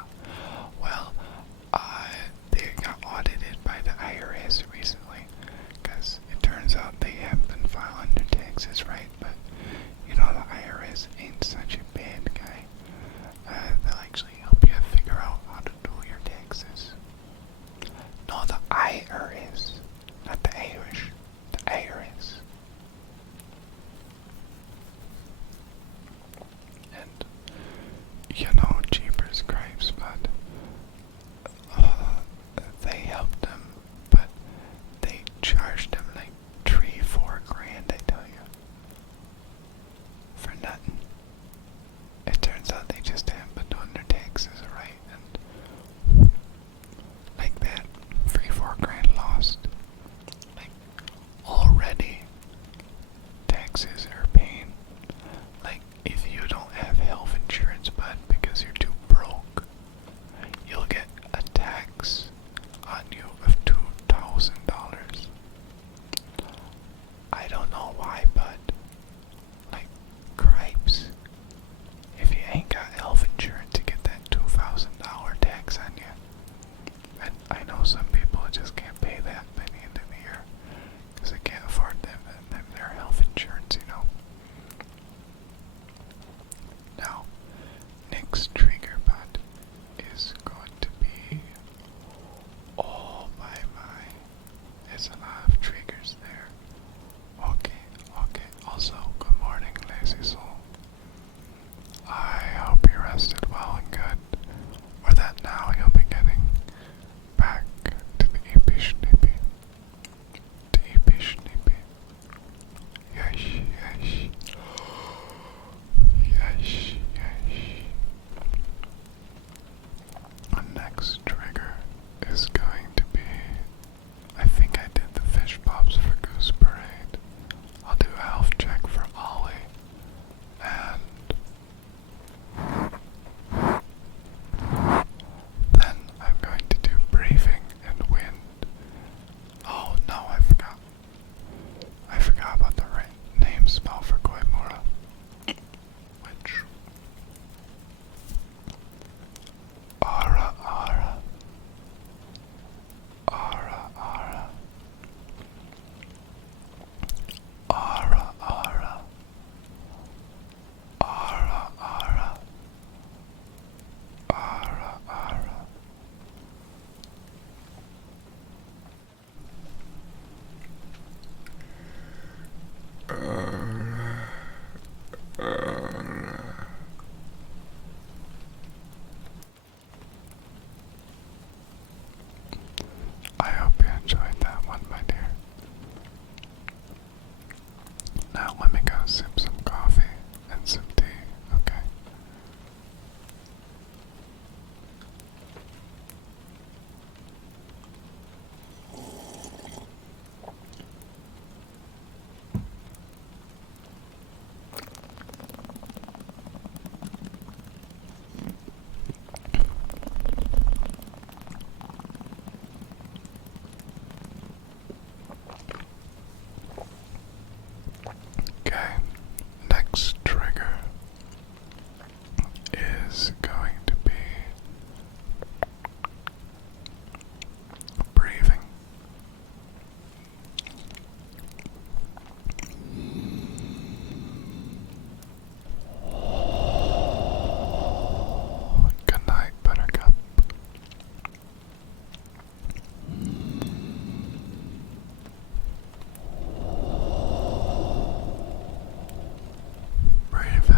Well, they got audited by the IRS recently, because it turns out they have been filing their taxes right, but you know the IRS ain't such a bad guy. They'll actually help you figure out how to do your taxes. No, the IRS, not the Irish, the IRS. And you know, Jeepers Cripes, but they helped them, but they charged them like 3-4 grand, I tell you, for nothing. It turns out they just haven't been doing their taxes right, and like that, 3-4 grand lost. Like, already, taxes are paying. Like, if you don't have health insurance, bud, because you're too broke, you'll get a tax on you of $2,000. I don't know why, bud. Like, cripes. If you ain't got health insurance, you get that $2,000 tax on you. And I know some people just can't pay that by the end of the year, because they can't afford their health insurance, you know. Now, next trigger bud is going to be, oh my, there's a lot of triggers there. Okay, also, good morning, lazy soul. I hope you rested well and good, or that now you'll be getting back to the eepy schnippy. The eepy schnippy. Yes. Our next trigger is going to be, I think I did the fish pops for Goose Parade. I'll do a health check for Ollie, and then I'm going to do breathing and wind. Oh no, I forgot. I forgot about the right name spell for Koimura. Which? Ara. I hope you enjoyed that one, my dear. Now let me go sip some coffee and some tea, okay? Okay, next trigger is going to be breathing. Good night, Buttercup. Breathe in.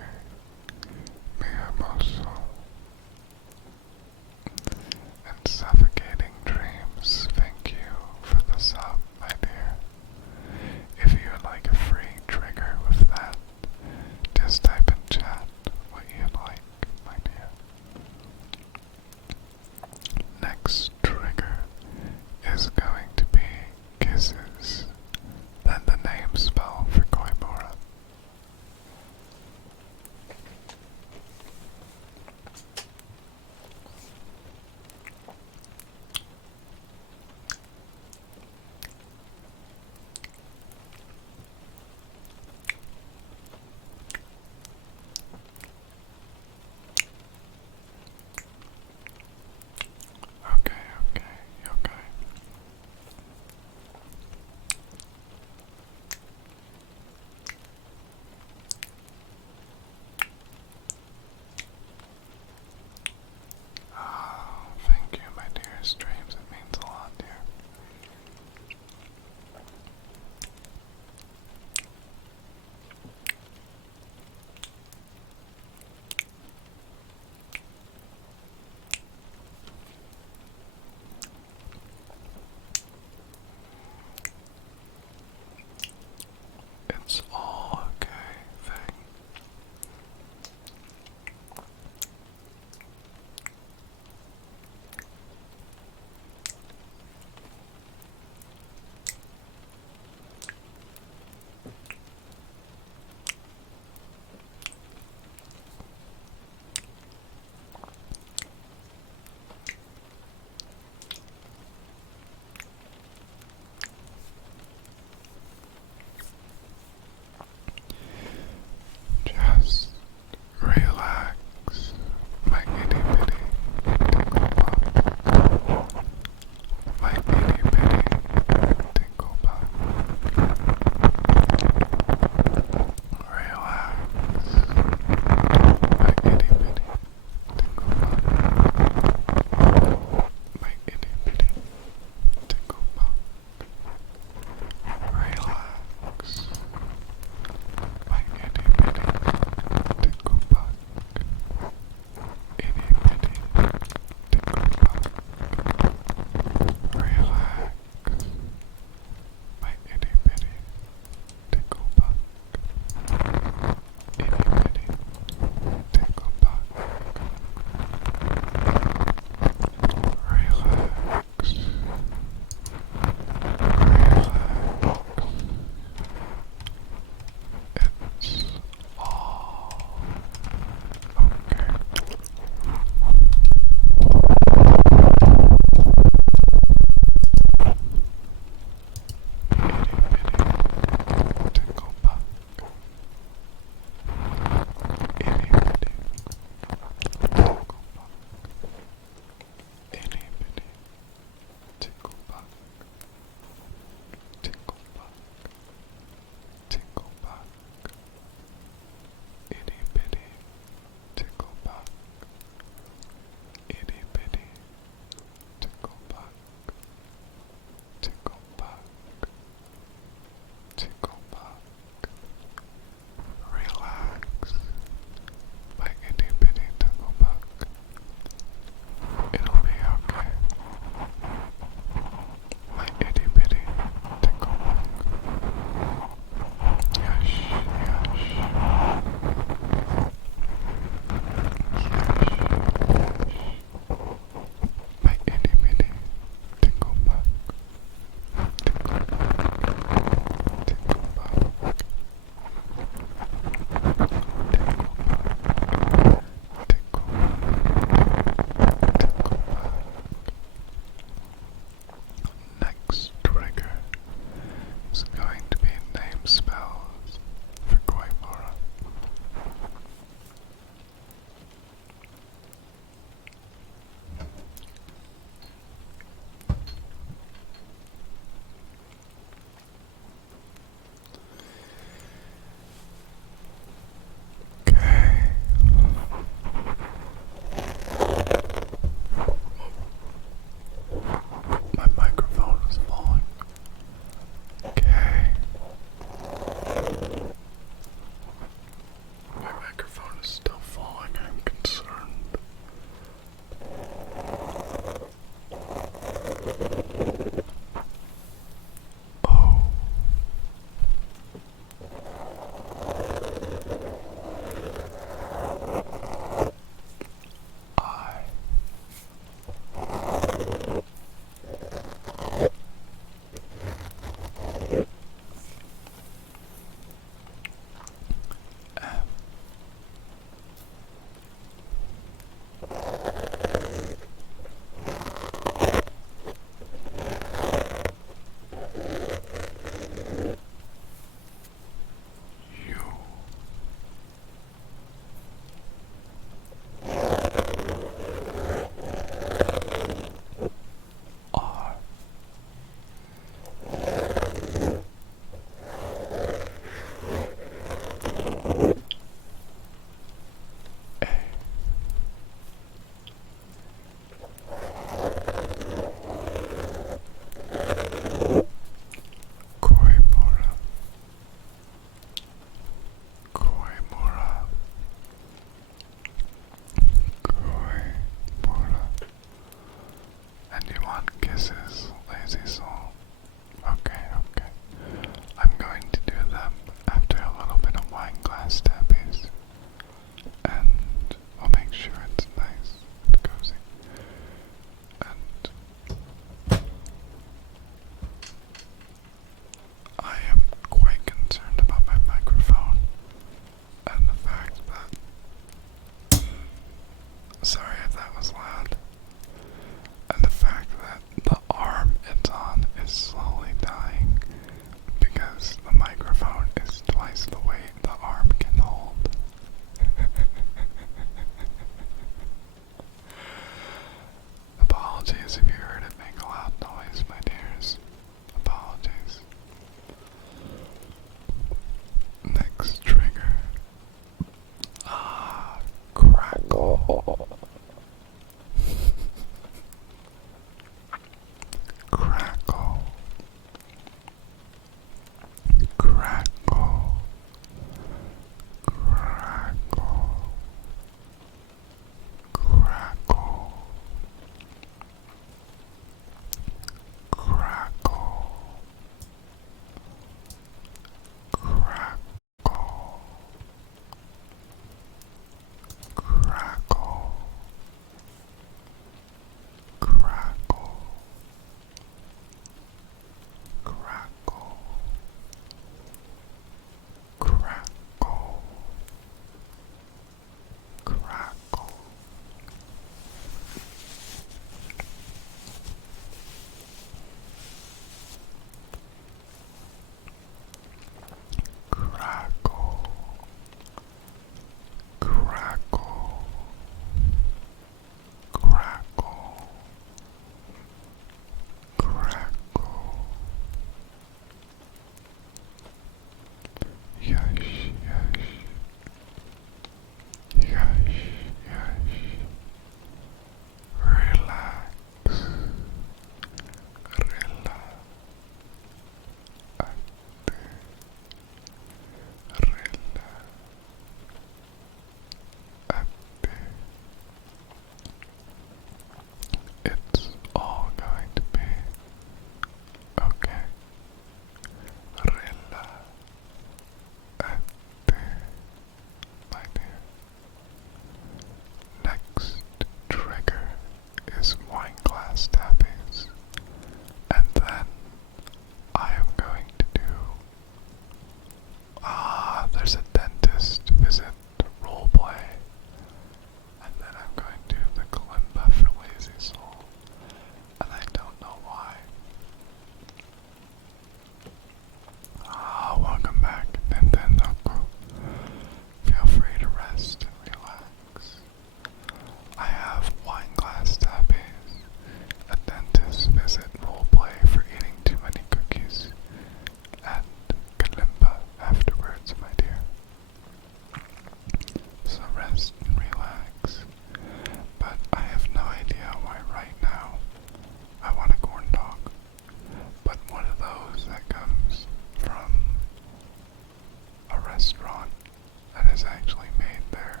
is actually made there.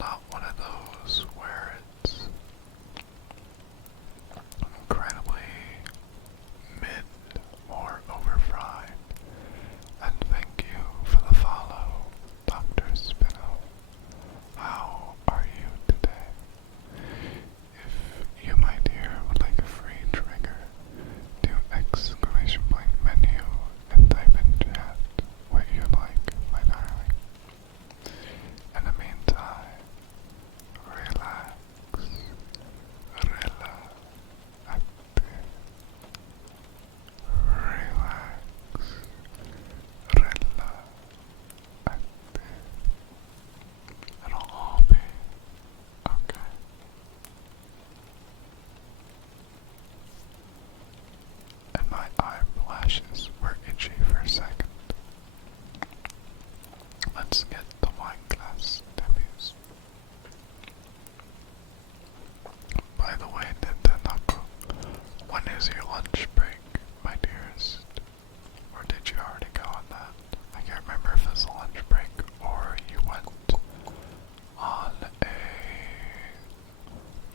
Not one of those where it's incredibly mid or overfried. And thank you for the follow, Dr. Spino. How are you today? If you, my dear, would like a free trigger, do exclamation point menu and type in chat what you like, my darling. In the meantime, relax, relax, it'll all be okay. And my eyelashes were itchy for a second. Let's get the wine glass, Tappies. By the way, Nintendo, when is your lunch break, my dearest? Or did you already go on that? I can't remember if it was a lunch break or you went on a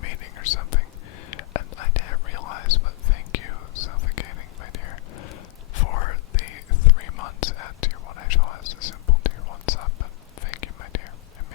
meeting or something. And I didn't realize, but thank you, Suffocating, my dear, for the 3 months at Tier 1. I realized a simple Tier 1 sub, but thank you, my dear. It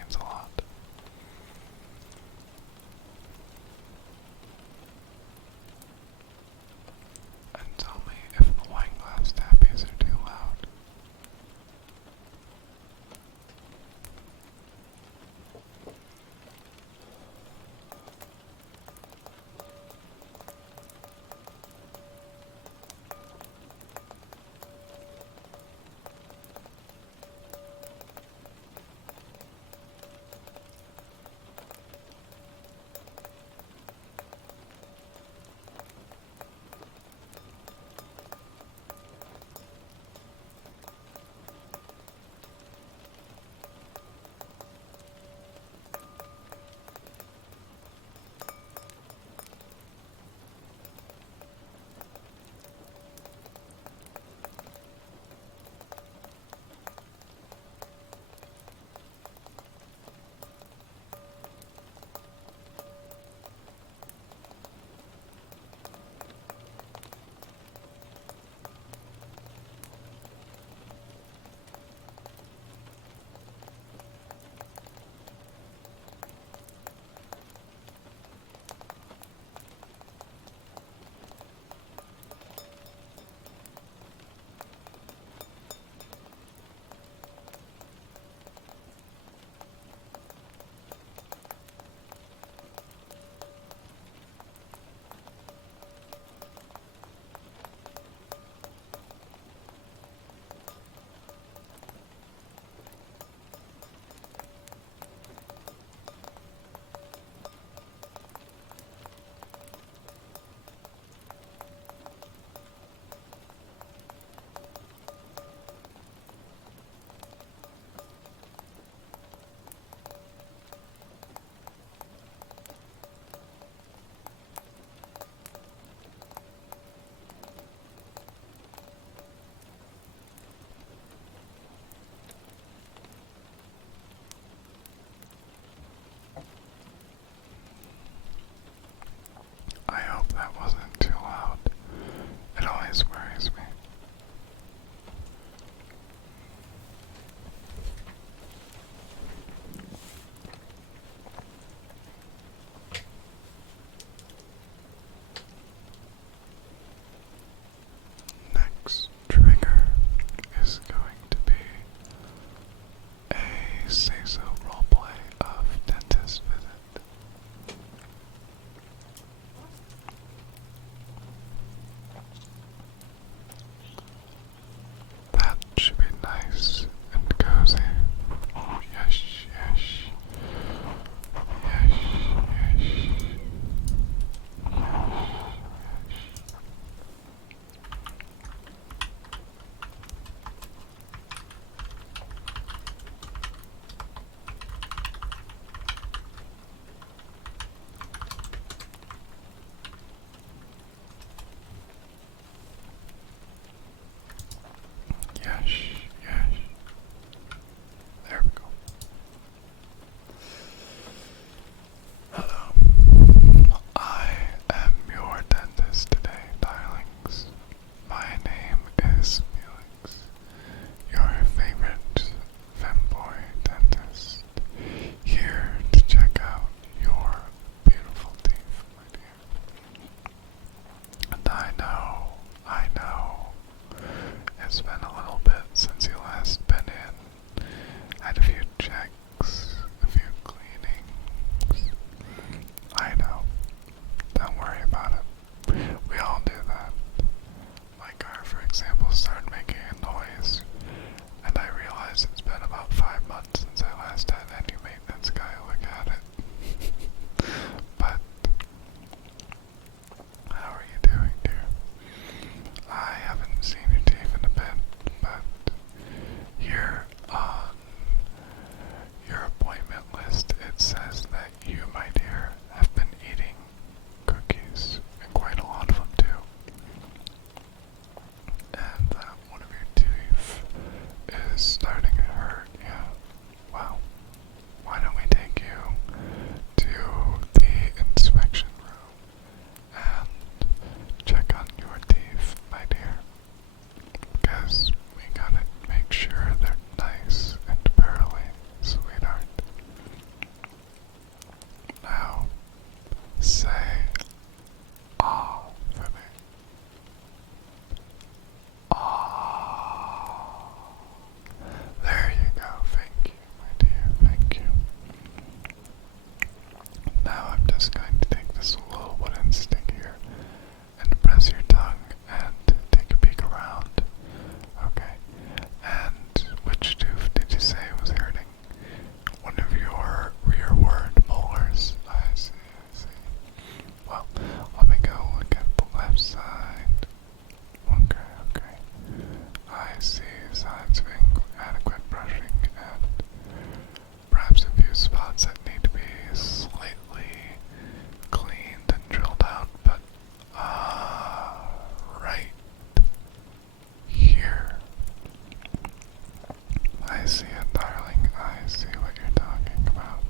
see what you're talking about.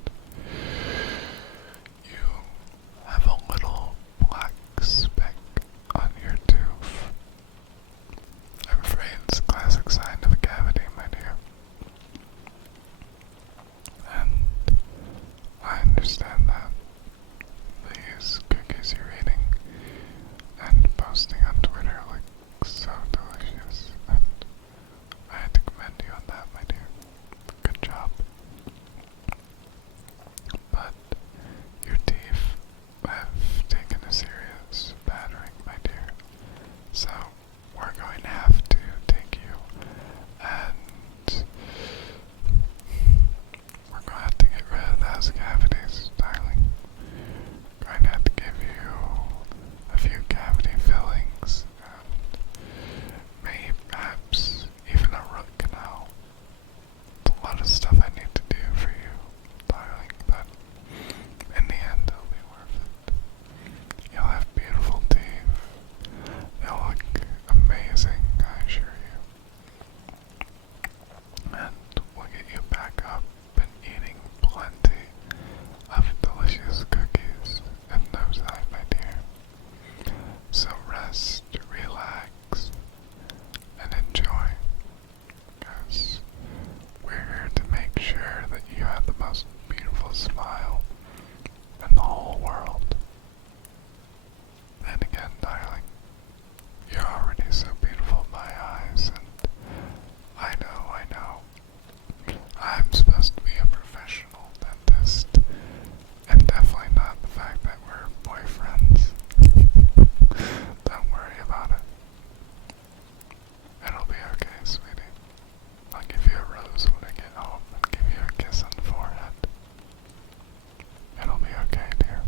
You have a little black speck on your tooth. I'm afraid it's a classic sign of a cavity, my dear. And I understand that these cookies you're eating and posting on Twitter look so delicious, and I had to commend you on that, my dear. Good job. But your teeth have taken a serious battering, my dear. So we're going to have to take you and we're going to have to get rid of those cavities, darling. We're going to have to give you a few cavity fillings and maybe perhaps even a root canal. It's a lot of stuff I need to do for you, darling, but in the end it'll be worth it. You'll have beautiful teeth. They'll look amazing, I assure you. And we'll get you back up and eating plenty of delicious cookies in no time, my dear. So rest, relax, and enjoy, because we're here to make sure that you have the most beautiful smile in the whole world. And again, darling, you're already so beautiful in my eyes, and I know. I'm supposed to be a professional dentist, and definitely not the fact that we're boyfriends. Don't worry about it. It'll be okay, sweetie. I'll give you a rose when I get home and give you a kiss on the forehead. It'll be okay, dear.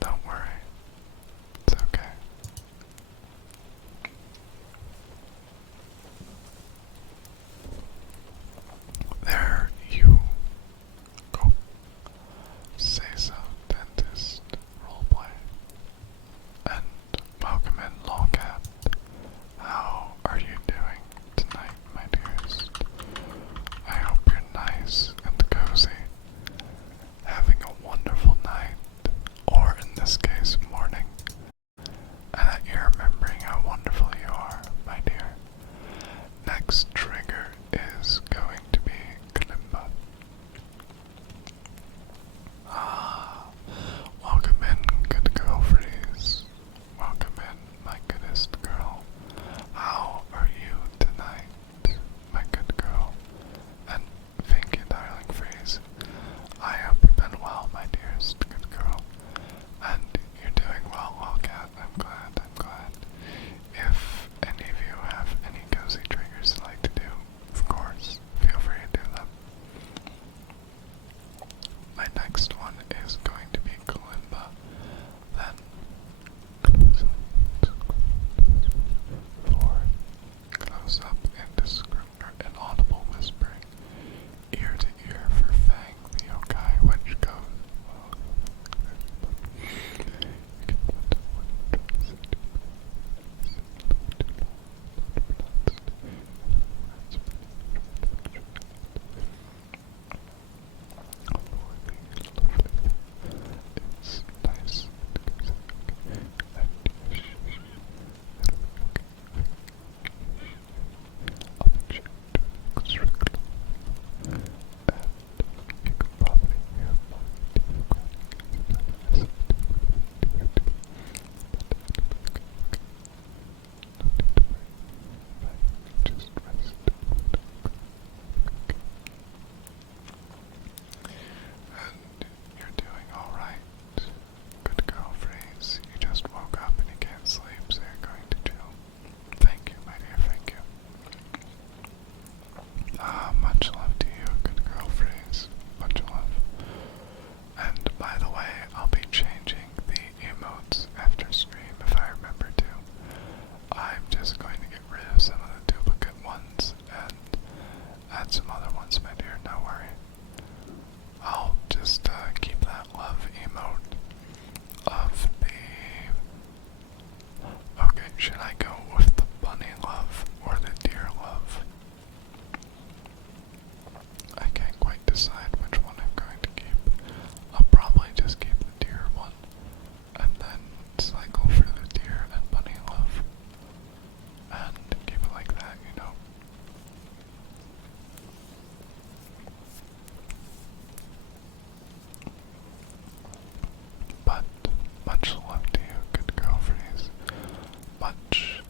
Don't worry. It's okay. Should I go with the bunny love or the deer love? I can't quite decide which one I'm going to keep. I'll probably just keep the deer one and then cycle for the deer and bunny love and keep it like that, you know. But much love to you, good girlfriends. Much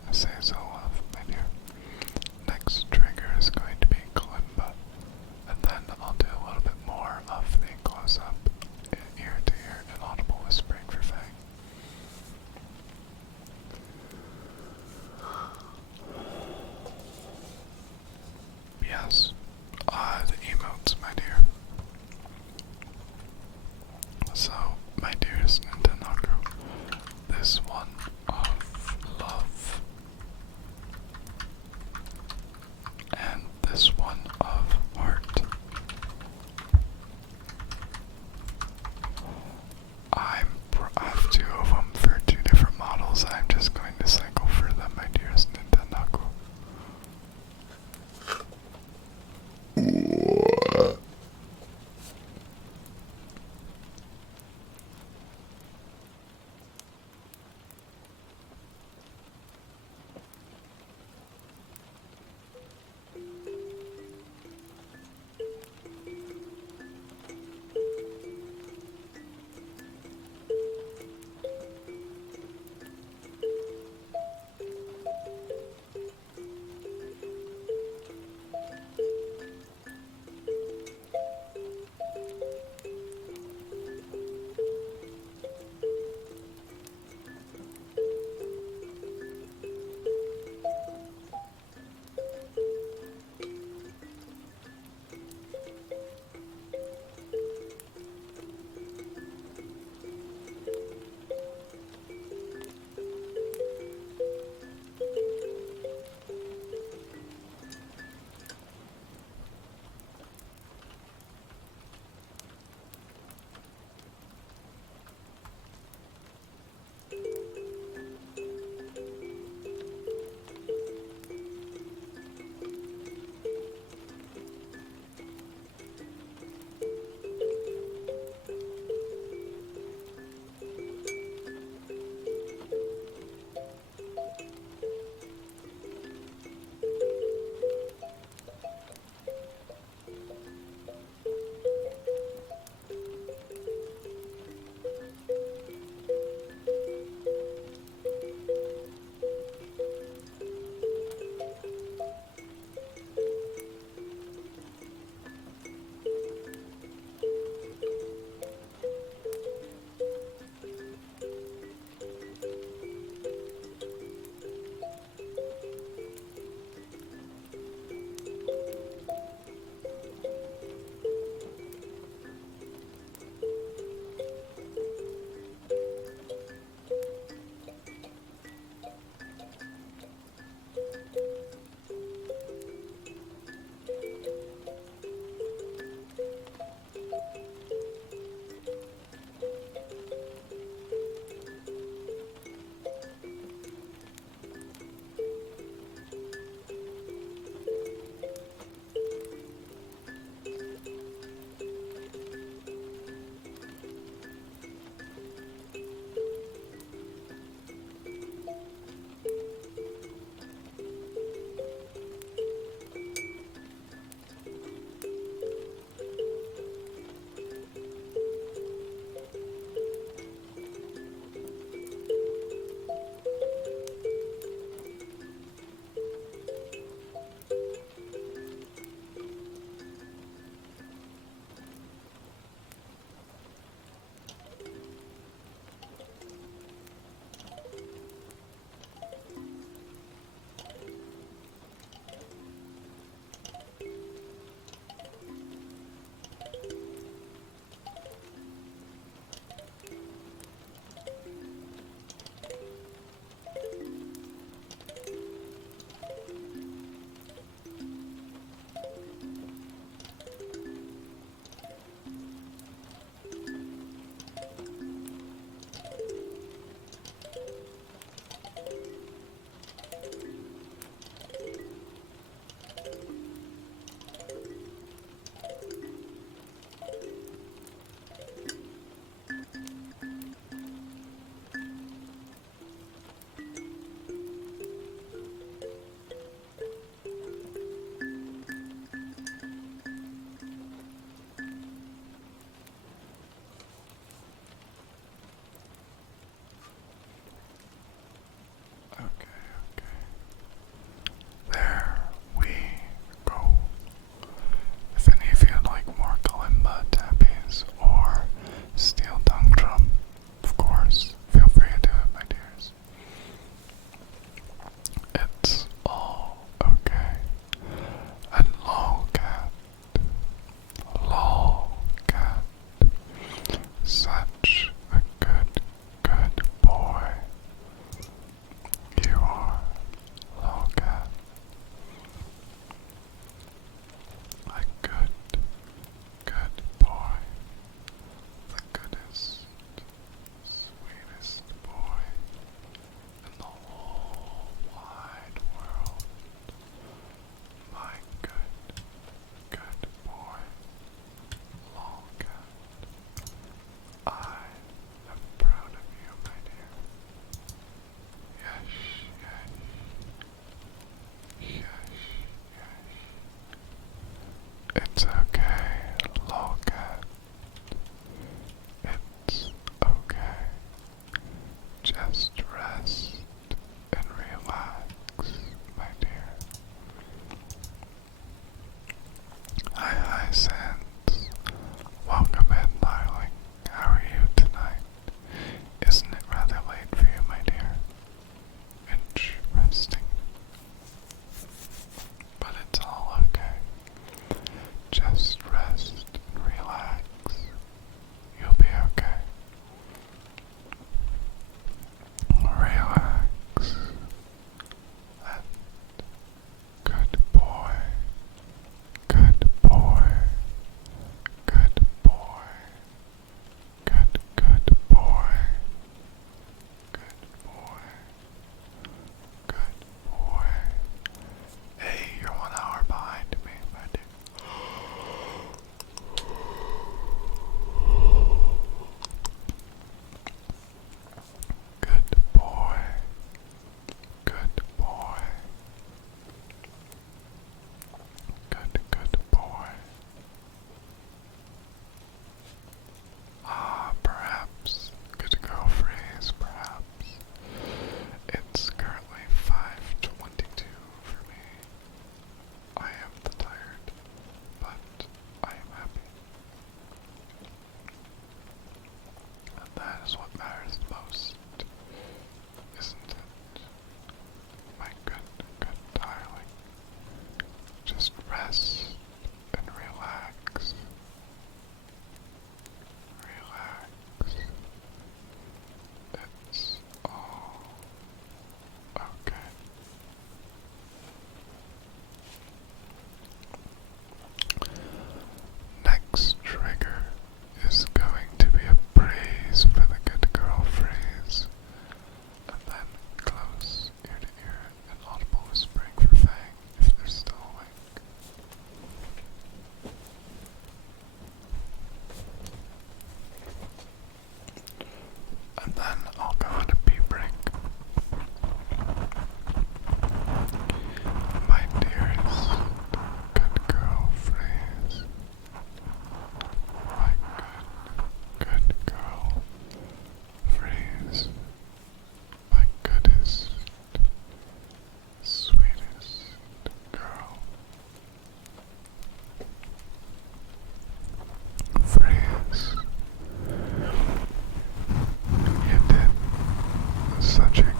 such a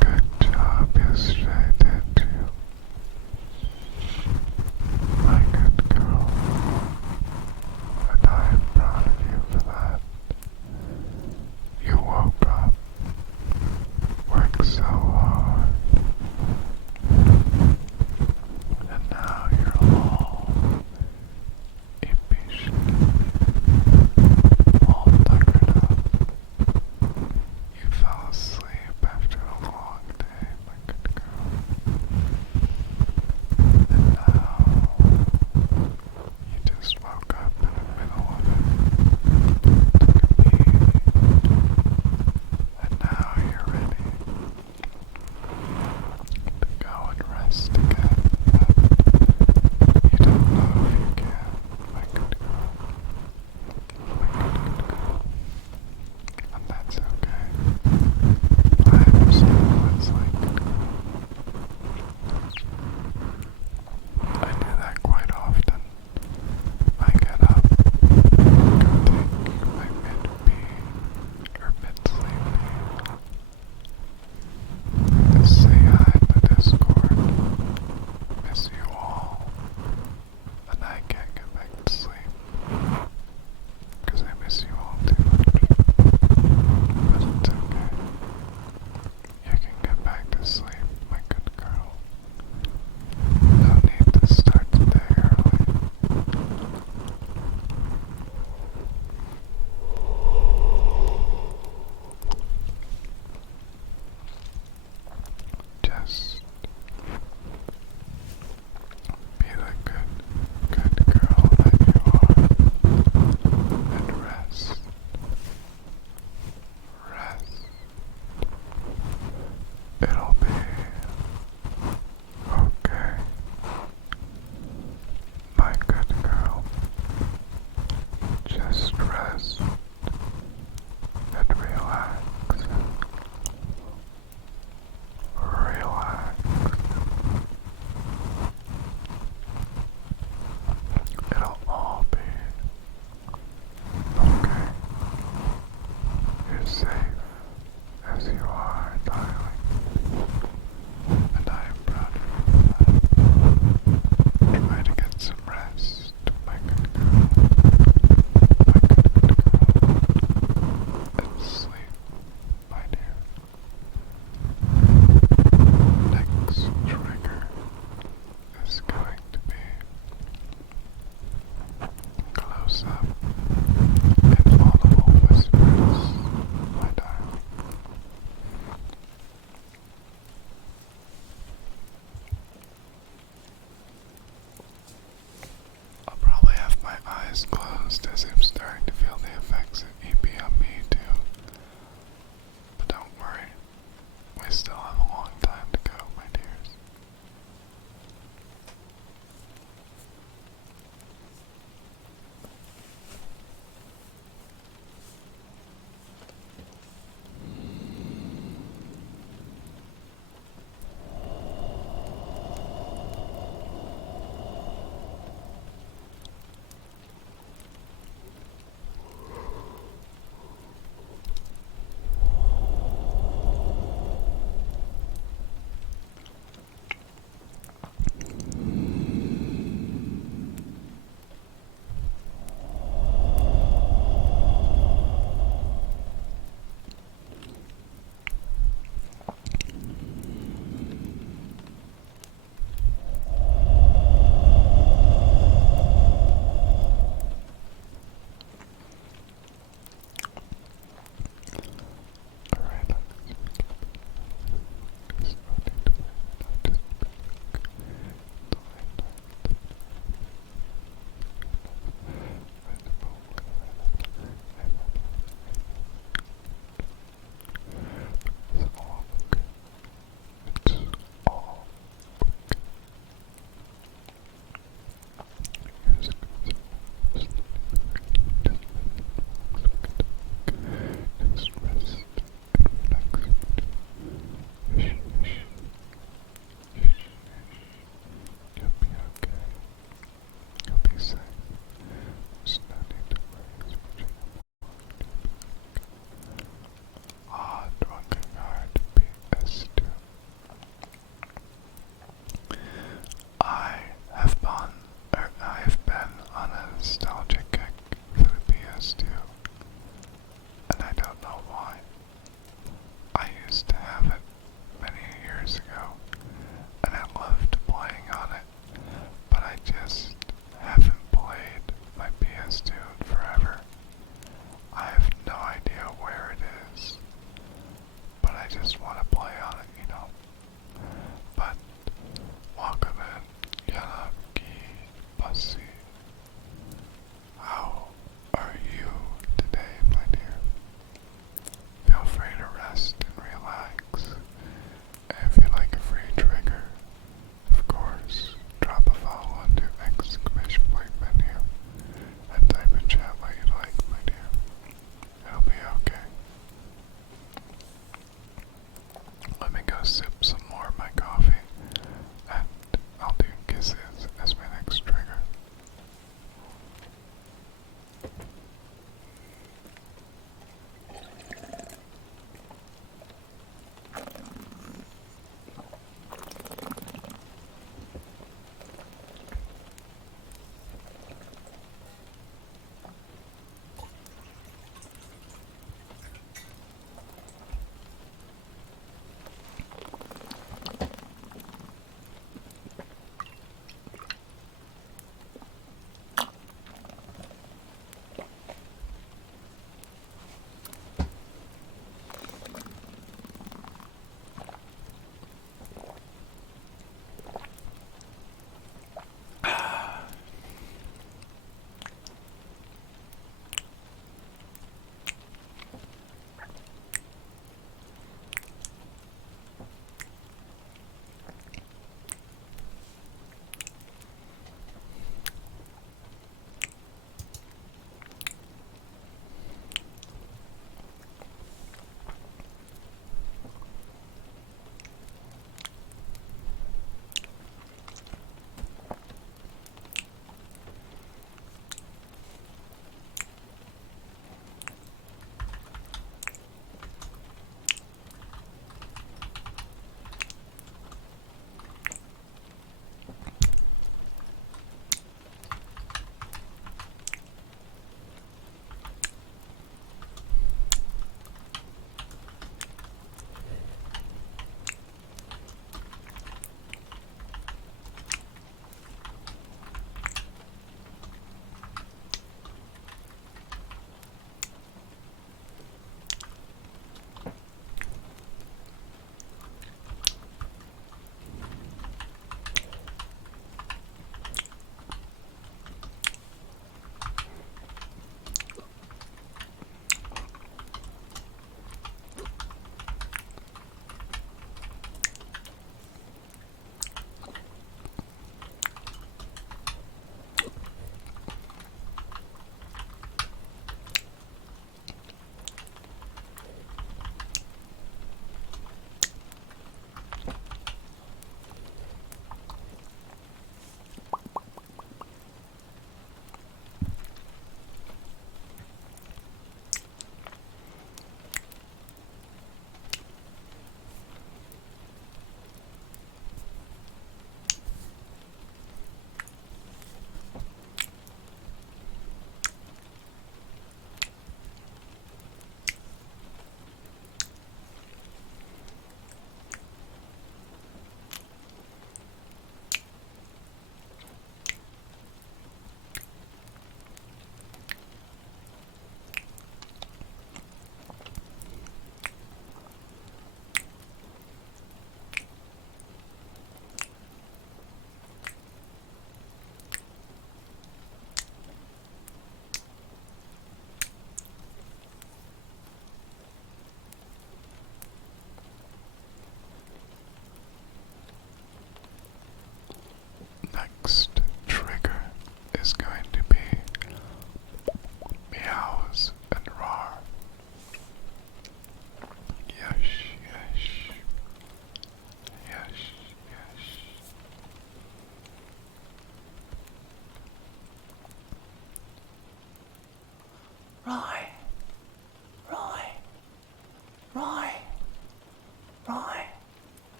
good job yesterday, didn't you? My good girl. And I am proud of you for that. You woke up, worked so hard, and now you're all impish, all tuckered up. You fell asleep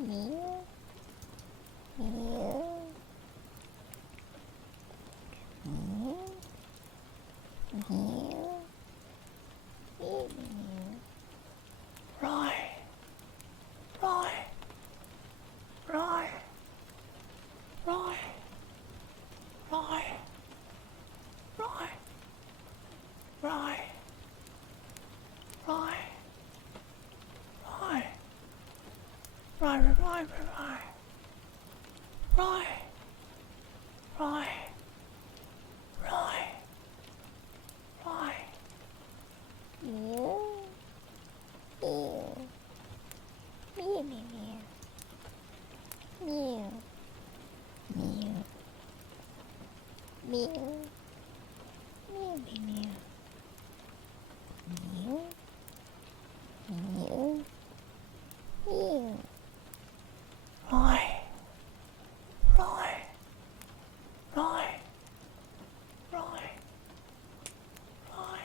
Meow. Meow. Meow. Meow. Meow. Roy. Roy. Roy. Roy. Roy. Roy. Roy. Roy. Roy. Roy, Roy, Roy, Roy. Roy. Roy. Roy. Roy. Meow. Meow. Meow, meow, meow. Meow. Meow. Meow. Meow, meow, meow. Meow. Meow. Meow. Roy. Roy. Roy. Roy. Roy.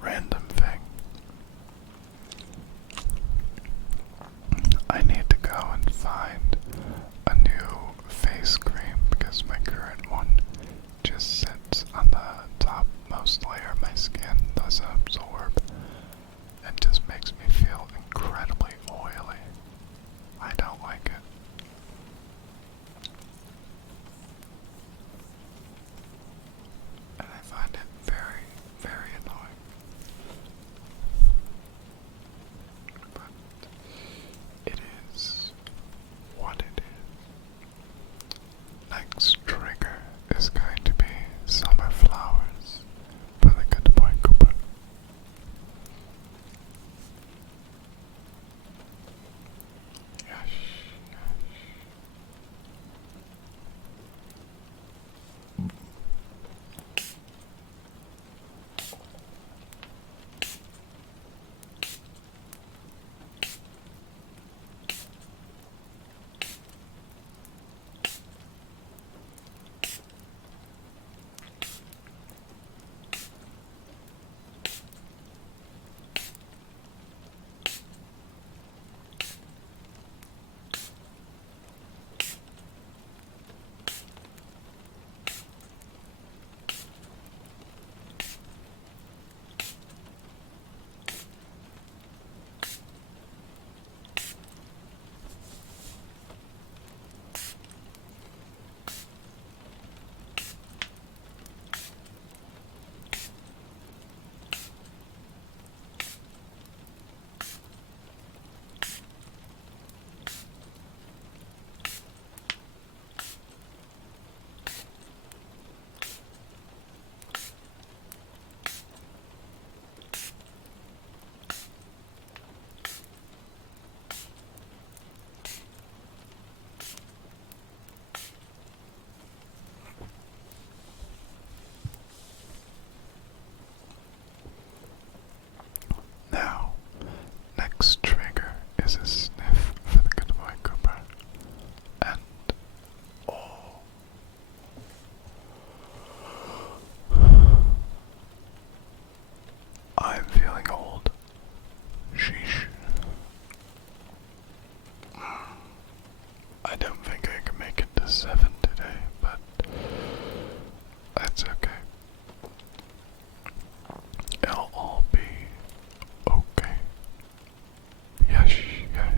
random thing. I need to go and find a new face cream because my current one just sits on the topmost layer of my skin, doesn't absorb, and just makes me feel incredibly oily. I don't like it. And I find it very, very annoying. But it is what it is. Next trigger is going to be summer flowers for the good boy Cooper. Yes, yes. Now, next trigger is a sniff for the good boy Cooper. And oh, I'm feeling old. Sheesh. I don't think I can make it to 7 today, but that's okay. It'll all be okay. Yes, yes.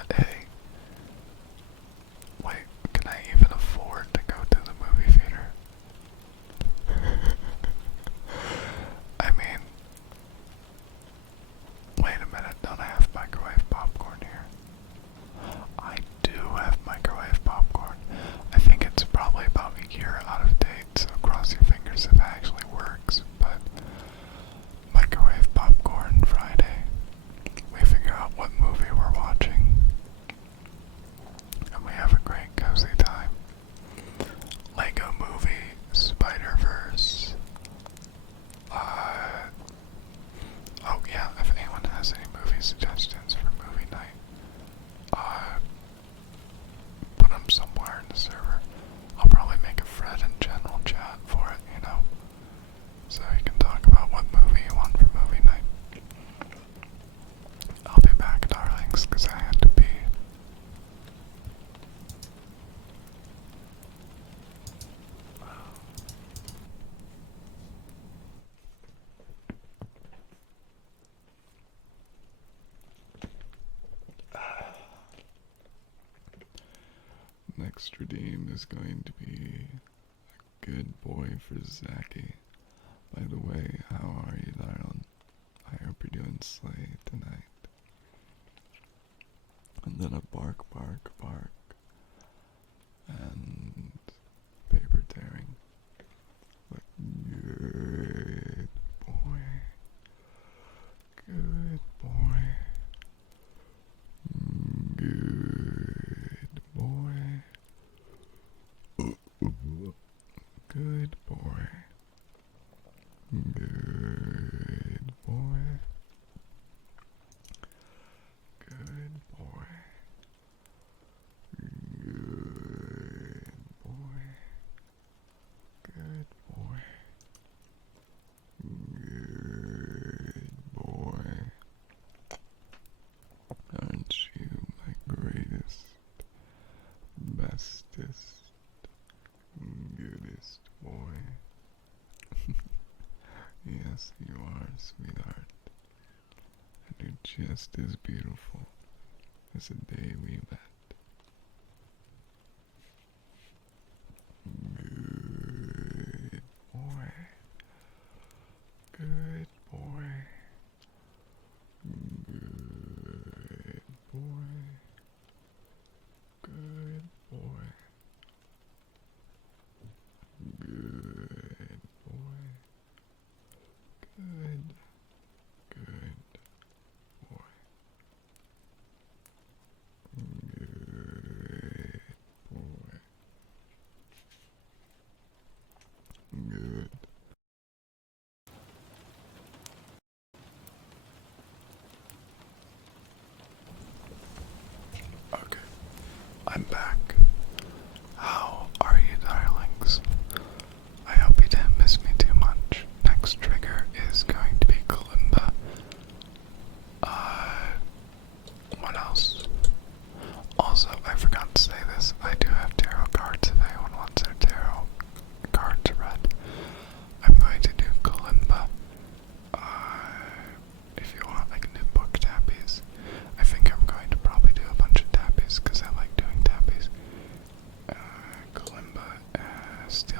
What? Hey. Wait, can I even afford to go to the movie theater? I mean, wait a minute, don't I have microwave popcorn here? I do have microwave popcorn. I think it's probably about a year out of date, so cross your fingers if it actually works, but microwave popcorn Friday. We figure out what movie we're watching, and we have a great cozy time. Lego Movie, Spider-Verse. Oh yeah, if anyone has any movie suggestions for movie night, put them somewhere in the server. I'll probably make a thread in general chat for it, you know, so you can talk about what movie you want for movie night. I'll be back, darlings, because I had to pee. Next redeem is going to be a good boy for Zachy. By the way, how are you, darling? I hope you're doing slay tonight. And then a bark, bark, bark. And paper tearing. But good boy. Good boy. Good boy. Good boy. Good boy. Good boy. Good boy. Good boy. Good boy. Aren't you my greatest, bestest, goodest boy? Yes, you are, sweetheart. And you're just as beautiful as the day we met. Good boy. Good boy. Good boy. Good boy. Good boy. Good. Good boy. Good boy. Good. Okay, I'm back. How are you, darlings? I hope you didn't miss me too much. Next trigger is going to be Kalimba. What else? Also, I forgot to say this, I do have tarot cards if anyone wants their tarot cards read. I'm going to do Kalimba. If you want like a new book, Tappies. I think I'm going to probably do a bunch of Tappies because I like doing Tappies. Kalimba, Steel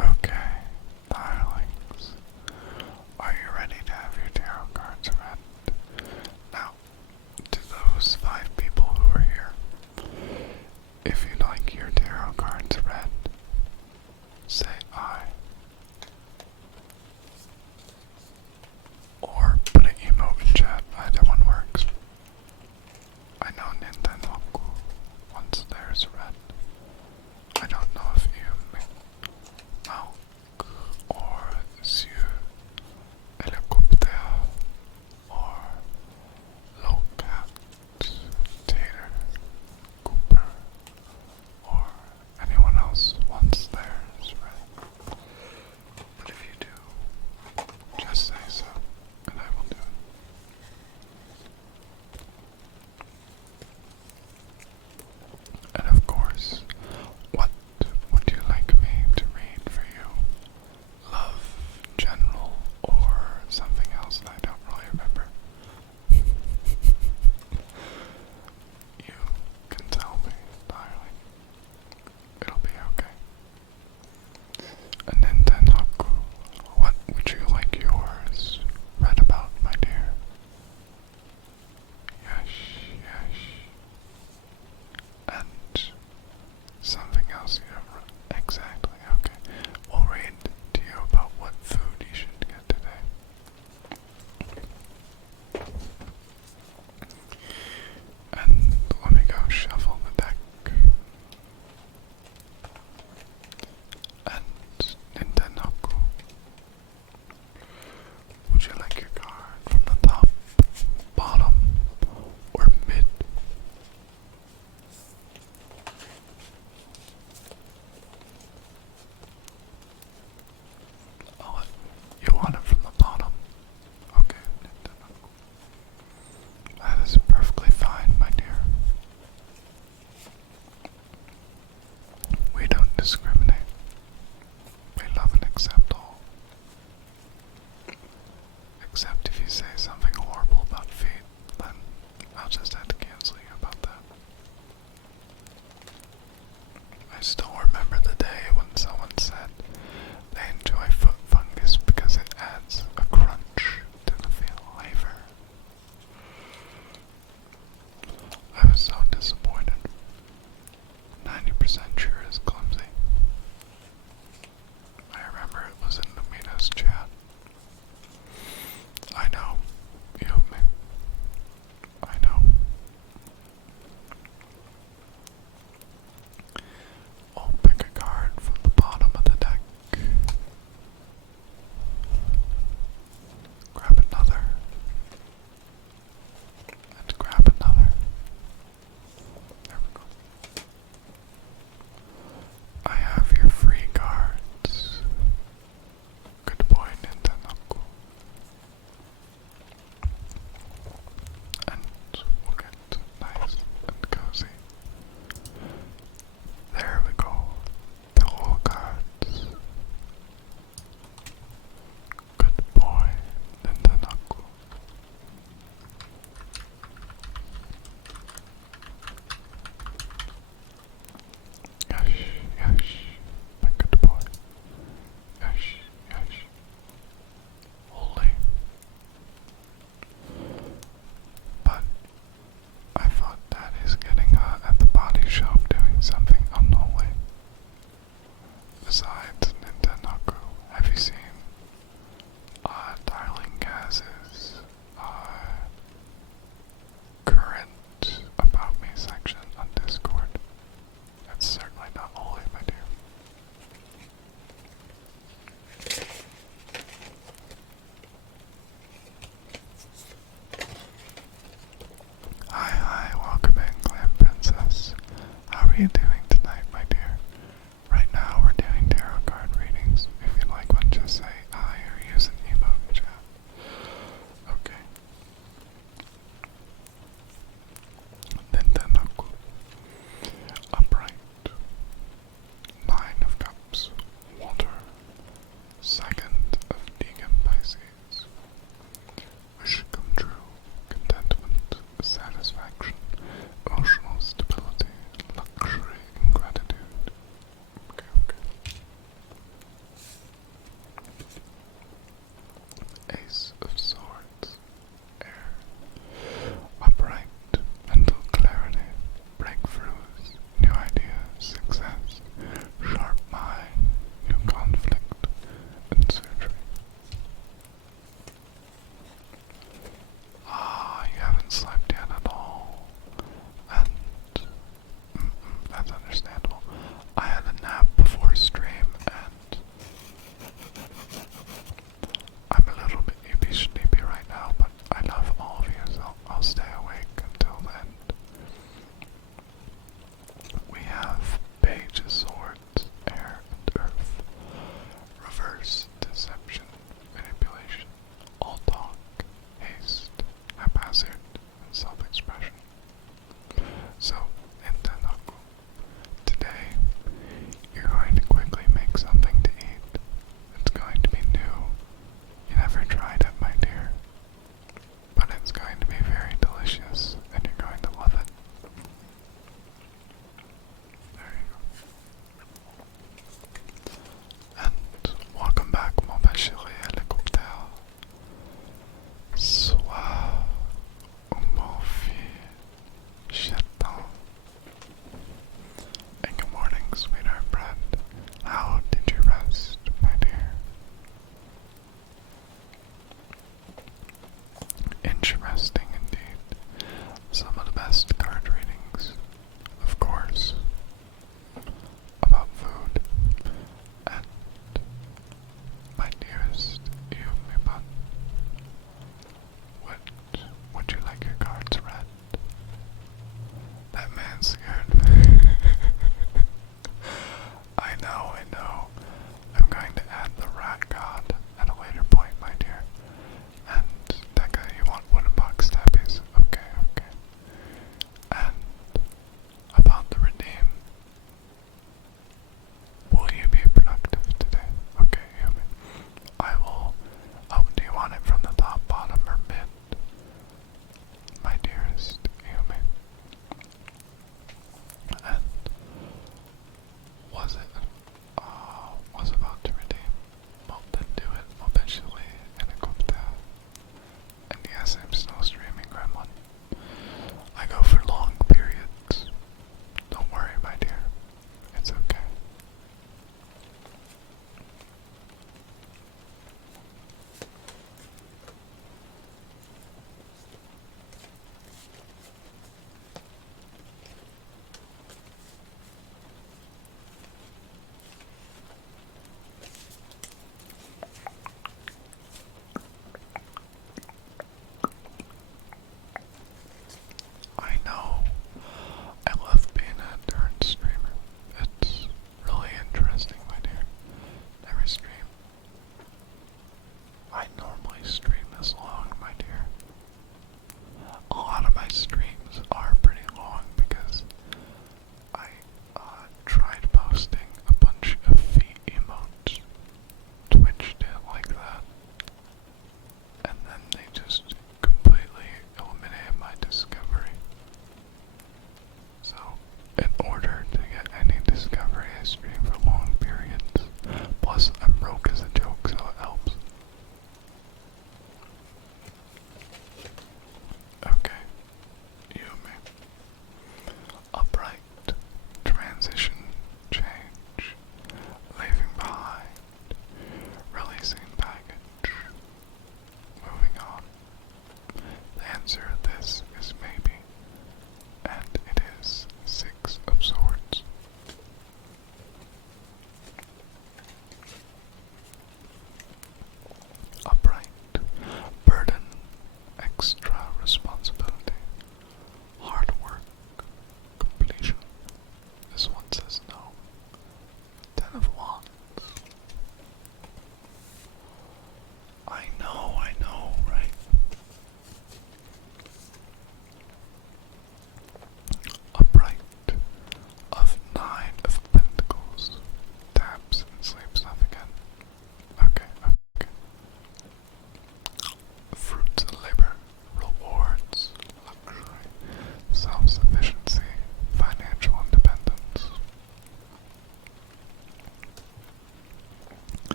Okay, darlings. Are you ready to have your tarot cards read? Now, to those 5 people who are here, if you'd like your tarot cards read, say I. Or put an emote in chat, either one works. I know Nintendo wants theirs read. I don't know if you Malk or Sieur Helicopter or Locat Tater Cooper or anyone else wants theirs read. But if you do, just say so, and I will do it. And of course, what would you like me to read for you? Love, general, or something else that I don't really remember? You can tell me, darling. It'll be okay. And then Tenhaku, what would you like yours read about, my dear? Yes, yes. And something else you don't exactly, okay. We'll read to you about what food you should get today. And let me go shuffle the deck. And Nintendoku, would you like your card from the top, bottom, or mid? Oh, you want it from the bottom? Okay, Nintendoku. That is perfectly fine, my dear. We don't discriminate. We love and accept all. Except if you say something horrible about feet, then I'll just have to cancel you about that. I still remember the day when someone said they enjoy foot fungus because it adds a crunch to the flavor. I was so disappointed. 90% sure is clumsy. I remember it was in Lumina's chat. I know. You me. I know. I'll pick a card from the bottom of the deck. Grab another. And grab another. There we go. I have your free cards. Good boy,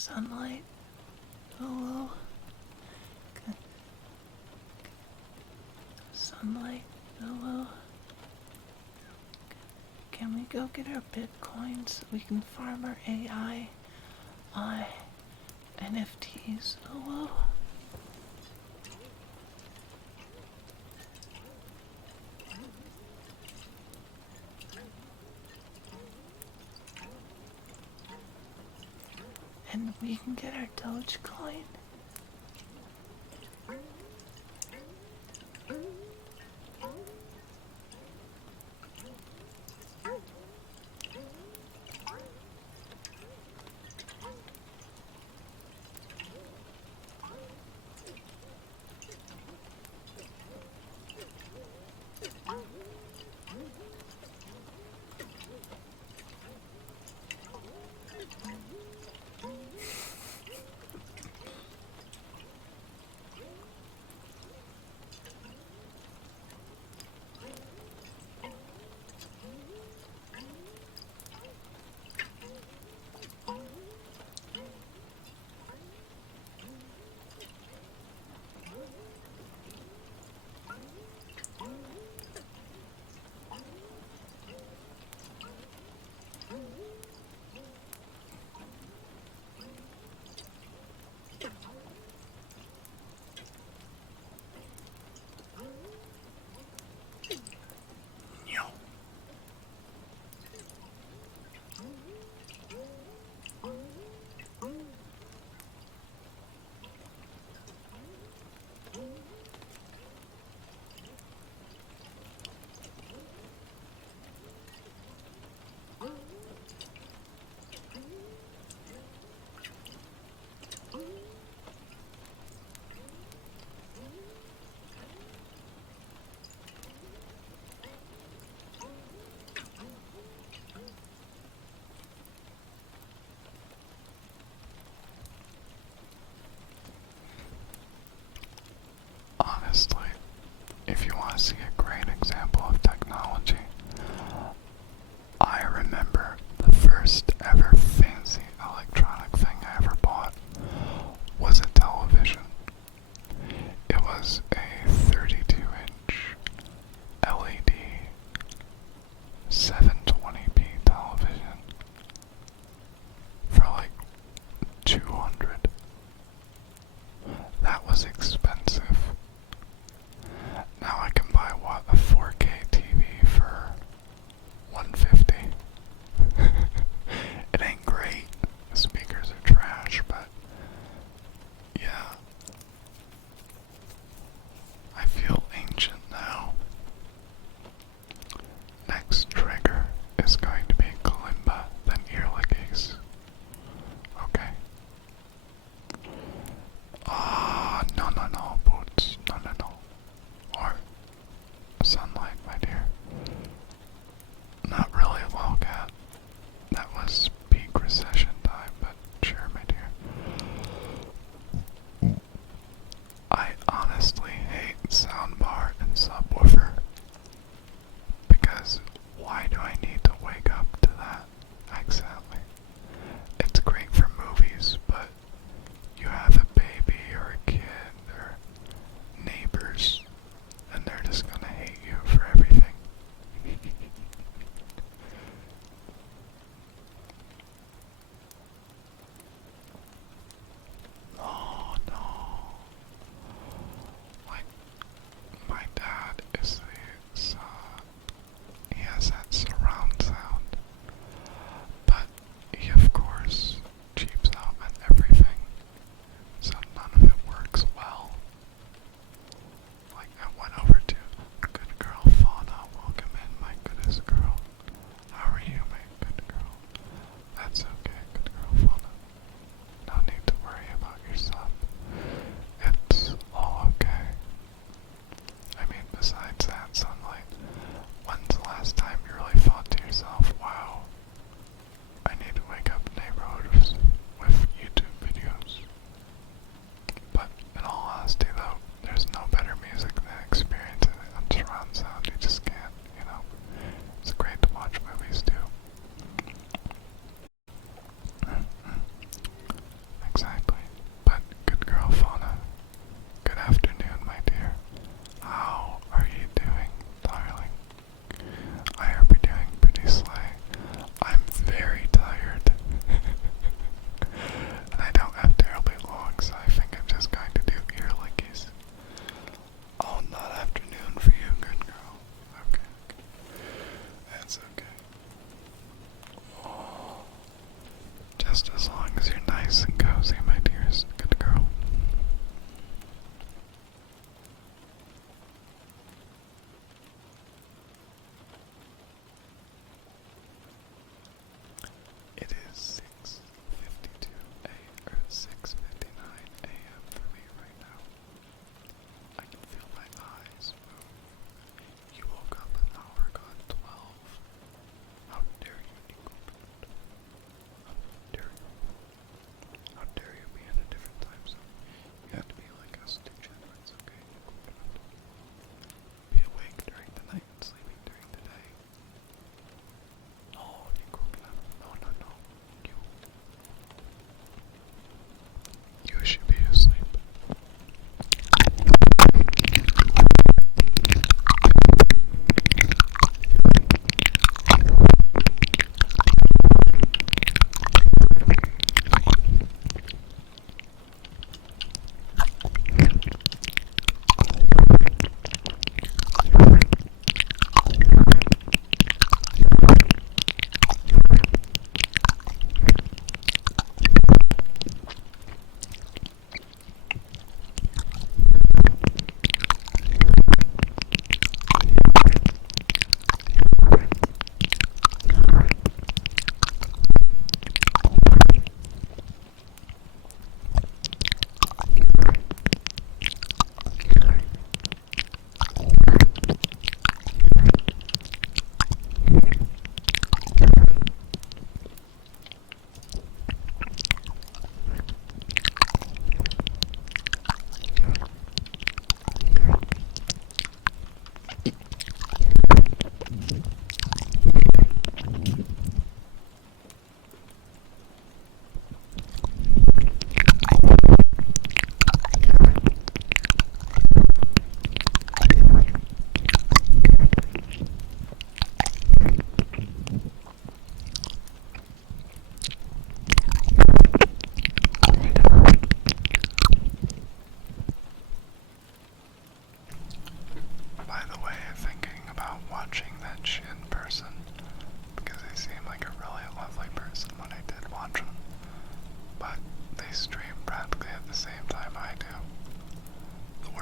Sunlight. UwU. Sunlight. UwU. Can we go get our Bitcoin so we can farm our AI NFTs? UwU. And we can get our Dogecoin.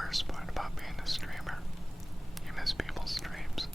worst part about being a streamer. You miss people's streams.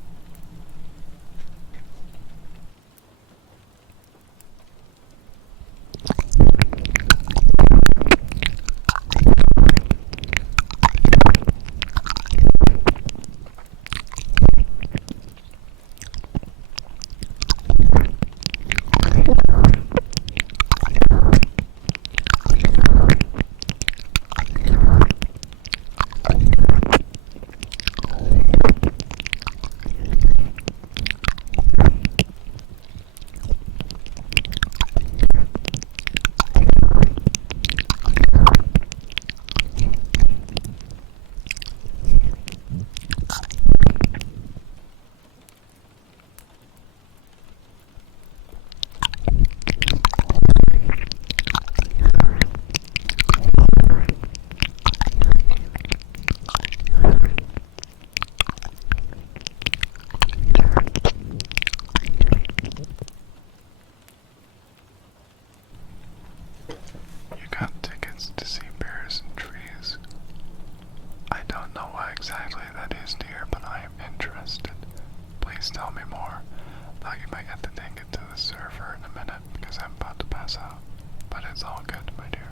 You got tickets to see bears and trees. I don't know what exactly that is, dear, but I am interested. Please tell me more. Thought you might have to take it to the server in a minute because I'm about to pass out. But it's all good, my dear.